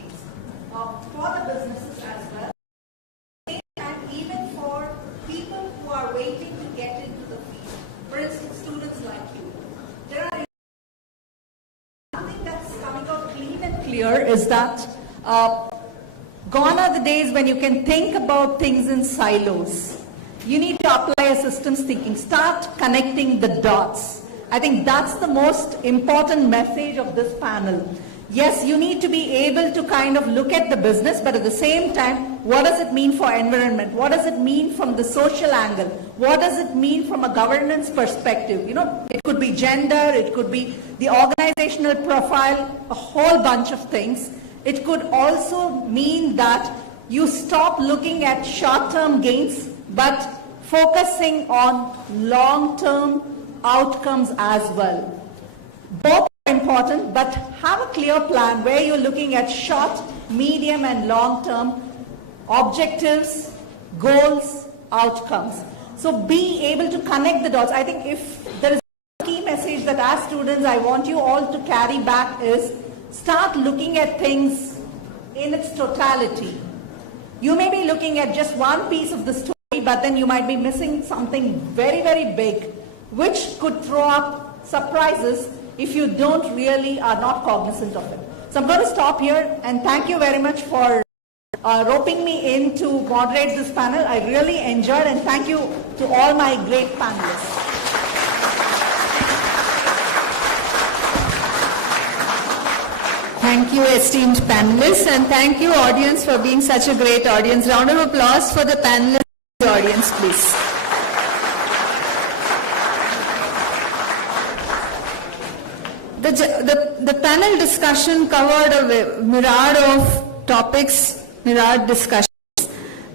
for the businesses as well, and even for people who are waiting to get into the field. For instance, students like you. There are something that's coming out clean and clear is that gone are the days when you can think about things in silos. You need to apply a systems thinking. Start connecting the dots. I think that's the most important message of this panel. Yes, you need to be able to kind of look at the business, but at the same time, what does it mean for environment? What does it mean from the social angle? What does it mean from a governance perspective? It could be gender, it could be the organizational profile, a whole bunch of things. It could also mean that you stop looking at short-term gains, but focusing on long-term outcomes as well. Both are important, but have a clear plan where you're looking at short, medium, and long-term objectives, goals, outcomes. So be able to connect the dots. I think if there is a key message that as students I want you all to carry back is start looking at things in its totality. You may be looking at just one piece of the story, but then you might be missing something very, very big, which could throw up surprises if you are not cognizant of it. So I'm going to stop here and thank you very much for roping me in to moderate this panel. I really enjoyed, and thank you to all my great panelists. Thank you, esteemed panelists, and thank you, audience, for being such a great audience. Round of applause for the panelists and the audience, please. The panel discussion covered a myriad of topics, myriad discussions.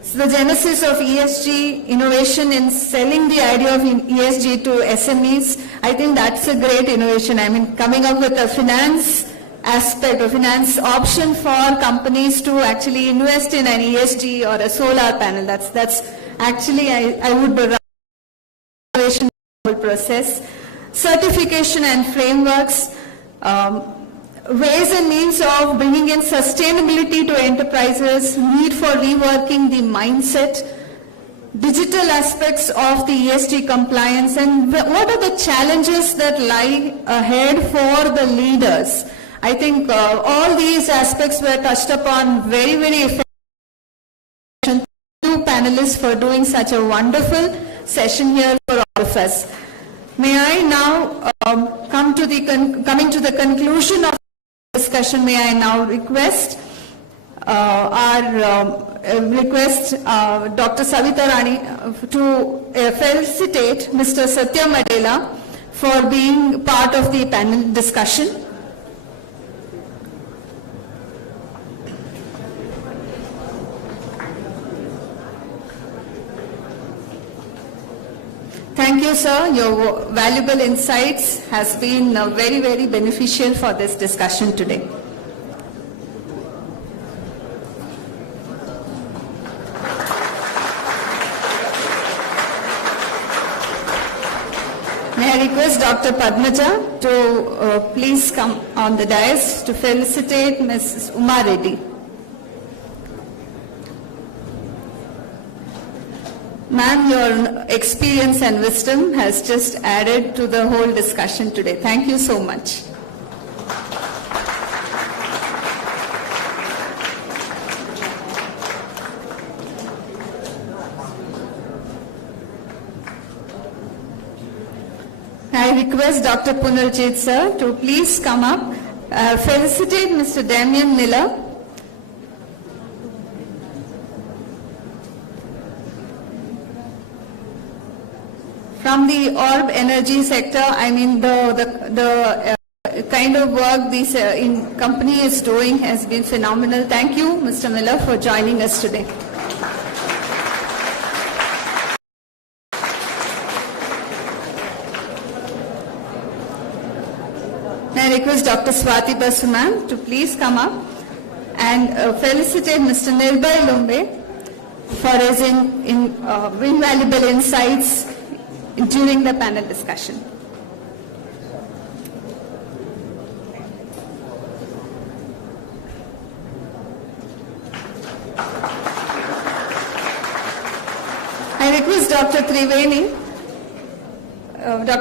So the genesis of ESG, innovation in selling the idea of ESG to SMEs, I think that's a great innovation. I mean, coming up with a finance aspect or finance option for companies to actually invest in an ESG or a solar panel. That's actually, I would run innovation process. Certification and frameworks, ways and means of bringing in sustainability to enterprises, need for reworking the mindset, digital aspects of the ESG compliance, and what are the challenges that lie ahead for the leaders. I think all these aspects were touched upon very, very effectively. Thank you panelists for doing such a wonderful session here for all of us. May I now coming to the conclusion of the discussion, may I now request Dr. Savita Rani to felicitate Mr. Satya Madela for being part of the panel discussion. Thank you, sir. Your valuable insights has been very, very beneficial for this discussion today. May I request Dr. Padmaja to please come on the dais to felicitate Mrs. Uma Reddy. Ma'am, your experience and wisdom has just added to the whole discussion today. Thank you so much. request Dr. Punarjit sir to please come up, felicitate Mr. Damien Miller. From the orb energy sector, I mean the kind of work this company is doing has been phenomenal. Thank you, Mr. Miller, for joining us today. May I request Dr. Swati Basu ma'am to please come up and felicitate Mr. Nirbhay Lumbe for raising invaluable insights during the panel discussion. I request Dr.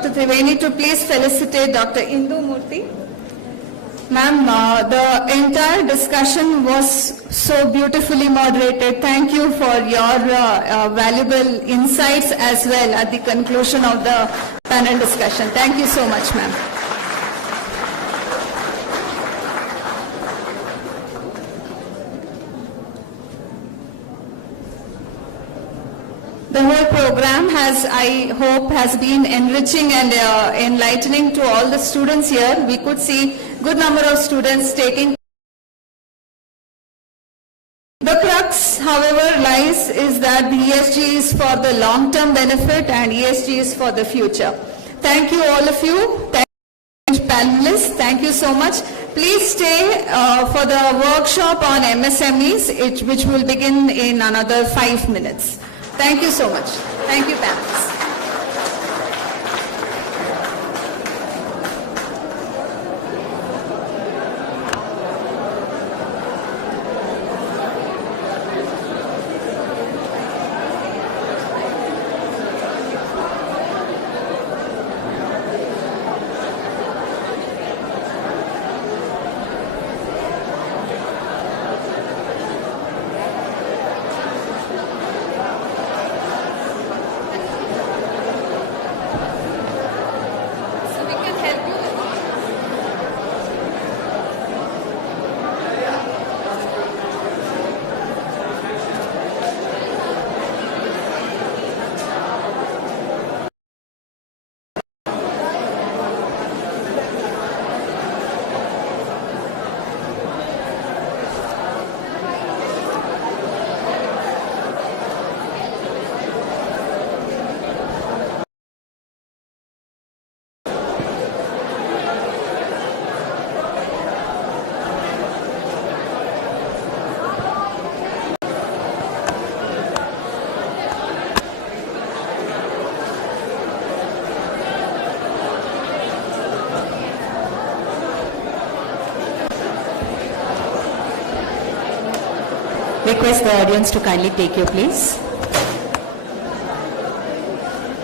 Triveni to please felicitate Dr. Indu Murthy. Ma'am, the entire discussion was so beautifully moderated. Thank you for your valuable insights as well at the conclusion of the panel discussion. Thank you so much, ma'am. The whole program I hope, has been enriching and enlightening to all the students here. We could see good number of students taking. The crux, however, lies is that the ESG is for the long-term benefit and ESG is for the future. Thank you all of you. Thank you panelists. Thank you so much. Please stay for the workshop on MSMEs, which will begin in another 5 minutes. Thank you so much. Thank you, panelists. Request the audience to kindly take your place.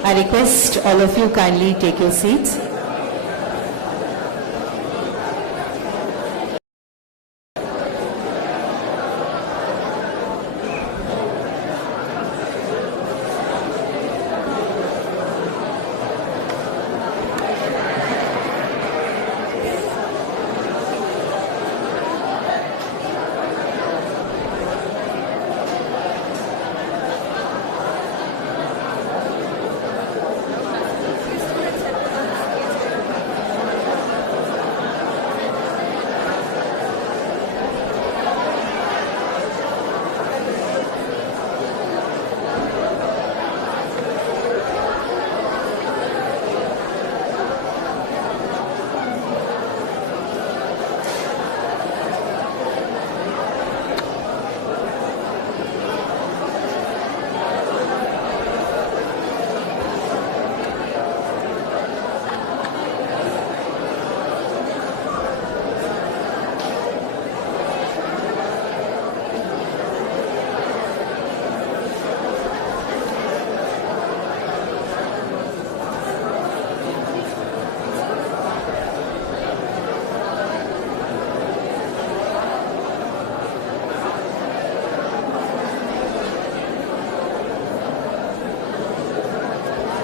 I request all of you kindly take your seats.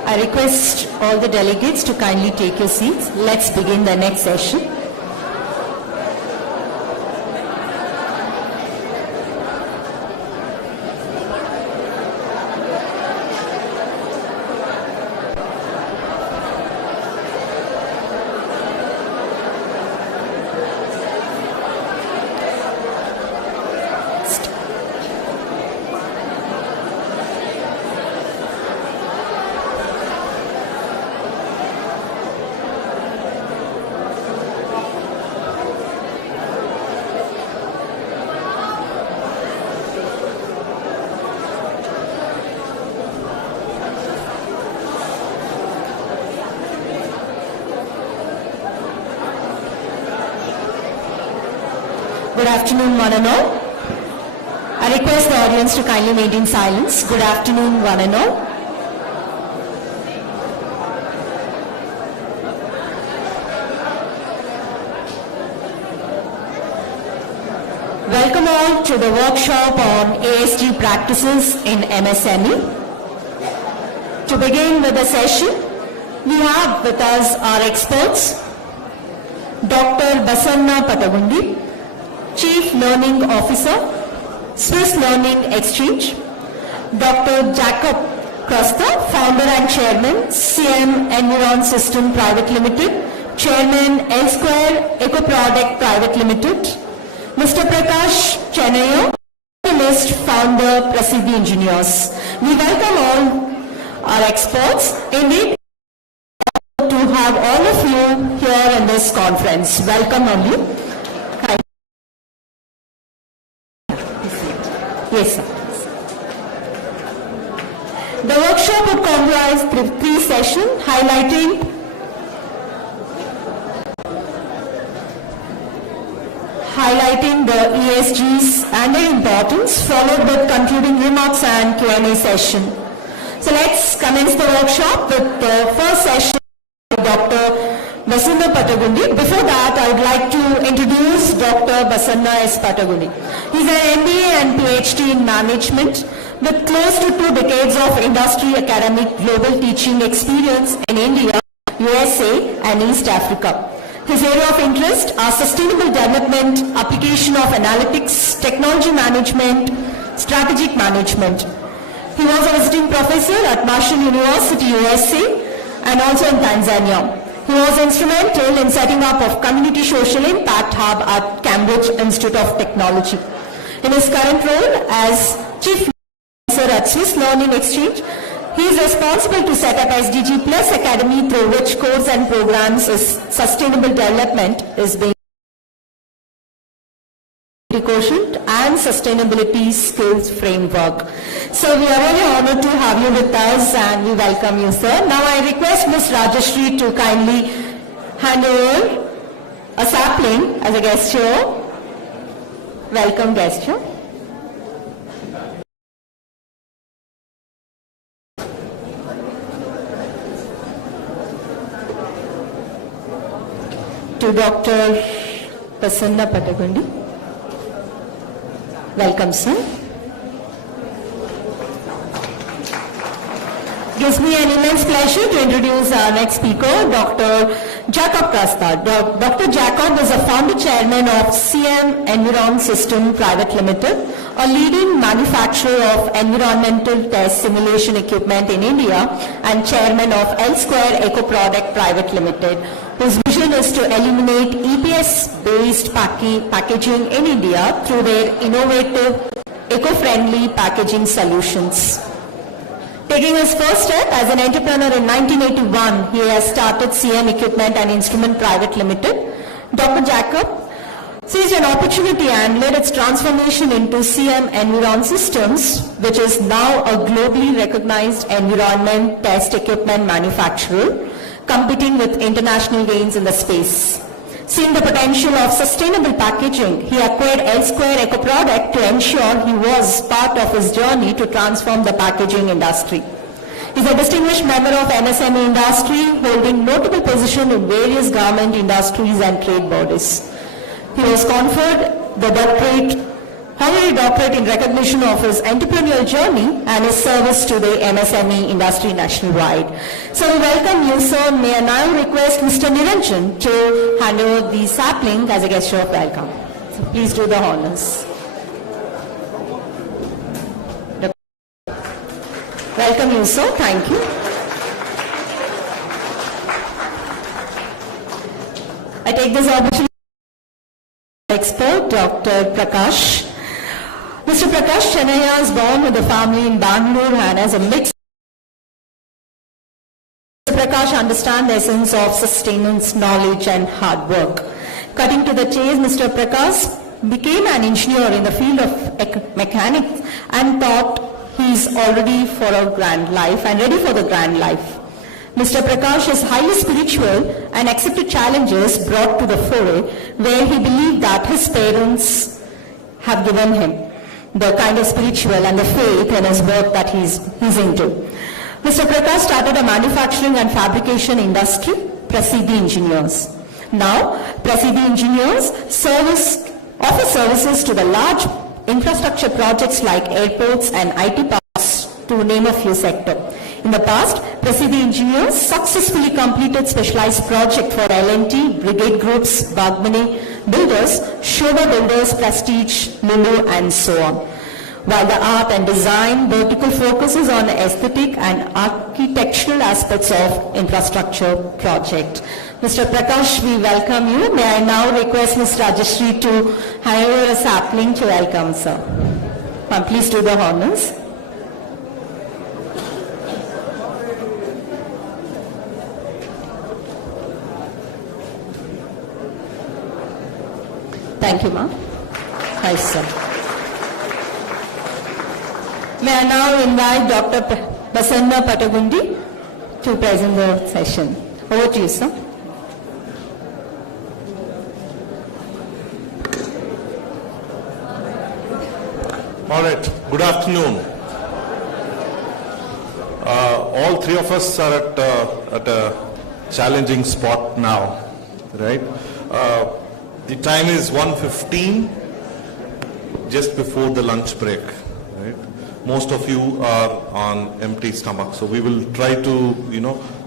I request all the delegates to kindly take your seats. Let's begin the next session. Good afternoon, one and all. I request the audience to kindly maintain silence. Good afternoon, one and all. Welcome all to the workshop on ESG practices in MSME. To begin with the session, we have with us our experts, Dr. Basanna Patagundi, Chief Learning Officer, Swiss Learning Exchange, Dr. Jacob Krasta, Founder and Chairman, CM Environ System Private Limited, Chairman L Square Eco Product Private Limited, Mr. Prakash Chenayo, Analyst, Founder, Prasiddhi Engineers. We welcome all our experts. Indeed, to have all of you here in this conference. Welcome all you. Yes, sir. The workshop would comprise three sessions highlighting the ESGs and their importance, followed with concluding remarks and Q&A session. So let's commence the workshop with the first session by Dr. Basanna Patagundi. Before that, I would like to introduce Dr. Basanna S. Patagundi. He's an MBA and PhD in management with close to 2 decades of industry academic global teaching experience in India, USA and East Africa. His area of interest are sustainable development, application of analytics, technology management, strategic management. He was a visiting professor at Marshall University, USA and also in Tanzania. He was instrumental in setting up of Community Social Impact Hub at Cambridge Institute of Technology. In his current role as Chief Officer at Swiss Learning Exchange, he is responsible to set up SDG Plus Academy, through which course and programs is sustainable development is being quotient and sustainability skills framework. So we are really honored to have you with us and we welcome you, sir. Now I request Ms. Rajashri to kindly hand over a sapling as a gesture. Welcome gesture. To Dr. Basanna Patagundi. Welcome, sir. Gives me an immense pleasure to introduce our next speaker, Dr. Jacob Krasta. Dr. Jacob is a founder chairman of CM Environ System Private Limited, a leading manufacturer of environmental test simulation equipment in India, and chairman of L Square Eco Product Private Limited, whose vision is to eliminate EPS-based packaging in India through their innovative, eco-friendly packaging solutions. Taking his first step as an entrepreneur in 1981, he has started CM Equipment and Instrument Private Limited. Dr. Jacob seized an opportunity and led its transformation into CM Environ Systems, which is now a globally recognized environment test equipment manufacturer, competing with international gains in the space. Seeing the potential of sustainable packaging, he acquired L Square Eco Product to ensure he was part of his journey to transform the packaging industry. He is a distinguished member of MSME industry, holding notable position in various government industries and trade bodies. He was conferred the doctorate honorary doctorate in recognition of his entrepreneurial journey and his service to the MSME industry nationwide. So we welcome you, sir. May I now request Mr. Niranjan to hand over the sapling as a gesture of welcome. So please do the honors. Welcome you, sir. Thank you. I take this opportunity to expert Dr. Prakash. Mr. Prakash Chennaiya was born with a family in Bangalore and as a mix. Mr. Prakash understands the essence of sustenance, knowledge and hard work. Cutting to the chase, Mr. Prakash became an engineer in the field of mechanics and thought he is already for a grand life and ready for the grand life. Mr. Prakash is highly spiritual and accepted challenges brought to the fore where he believed that his parents have given him the kind of spiritual and the faith in his work that he's into. Mr. Prakash started a manufacturing and fabrication industry, Prasiddhi Engineers. Now, Prasiddhi Engineers offer services to the large infrastructure projects like airports and IT parks, to name a few sectors. In the past, Prasiddhi Engineers successfully completed specialized projects for L&T, Brigade Groups, Bagmani Builders, Shobha Builders, Prestige, Lulu and so on. While the art and design vertical focuses on aesthetic and architectural aspects of infrastructure project. Mr. Prakash, we welcome you. May I now request Ms. Rajashri to hand over a sapling to welcome, sir. Please do the honors. Thank you, ma'am. Nice, sir. May I now invite Dr. Basanna Patagundi to present the session. Over to you, sir. All right, good afternoon. All three of us are at a challenging spot now, right? The time is 1:15, just before the lunch break, right? Most of you are on empty stomach, so we will try to,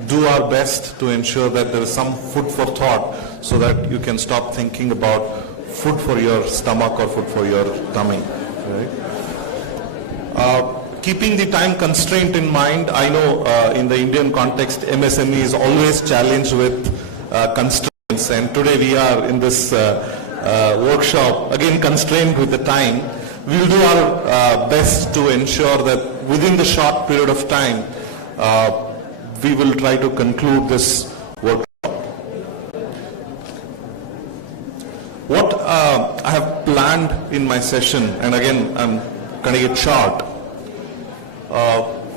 do our best to ensure that there is some food for thought so that you can stop thinking about food for your stomach or food for your tummy, right? Keeping the time constraint in mind, I know in the Indian context, MSME is always challenged with constraints. And today we are in this workshop, again constrained with the time. We will do our best to ensure that within the short period of time, we will try to conclude this workshop. What I have planned in my session, and again I'm cutting it short,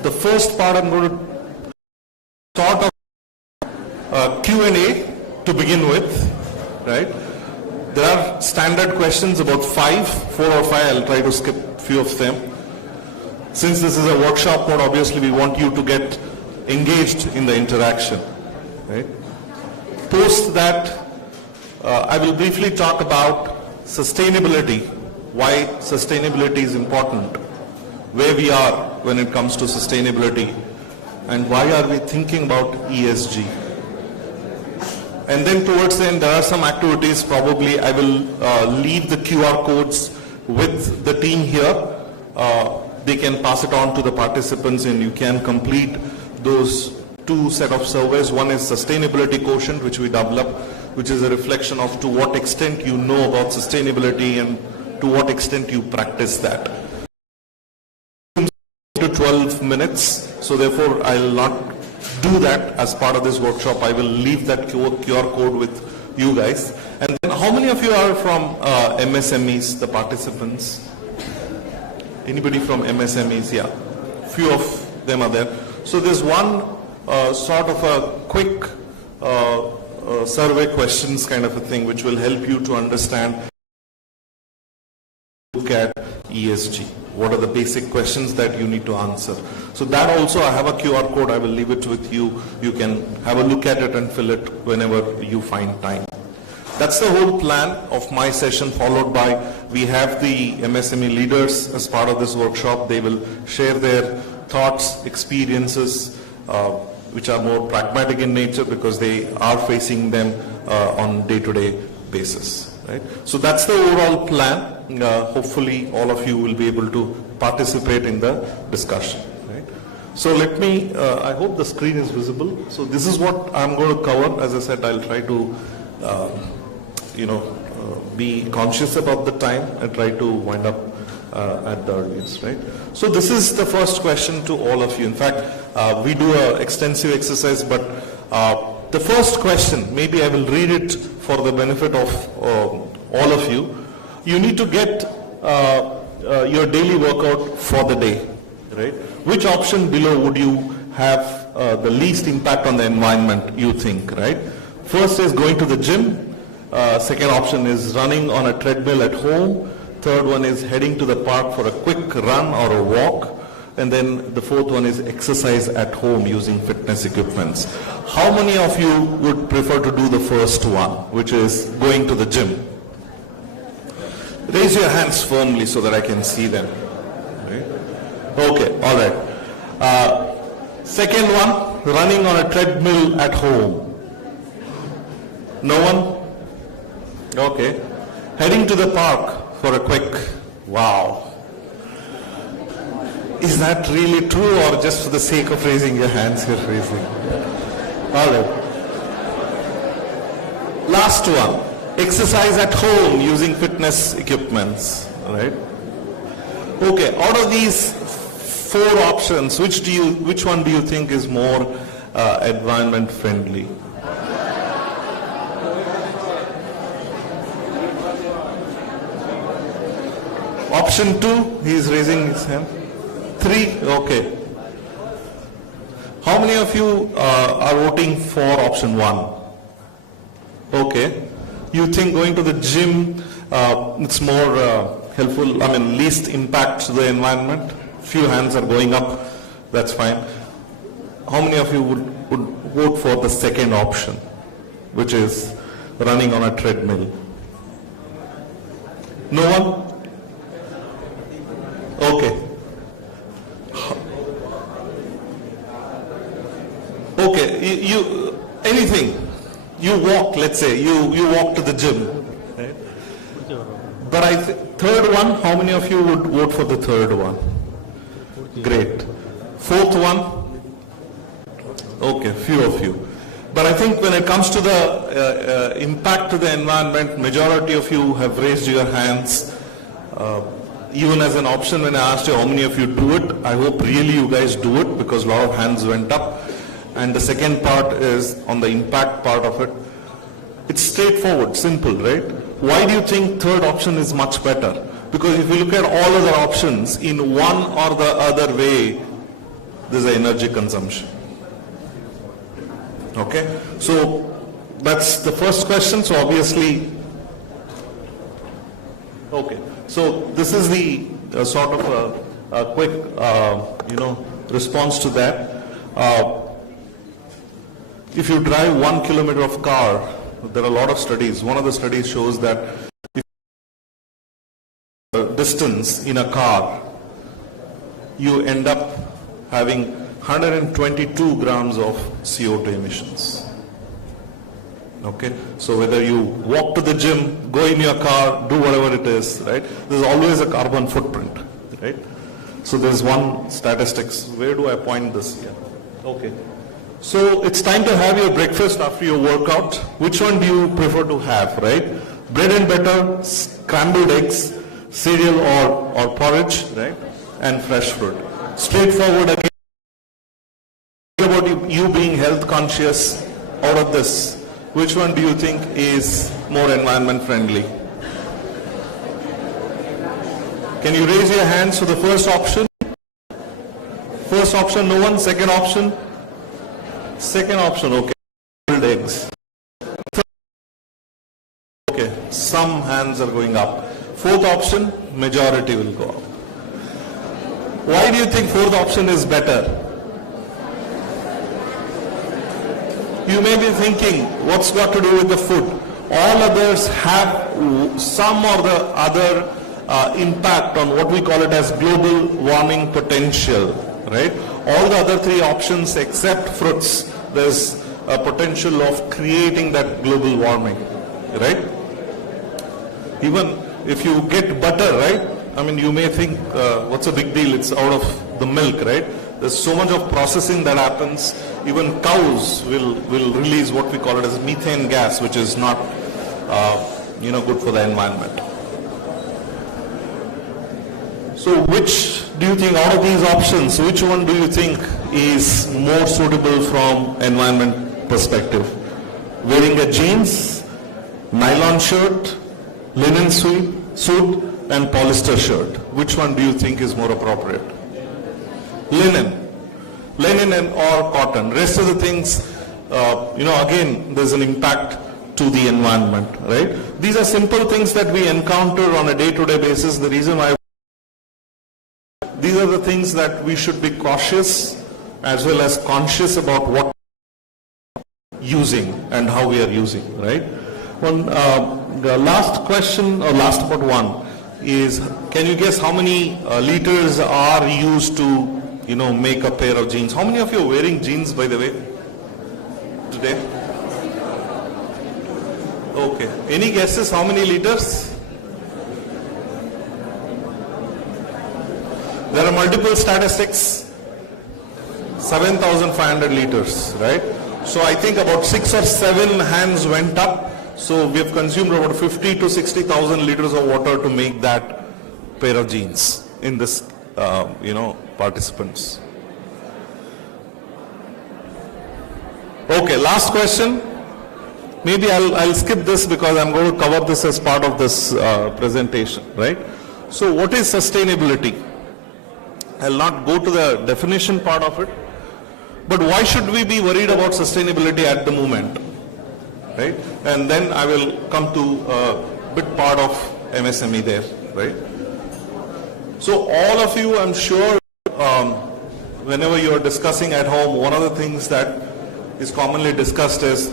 the first part I'm going to sort of Q&A to begin with, right? There are standard questions, about 4 or 5, I'll try to skip a few of them. Since this is a workshop mode, obviously we want you to get engaged in the interaction, right? Post that, I will briefly talk about sustainability, why sustainability is important, where we are when it comes to sustainability, and why are we thinking about ESG. And then towards the end, there are some activities. Probably I will leave the QR codes with the team here. They can pass it on to the participants and you can complete those 2 set of surveys. One is sustainability quotient, which we develop, which is a reflection of to what extent you know about sustainability and to what extent you practice that. To 12 minutes, so therefore I will not do that as part of this workshop. I will leave that QR code with you guys. And then how many of you are from MSMEs, the participants? Anybody from MSMEs? Yeah, few of them are there. So there's one sort of a quick survey questions kind of a thing which will help you to understand, look at ESG. What are the basic questions that you need to answer? So that also, I have a QR code, I will leave it with you. You can have a look at it and fill it whenever you find time. That's the whole plan of my session, followed by, we have the MSME leaders as part of this workshop. They will share their thoughts, experiences, which are more pragmatic in nature because they are facing them on day-to-day basis. Right? So that's the overall plan. Hopefully all of you will be able to participate in the discussion. Right? So let me, I hope the screen is visible. So this is what I'm going to cover. As I said, I'll try to be conscious about the time and try to wind up at the earliest, right? So this is the first question to all of you. In fact, we do an extensive exercise, but the first question, maybe I will read it for the benefit of all of you. You need to get your daily workout for the day, right? Which option below would you have the least impact on the environment, you think, right? First is going to the gym. Second option is running on a treadmill at home. Third one is heading to the park for a quick run or a walk. And then the fourth one is exercise at home using fitness equipments. How many of you would prefer to do the first one, which is going to the gym? Raise your hands firmly so that I can see them. Right? Okay, all right. Second one, running on a treadmill at home. No one? Okay. Heading to the park for a quick, wow. Is that really true, or just for the sake of raising your hands you're raising? All right. Last one. Exercise at home using fitness equipments. Right? Okay. Out of these four options, which one do you think is more environment friendly? Option 2, he is raising his hand. 3, okay. How many of you are voting for option 1? Okay. You think going to the gym, it's more helpful, least impact to the environment? Few hands are going up, that's fine. How many of you would vote for the second option, which is running on a treadmill? No one? Okay. Okay, you anything. You walk, let's say, you walk to the gym. Right? But third one, how many of you would vote for the third one? Great. Fourth one? Okay, few of you. But I think when it comes to the impact to the environment, majority of you have raised your hands. Even as an option, when I asked you how many of you do it, I hope really you guys do it, because a lot of hands went up. And the second part is on the impact part of it. It's straightforward, simple, right? Why do you think third option is much better? Because if you look at all other options, in one or the other way, there's an energy consumption. Okay? So that's the first question. So obviously, okay. So this is the sort of a quick, response to that. If you drive 1 kilometer of car, there are a lot of studies. One of the studies shows that if distance in a car, you end up having 122 grams of CO2 emissions. Okay, so whether you walk to the gym, go in your car, do whatever it is, right? There's always a carbon footprint, right? So there's one statistics. Where do I point this here? Okay. So it's time to have your breakfast after your workout. Which one do you prefer to have, right? Bread and butter, scrambled eggs, cereal or porridge, right? And fresh fruit. Straightforward again. About you being health conscious out of this. Which one do you think is more environment friendly? Can you raise your hands for the first option? First option, no one. Second option? Second option, okay. Scrambled eggs. Third, okay, some hands are going up. Fourth option, majority will go up. Why do you think fourth option is better? You may be thinking, what's got to do with the food? all others have some or the other impact on what we call it as global warming potential, right? All the other three options except fruits, there's a potential of creating that global warming, right? Even if you get butter, right? I mean, you may think, what's a big deal? It's out of the milk, right? There's so much of processing that happens. Even cows will release what we call it as methane gas, which is not, good for the environment. So which do you think, out of these options, which one do you think is more suitable from environment perspective? Wearing a jeans, nylon shirt, linen suit, and polyester shirt. Which one do you think is more appropriate? Linen and or cotton. Rest of the things, again, there's an impact to the environment, right? These are simple things that we encounter on a day-to-day basis. The reason why these are the things that we should be cautious as well as conscious about what using and how we are using, right? The last question, or last but one, is can you guess how many liters are used to make a pair of jeans? How many of you are wearing jeans, by the way, today? Okay. Any guesses how many liters? There are multiple statistics. 7,500 liters, right? So I think about 6 or 7 hands went up. So we have consumed about 50 to 60,000 liters of water to make that pair of jeans in this, participants. Okay, last question. Maybe I'll skip this because I'm going to cover this as part of this presentation, right? So what is sustainability? I'll not go to the definition part of it, but why should we be worried about sustainability at the moment, right? And then I will come to a bit part of MSME there, right? So all of you, I'm sure, whenever you're discussing at home, one of the things that is commonly discussed is,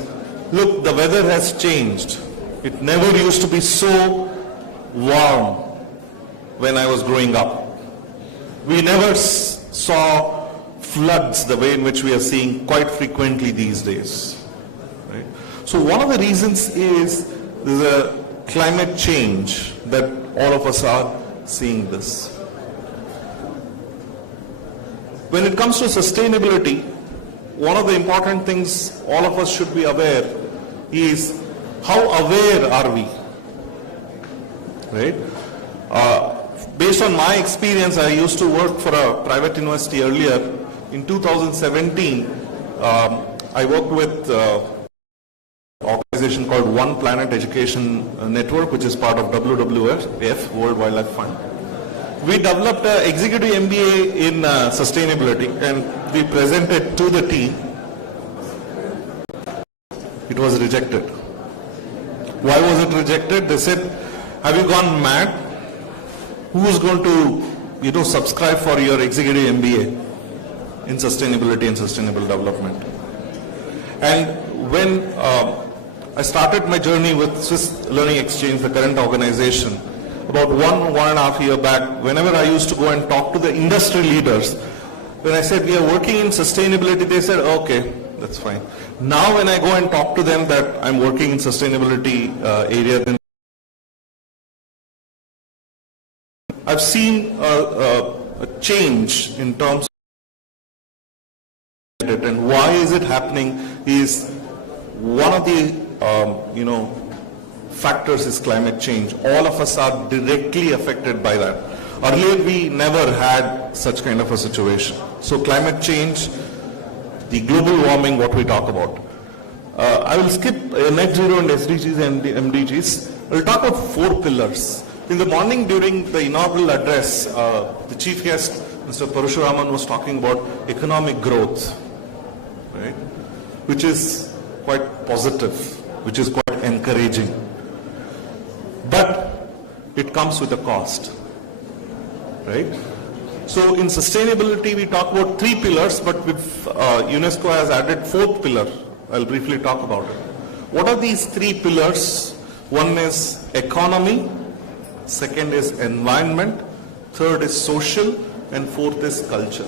look, the weather has changed. It never used to be so warm when I was growing up. We never saw floods the way in which we are seeing quite frequently these days. Right? So one of the reasons is there's a climate change that all of us are seeing this. When it comes to sustainability, one of the important things all of us should be aware is how aware are we, right? Based on my experience, I used to work for a private university earlier. In 2017, I worked with an organization called One Planet Education Network, which is part of WWF, World Wildlife Fund. We developed an executive MBA in sustainability, and we presented to the team. It was rejected. Why was it rejected? They said, have you gone mad? Who is going to, subscribe for your executive MBA in sustainability and sustainable development? And when I started my journey with Swiss Learning Exchange, the current organization, about one and a half year back, whenever I used to go and talk to the industry leaders, when I said we are working in sustainability, they said, okay, that's fine. Now when I go and talk to them that I'm working in sustainability area, then I've seen a change in terms of it, and why is it happening is one of the factors is climate change. All of us are directly affected by that. Earlier we never had such kind of a situation. So climate change, the global warming, what we talk about. I will skip net zero and SDGs and the MDGs. We'll talk about 4 pillars. In the morning during the inaugural address, the chief guest, Mr. Parashuraman, was talking about economic growth, right? Which is quite positive, which is quite encouraging. But it comes with a cost, right? So in sustainability, we talk about 3 pillars, but UNESCO has added 4th pillar. I'll briefly talk about it. What are these 3 pillars? One is economy, second is environment, third is social, and fourth is culture.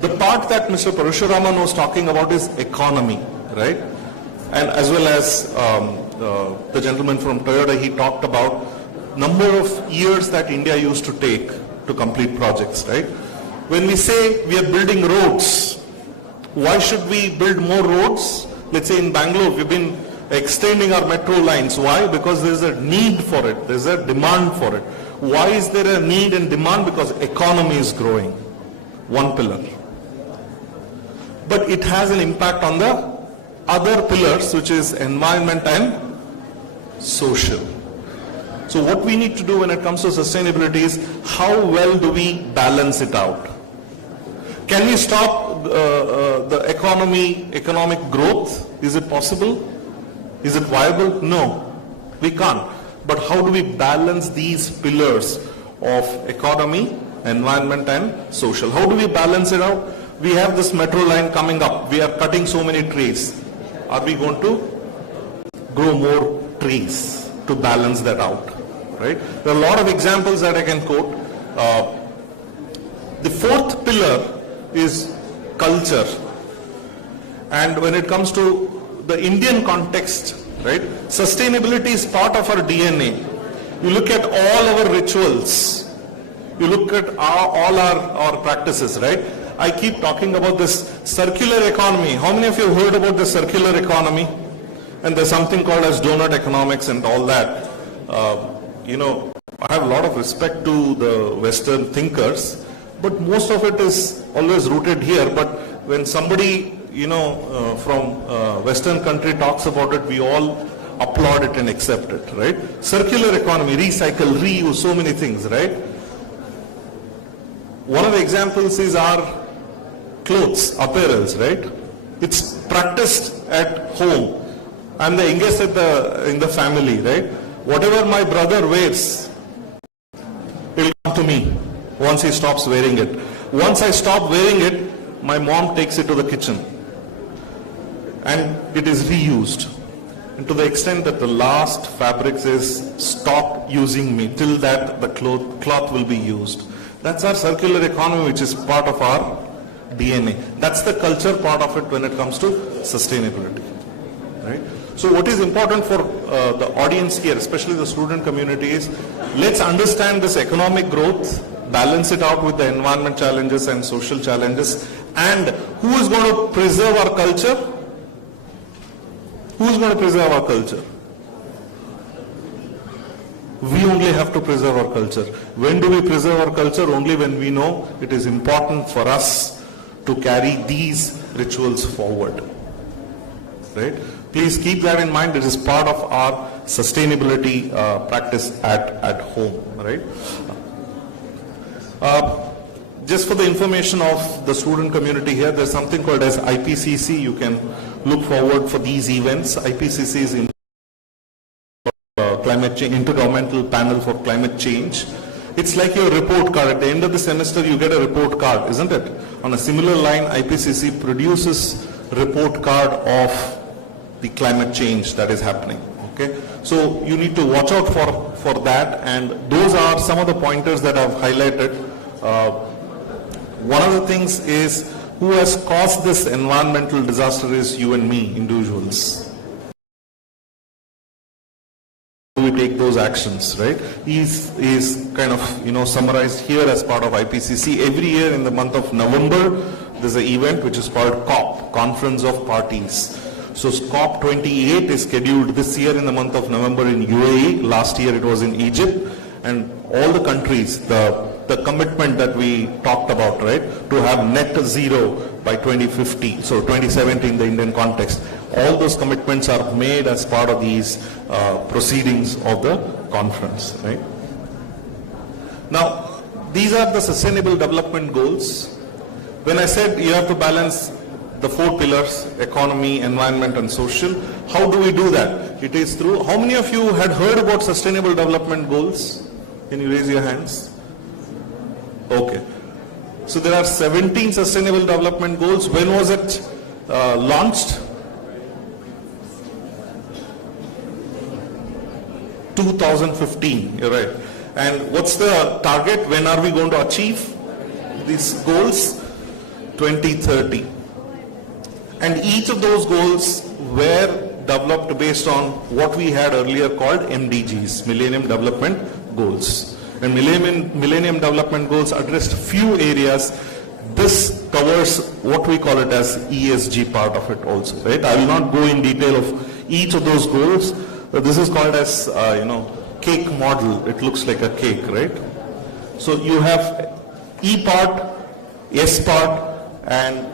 The part that Mr. Parashuraman was talking about is economy, right? And as well as the gentleman from Toyota, he talked about number of years that India used to take to complete projects, right? When we say we are building roads, why should we build more roads? Let's say in Bangalore, we've been extending our metro lines. Why? Because there's a need for it. There's a demand for it. Why is there a need and demand? Because economy is growing. One pillar. But it has an impact on the other pillars, which is environment and social. So what we need to do when it comes to sustainability is how well do we balance it out? Can we stop the economic growth? Is it possible? Is it viable? No, we can't. But how do we balance these pillars of economy, environment and social? How do we balance it out? We have this metro line coming up. We are cutting so many trees. Are we going to grow more trees to balance that out? Right? There are a lot of examples that I can quote. The fourth pillar is culture. And when it comes to the Indian context, right, sustainability is part of our DNA. You look at all our rituals, you look at all our practices, right? I keep talking about this circular economy. How many of you have heard about the circular economy? And there's something called as donut economics and all that. I have a lot of respect to the Western thinkers, but most of it is always rooted here. But when somebody, from Western country talks about it, we all applaud it and accept it, right? Circular economy, recycle, reuse, so many things, right? One of the examples is our clothes, apparels, right? It's practiced at home. I'm the youngest in the family, right? Whatever my brother wears, it will come to me once he stops wearing it. Once I stop wearing it, my mom takes it to the kitchen. And it is reused. And to the extent that the last fabric says, stop using me, till that the cloth will be used. That's our circular economy, which is part of our DNA. That's the culture part of it when it comes to sustainability. Right? So what is important for the audience here, especially the student community, is let's understand this economic growth, balance it out with the environment challenges and social challenges, and who is going to preserve our culture? Who is going to preserve our culture? We only have to preserve our culture. When do we preserve our culture? Only when we know it is important for us to carry these rituals forward. Right? Please keep that in mind. It is part of our sustainability practice at home. Right? Just for the information of the student community here, there's something called as IPCC. You can look forward for these events. IPCC is climate change, Intergovernmental Panel for Climate Change. It's like your report card. At the end of the semester, you get a report card, isn't it? On a similar line, IPCC produces report card of the climate change that is happening. Okay, so you need to watch out for that, and those are some of the pointers that I've highlighted. One of the things is who has caused this environmental disaster is you and me, individuals. We take those actions, right? Is kind of summarized here as part of IPCC. Every year in the month of November, there's an event which is called COP, Conference of Parties. So COP 28 is scheduled this year in the month of November in UAE. Last year it was in Egypt, and all the countries, the commitment that we talked about, right, to have net zero by 2050, so 2070 in the Indian context. All those commitments are made as part of these proceedings of the conference, right? Now, these are the Sustainable Development Goals. When I said you have to balance the four pillars, economy, environment and social, how do we do that? It is through, how many of you had heard about Sustainable Development Goals? Can you raise your hands? Okay. So there are 17 Sustainable Development Goals. When was it launched? 2015. You're right. And what's the target? When are we going to achieve these goals? 2030. And each of those goals were developed based on what we had earlier called MDGs, Millennium Development Goals. And Millennium Development Goals addressed few areas. This covers what we call it as ESG part of it also, right? I will not go in detail of each of those goals. This is called as, cake model. It looks like a cake, right? So you have E part, S part, and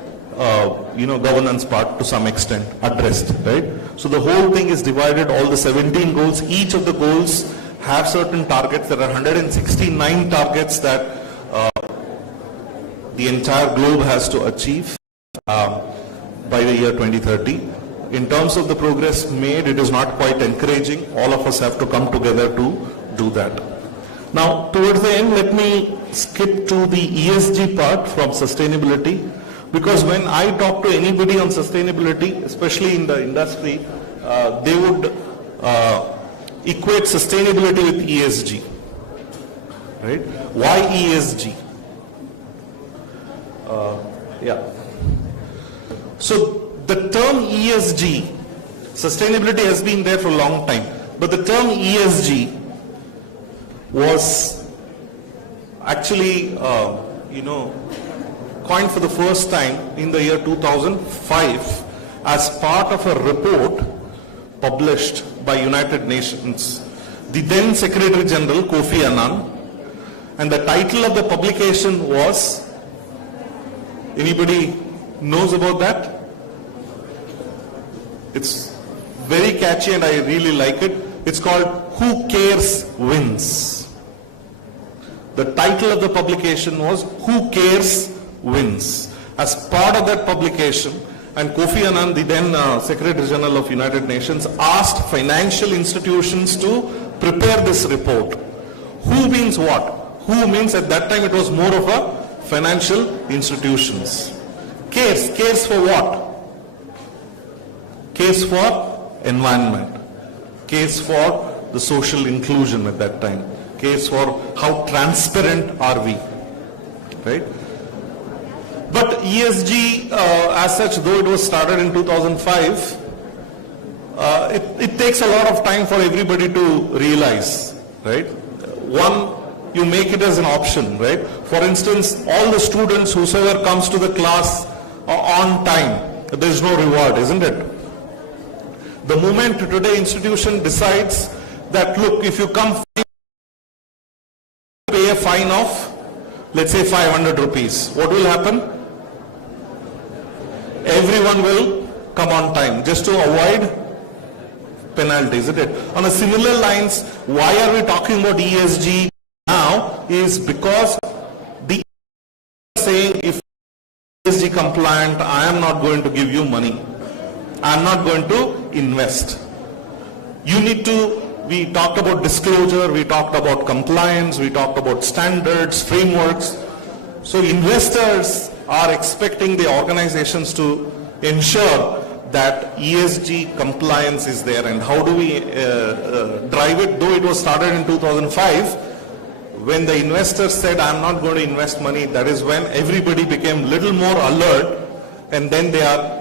governance part to some extent addressed, right? So the whole thing is divided, all the 17 goals. Each of the goals have certain targets. There are 169 targets that the entire globe has to achieve by the year 2030. In terms of the progress made, it is not quite encouraging. All of us have to come together to do that. Now, towards the end, let me skip to the ESG part from sustainability, because when I talk to anybody on sustainability, especially in the industry, they would equate sustainability with ESG, right? Why ESG? So the term ESG, sustainability has been there for a long time, but the term ESG was actually, coined for the first time in the year 2005 as part of a report published by United Nations. The then Secretary General Kofi Annan, and the title of the publication was, anybody knows about that? It's very catchy and I really like it. It's called Who Cares Wins. The title of the publication was Who Cares Wins. As part of that publication, and Kofi Annan, the then Secretary General of United Nations, asked financial institutions to prepare this report. Who means what? Who means at that time it was more of a financial institutions. Cares. Cares for what? Cares for environment. Cares for the social inclusion at that time. Cares for how transparent are we. Right? But ESG, as such, though it was started in 2005, it takes a lot of time for everybody to realize, right? One, you make it as an option, right? For instance, all the students, whosoever comes to the class on time, there is no reward, isn't it? The moment today institution decides that, look, if you come, pay a fine of, let's say 500 rupees, what will happen? Everyone will come on time just to avoid penalty, isn't it? On a similar lines, why are we talking about ESG now is because the saying if ESG compliant, I am not going to give you money. I am not going to invest. You need to, we talked about disclosure, we talked about compliance, we talked about standards, frameworks. So investors are expecting the organizations to ensure that ESG compliance is there. And how do we drive it? Though it was started in 2005, when the investors said, I'm not going to invest money, that is when everybody became little more alert, and then they are,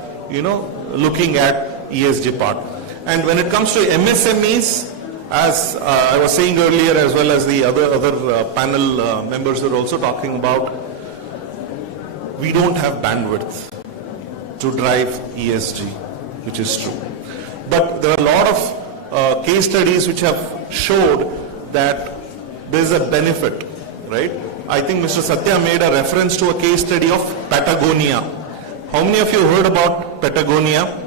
looking at ESG part. And when it comes to MSMEs, as I was saying earlier, as well as the other panel members were also talking about, we don't have bandwidth to drive ESG, which is true. But there are a lot of case studies which have showed that there is a benefit, right? I think Mr. Satya made a reference to a case study of Patagonia. How many of you heard about Patagonia?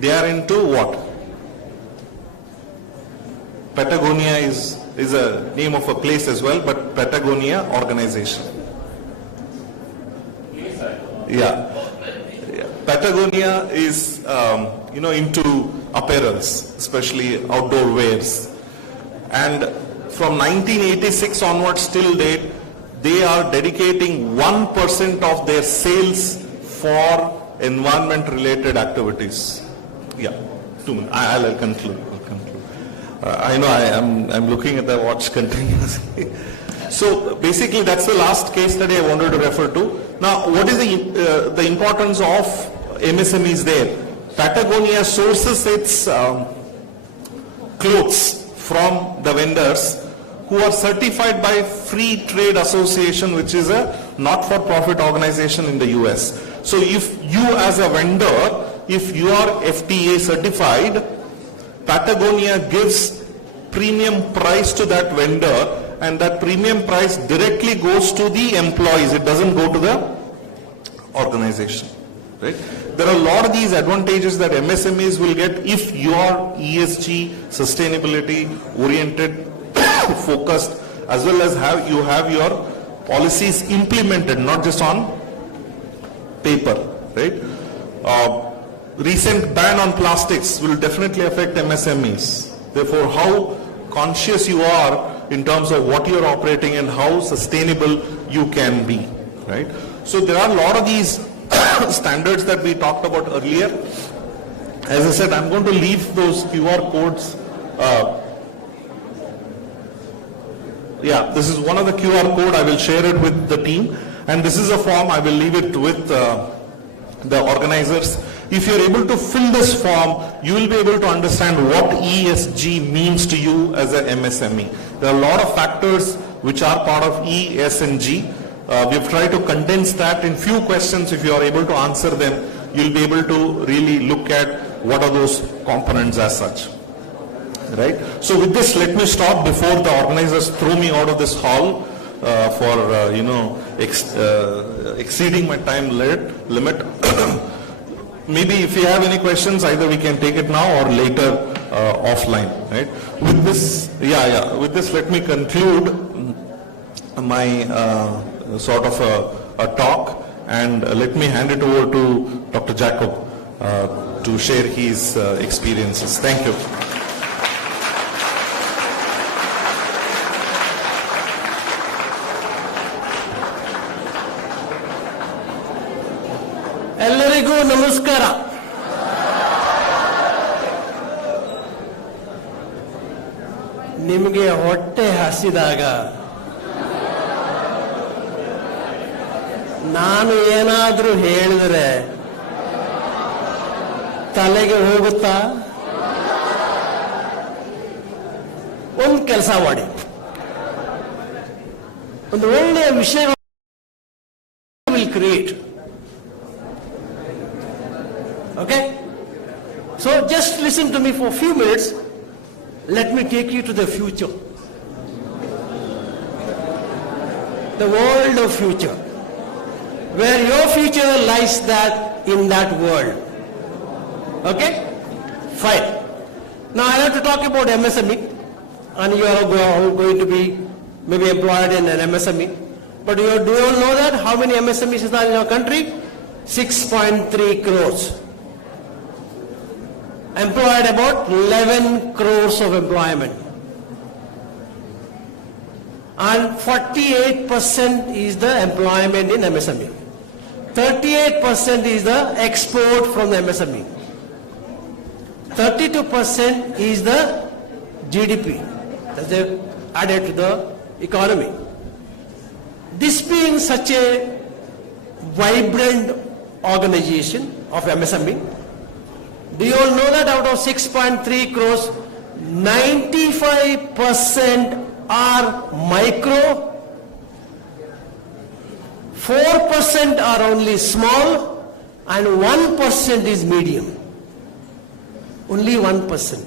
They are into what? Patagonia is a name of a place as well, but Patagonia organization. Yeah. Patagonia is, into apparels, especially outdoor wears. And from 1986 onwards till date, they are dedicating 1% of their sales for environment-related activities. Yeah. 2 minutes. I'll conclude. I know I'm looking at the watch continuously. So basically that's the last case study I wanted to refer to. Now what is the importance of MSMEs there? Patagonia sources its clothes from the vendors who are certified by Free Trade Association, which is a not-for-profit organization in the US. So if you as a vendor, if you are FTA certified, Patagonia gives premium price to that vendor, and that premium price directly goes to the employees. It doesn't go to the organization, right? There are a lot of these advantages that MSMEs will get if you are ESG, sustainability oriented, focused, as well as you have your policies implemented, not just on paper, right? Recent ban on plastics will definitely affect MSMEs. Therefore, how conscious you are in terms of what you're operating and how sustainable you can be, right? So there are a lot of these standards that we talked about earlier. As I said, I'm going to leave those QR codes. This is one of the QR code. I will share it with the team. And this is a form. I will leave it with the organizers. If you're able to fill this form, you will be able to understand what ESG means to you as an MSME. There are a lot of factors which are part of E, S, and G. We've tried to condense that in few questions. If you are able to answer them, you'll be able to really look at what are those components as such. Right? So with this, let me stop before the organizers throw me out of this hall for exceeding my time limit. Maybe if you have any questions, either we can take it now or later offline. Right? With this, with this, let me conclude my sort of a talk, and let me hand it over to Dr. Jacob to share his experiences. Thank you. ಎಲ್ಲರಿಗೂ ನಮಸ್ಕಾರ. ನಿಮಗೆ ಹೊಟ್ಟೆ ಹಸಿದಾಗ ನಾನು ಏನಾದರೂ ಹೇಳಿದರೆ ತಲೆಗೆ ಹೋಗುತ್ತಾ? ಒಂದು ಕೆಲಸ ಮಾಡಿ, ಒಂದು ಒಳ್ಳೆಯ ವಿಷಯ will create. Okay? So just listen to me for a few minutes. Let me take you to the future. The world of future. Where your future lies in that world. Okay? Fine. Now I have to talk about MSME. And you are going to be maybe employed in an MSME. But do you all know that? How many MSMEs are in our country? 6.3 crores. Employed about 11 crores of employment. And 48% is the employment in MSME. 38% is the export from the MSME. 32% is the GDP that they've added to the economy. This being such a vibrant organization of MSME, do you all know that out of 6.3 crores, 95% are micro, 4% are only small, and 1% is medium. Only 1%.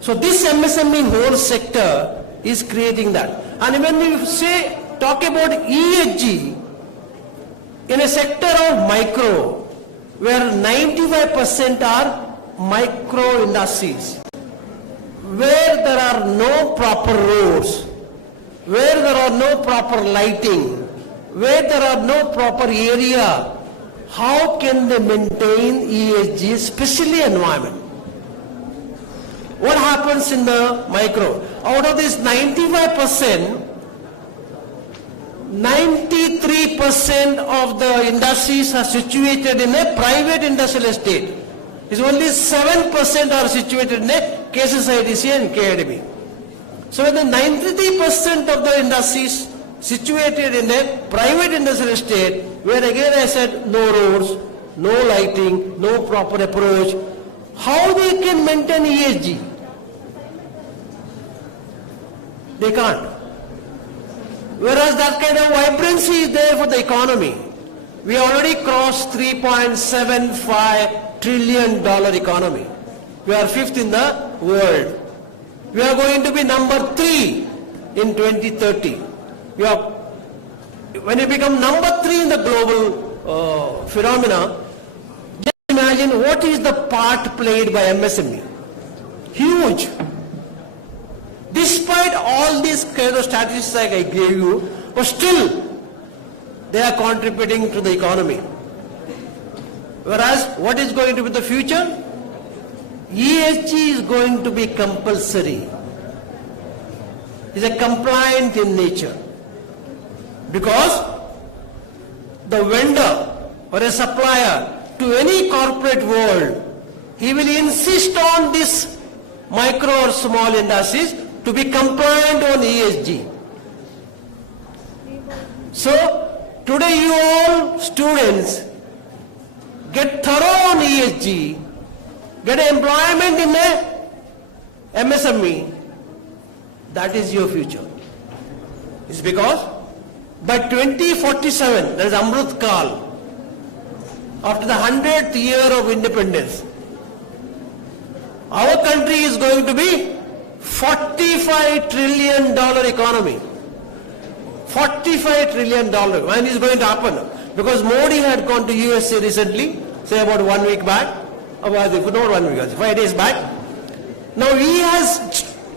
So this MSME whole sector is creating that. And when we talk about ESG, in a sector of micro, where 95% are micro industries, where there are no proper roads, where there are no proper lighting, where there are no proper area, how can they maintain ESG, especially environment? What happens in the micro? Out of this 95%, 93% of the industries are situated in a private industrial estate. is only 7% are situated in a KSSIDC and KIDB. So when the 93% of the industries situated in a private industrial estate, where again I said no roads, no lighting, no proper approach, how they can maintain ESG? They can't. Whereas that kind of vibrancy is there for the economy. We already crossed $3.75 trillion economy. We are 5th in the world. We are going to be number 3 in 2030. When you become number 3 in the global phenomena, just imagine what is the part played by MSME. Huge. Despite all these kind of statistics like I gave you, but still they are contributing to the economy. Whereas what is going to be the future? ESG is going to be compulsory. It's a compliant in nature. Because the vendor or a supplier to any corporate world, he will insist on this micro or small industries to be compliant on ESG. So, today you all students get thorough on ESG, get employment in a MSME, that is your future. It's because by 2047, there is Amrut Kal, after the 100th year of independence, our country is going to be $45 trillion economy. $45 trillion. When is going to happen? Because Modi had gone to USA recently, say about 1 week back, not 1 week, 5 days back. Now he has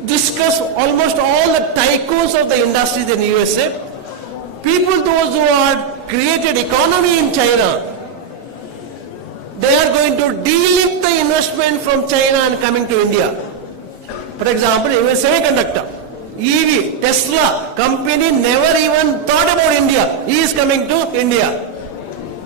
discussed almost all the tycoons of the industries in USA. People, those who have created economy in China, they are going to delink the investment from China and coming to India. For example, even semiconductor, EV, Tesla company never even thought about India. He is coming to India.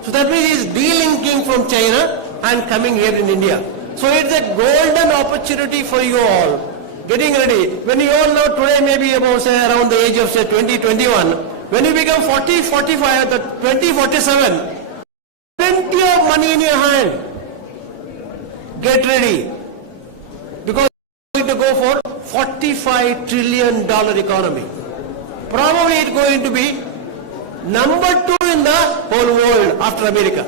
So that means he is delinking from China and coming here in India. So it's a golden opportunity for you all. Getting ready. When you all know today maybe about say around the age of say 20, 21, when you become 40, 45, 20, 47, plenty of money in your hand. Get ready. Because you are going to go for $45 trillion economy. Probably it's going to be number 2 in the whole world after America.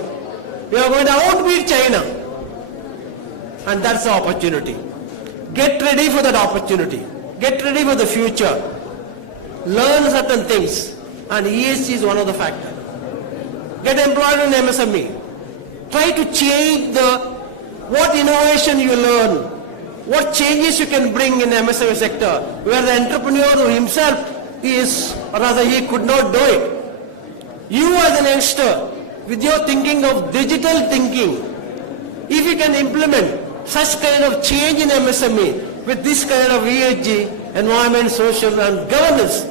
We are going to outbeat China. And that's the opportunity. Get ready for that opportunity. Get ready for the future. Learn certain things. And ESG is one of the factors. Get employed in MSME. Try to change what innovation you learn, what changes you can bring in MSME sector, where the entrepreneur himself is, or rather he could not do it. You as an youngster, with your thinking of digital thinking, if you can implement such kind of change in MSME with this kind of ESG, environment, social and governance,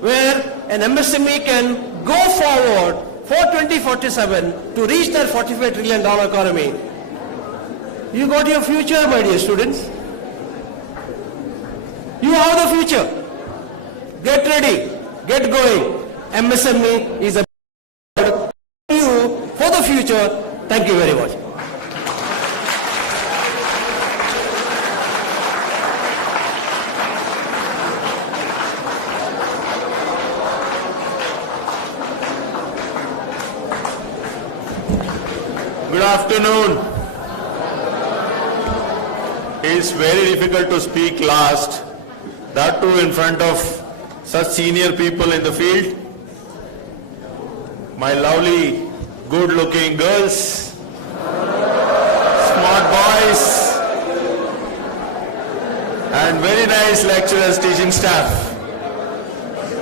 where an MSME can go forward for 2047 to reach that $45 trillion economy. You got your future, my dear students. You have the future. Get ready, get going. MSME is a you for the future. Thank you very much. Good afternoon. It's very difficult to speak last, that too in front of such senior people in the field. My lovely, good-looking girls, smart boys, and very nice lecturers, teaching staff.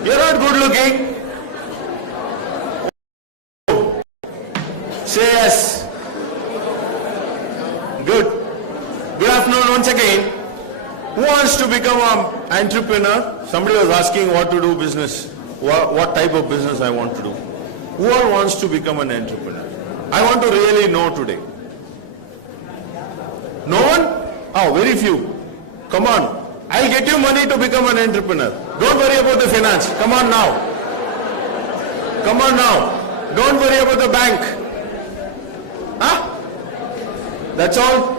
You're not good-looking. Say yes. Good. Good afternoon once again. Who wants to become an entrepreneur? Somebody was asking what to do business, what type of business I want to do. Who all wants to become an entrepreneur? I want to really know today. No one? Oh, very few. Come on. I'll get you money to become an entrepreneur. Don't worry about the finance. Come on now. Come on now. Don't worry about the bank. Huh? That's all.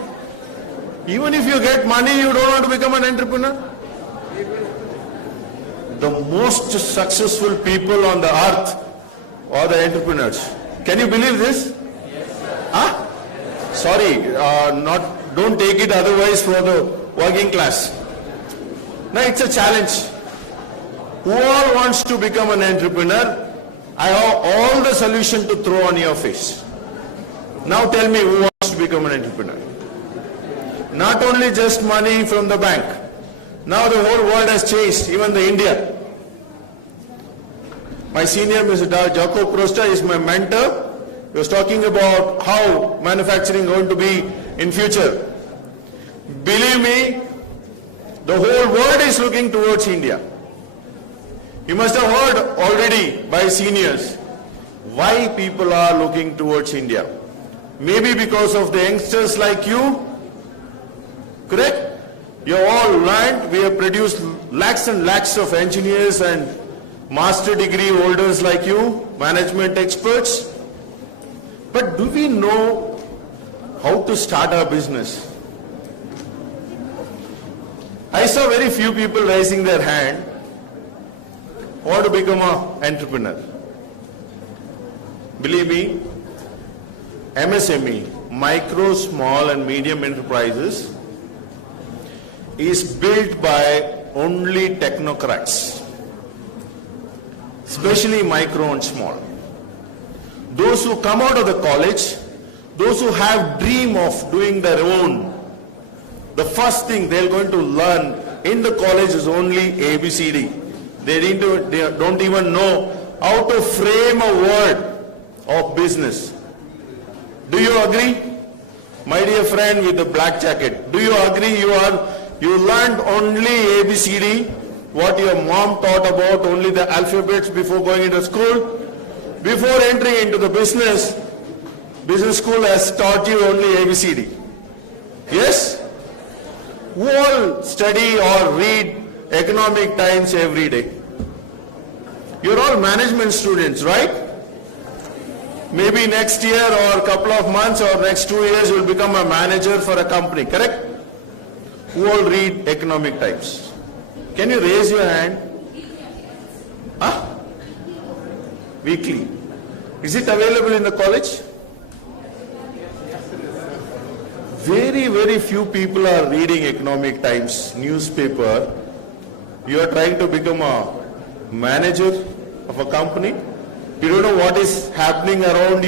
Even if you get money, you don't want to become an entrepreneur? The most successful people on the earth are the entrepreneurs. Can you believe this? Huh? Sorry, don't take it otherwise for the working class. Now it's a challenge. Who all wants to become an entrepreneur? I have all the solution to throw on your face. Now tell me who wants to become an entrepreneur? Not only just money from the bank. Now the whole world has changed, even the India. My senior, Mr. Jacob Prosta, is my mentor. He was talking about how manufacturing is going to be in future. Believe me, the whole world is looking towards India. You must have heard already by seniors why people are looking towards India. Maybe because of the youngsters like you, correct? You have all learned, we have produced lakhs and lakhs of engineers and master degree holders like you, management experts. But do we know how to start our business? I saw very few people raising their hand who want to become an entrepreneur. Believe me, MSME, micro, small and medium enterprises, is built by only technocrats, especially micro and small. Those who come out of the college, those who have dream of doing their own, the first thing they're going to learn in the college is only ABCD. They don't even know how to frame a word of business. Do you agree? My dear friend with the black jacket, do you agree you learned only ABCD, what your mom taught about, only the alphabets before going into school? Before entering into the business school has taught you only ABCD. Yes? Who all study or read Economic Times every day? You're all management students, right? Maybe next year or a couple of months or next 2 years you'll become a manager for a company, correct? Who all read Economic Times? Can you raise your hand? Huh? Weekly. Is it available in the college? Very, very few people are reading Economic Times newspaper. You are trying to become a manager of a company. You don't know what is happening around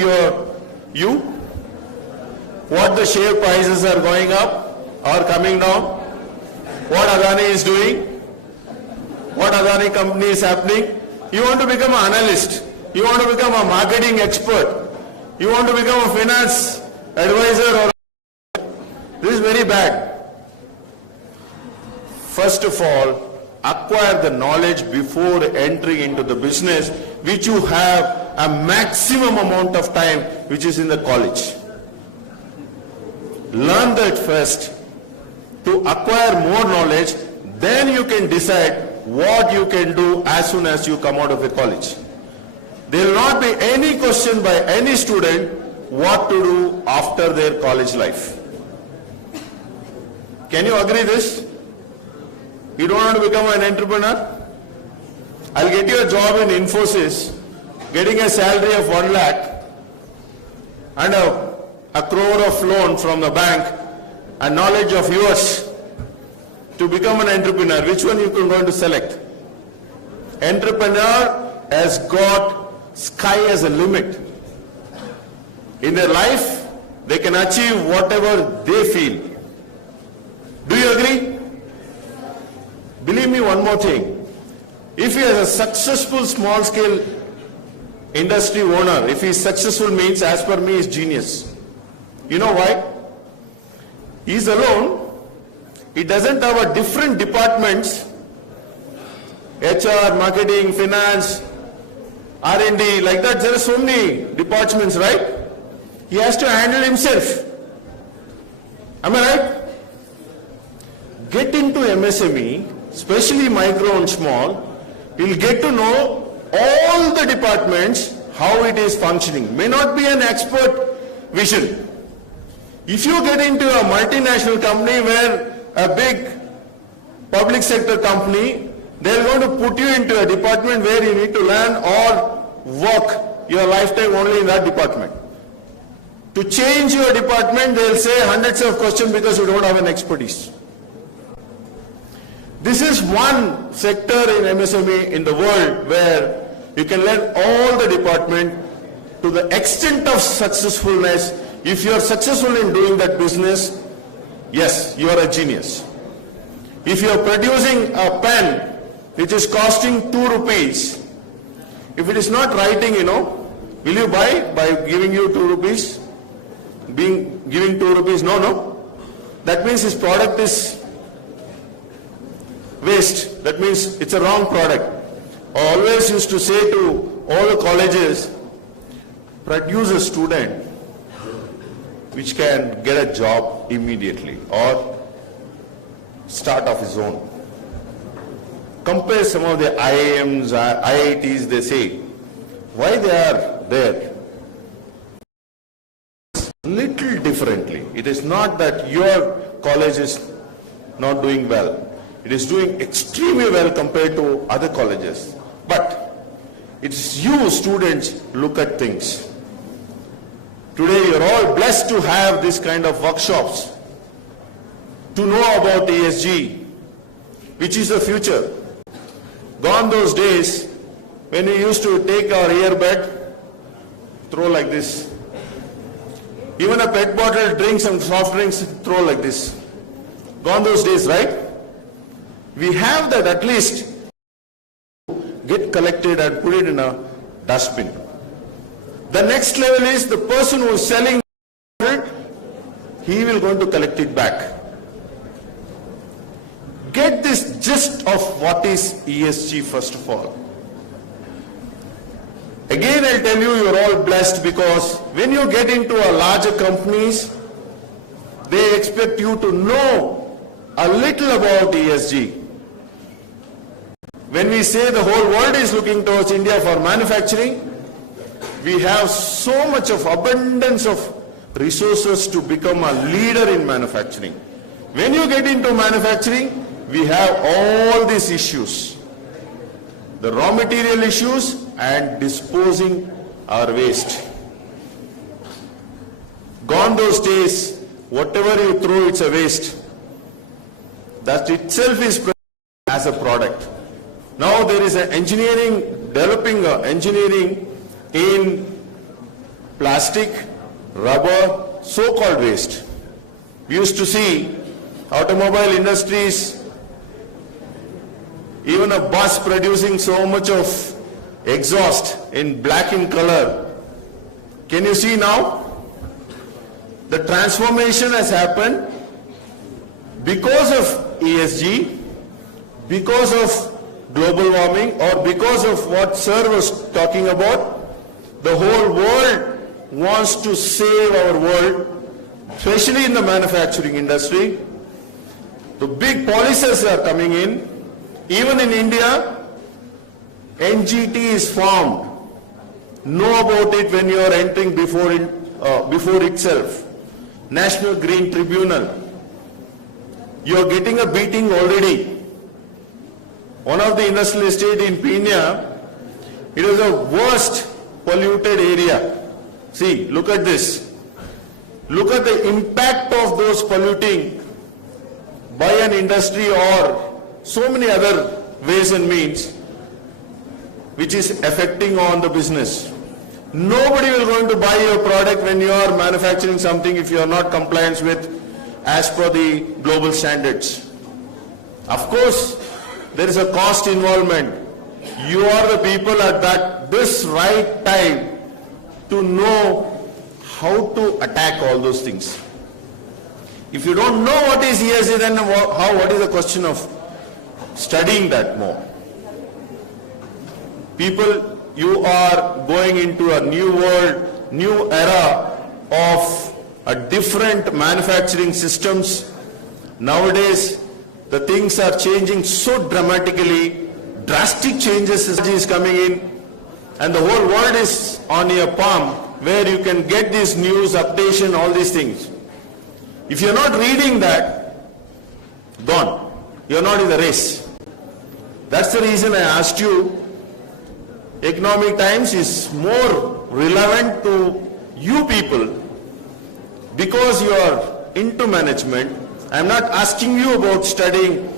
you? What the share prices are going up or coming down? What Adani is doing? What Adani company is happening? You want to become an analyst. You want to become a marketing expert. You want to become a finance advisor or this is very bad. First of all, acquire the knowledge before entering into the business, which you have a maximum amount of time, which is in the college. Learn that first. To acquire more knowledge, then you can decide what you can do as soon as you come out of the college. There will not be any question by any student what to do after their college life. Can you agree this? You don't want to become an entrepreneur? I'll get you a job in Infosys, getting a salary of 1 lakh and a crore of loan from the bank and knowledge of yours to become an entrepreneur. Which one you are going to select? Entrepreneur has got sky as a limit. In their life, they can achieve whatever they feel. Do you agree? Believe me, one more thing. If he is a successful small-scale industry owner, if he is successful means, as per me, is genius. You know why? He is alone. He doesn't have a different departments, HR, marketing, finance, R&D, like that. There are so many departments, right? He has to handle himself. Am I right? Get into MSME, especially micro and small, you'll get to know all the departments, how it is functioning. May not be an expert vision. If you get into a multinational company where a big public sector company, they're going to put you into a department where you need to learn or work your lifetime only in that department. To change your department, they'll say hundreds of questions because you don't have an expertise. This is one sector in MSME in the world where you can learn all the department to the extent of successfulness. If you are successful in doing that business, yes, you are a genius. If you are producing a pen which is costing 2 rupees, if it is not writing, will you buy by giving you 2 rupees? Giving 2 rupees? No. That means his product is waste. That means it's a wrong product. I always used to say to all the colleges, produce a student which can get a job immediately or start off his own. Compare some of the IIMs, IITs, they say, why they are there? Little differently. It is not that your college is not doing well. It is doing extremely well compared to other colleges. But it's you students look at things. Today you're all blessed to have this kind of workshops to know about ESG, which is the future. Gone those days when we used to take our earbud, throw like this. Even a pet bottle, drinks and soft drinks, throw like this. Gone those days, right? We have that at least get collected and put it in a dustbin. The next level is the person who is selling it, he will going to collect it back. Get this gist of what is ESG first of all. Again, I'll tell you, you're all blessed because when you get into a larger companies, they expect you to know a little about ESG. When we say the whole world is looking towards India for manufacturing, we have so much of abundance of resources to become a leader in manufacturing. When you get into manufacturing, we have all these issues. The raw material issues and disposing our waste. Gone those days, whatever you throw, it's a waste. That itself is as a product. Now there is an engineering, developing engineering in plastic, rubber, so-called waste. We used to see automobile industries, even a bus producing so much of exhaust in black in color. Can you see now? The transformation has happened because of ESG, because of global warming, or because of what Sir was talking about. The whole world wants to save our world, especially in the manufacturing industry. The big policies are coming in. Even in India, NGT is formed. Know about it when you are entering before itself. National Green Tribunal. You are getting a beating already. One of the industrial estate in Pina, it is the worst polluted area. See, look at this. Look at the impact of those polluting by an industry or so many other ways and means which is affecting on the business. Nobody will going to buy your product when you are manufacturing something if you are not compliant with as per the global standards. Of course, there is a cost involvement. You are the people at this right time to know how to attack all those things. If you don't know what is ESG, then what is the question of studying that more? People, you are going into a new world, new era of different manufacturing systems. Nowadays, the things are changing so dramatically, drastic changes is coming in, and the whole world is on your palm, where you can get this news, updation, all these things. If you're not reading that, gone. You're not in the race. That's the reason I asked you, Economic Times is more relevant to you people because you are into management. I'm not asking you about studying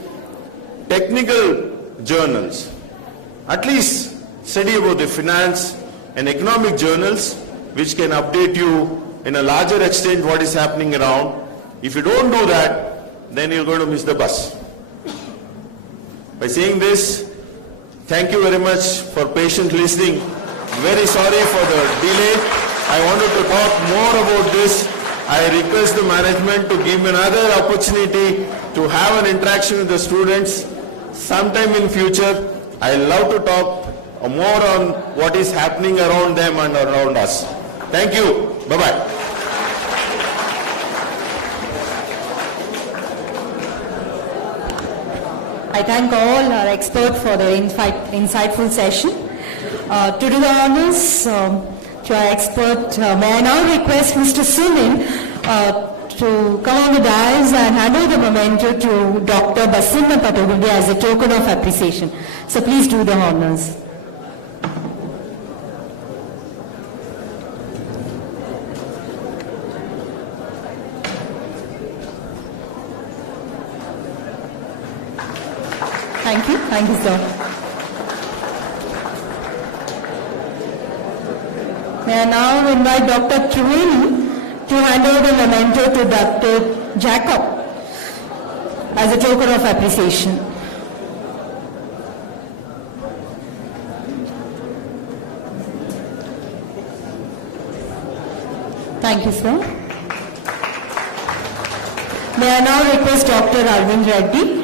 technical journals. At least study about the finance and economic journals which can update you in a larger extent what is happening around. If you don't do that, then you're going to miss the bus. By saying this, thank you very much for patient listening. Very sorry for the delay. I wanted to talk more about this. I request the management to give me another opportunity to have an interaction with the students sometime in future. I love to talk more on what is happening around them and around us. Thank you. Bye-bye. I thank all our experts for their insightful session. To do the honors to our expert, may I now request Mr. Sunil to come on the dais and hand over the memento to Dr. Basinna Patogudi as a token of appreciation. So please do the honors. Thank you, sir. May I now invite Dr. Triveni to hand over the memento to Dr. Jacob as a token of appreciation. Thank you, sir. May I now request Dr. Arvind Reddy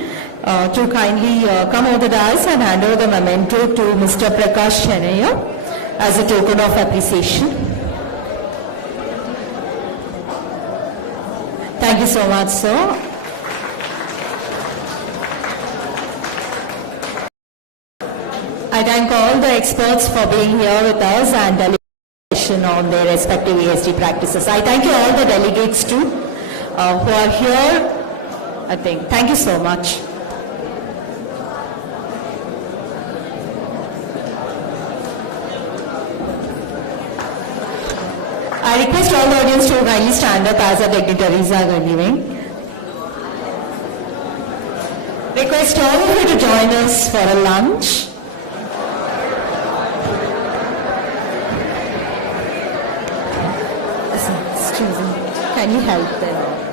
to kindly come over the dais and hand over the memento to Mr. Prakash Chennaiya as a token of appreciation. Thank you so much, sir. I thank all the experts for being here with us and delegation on their respective ESG practices. I thank you all the delegates too who are here. Thank you so much. I request all the audience to kindly stand up as our dignitaries are leaving. Request all of you to join us for a lunch. Excuse me, can you help them?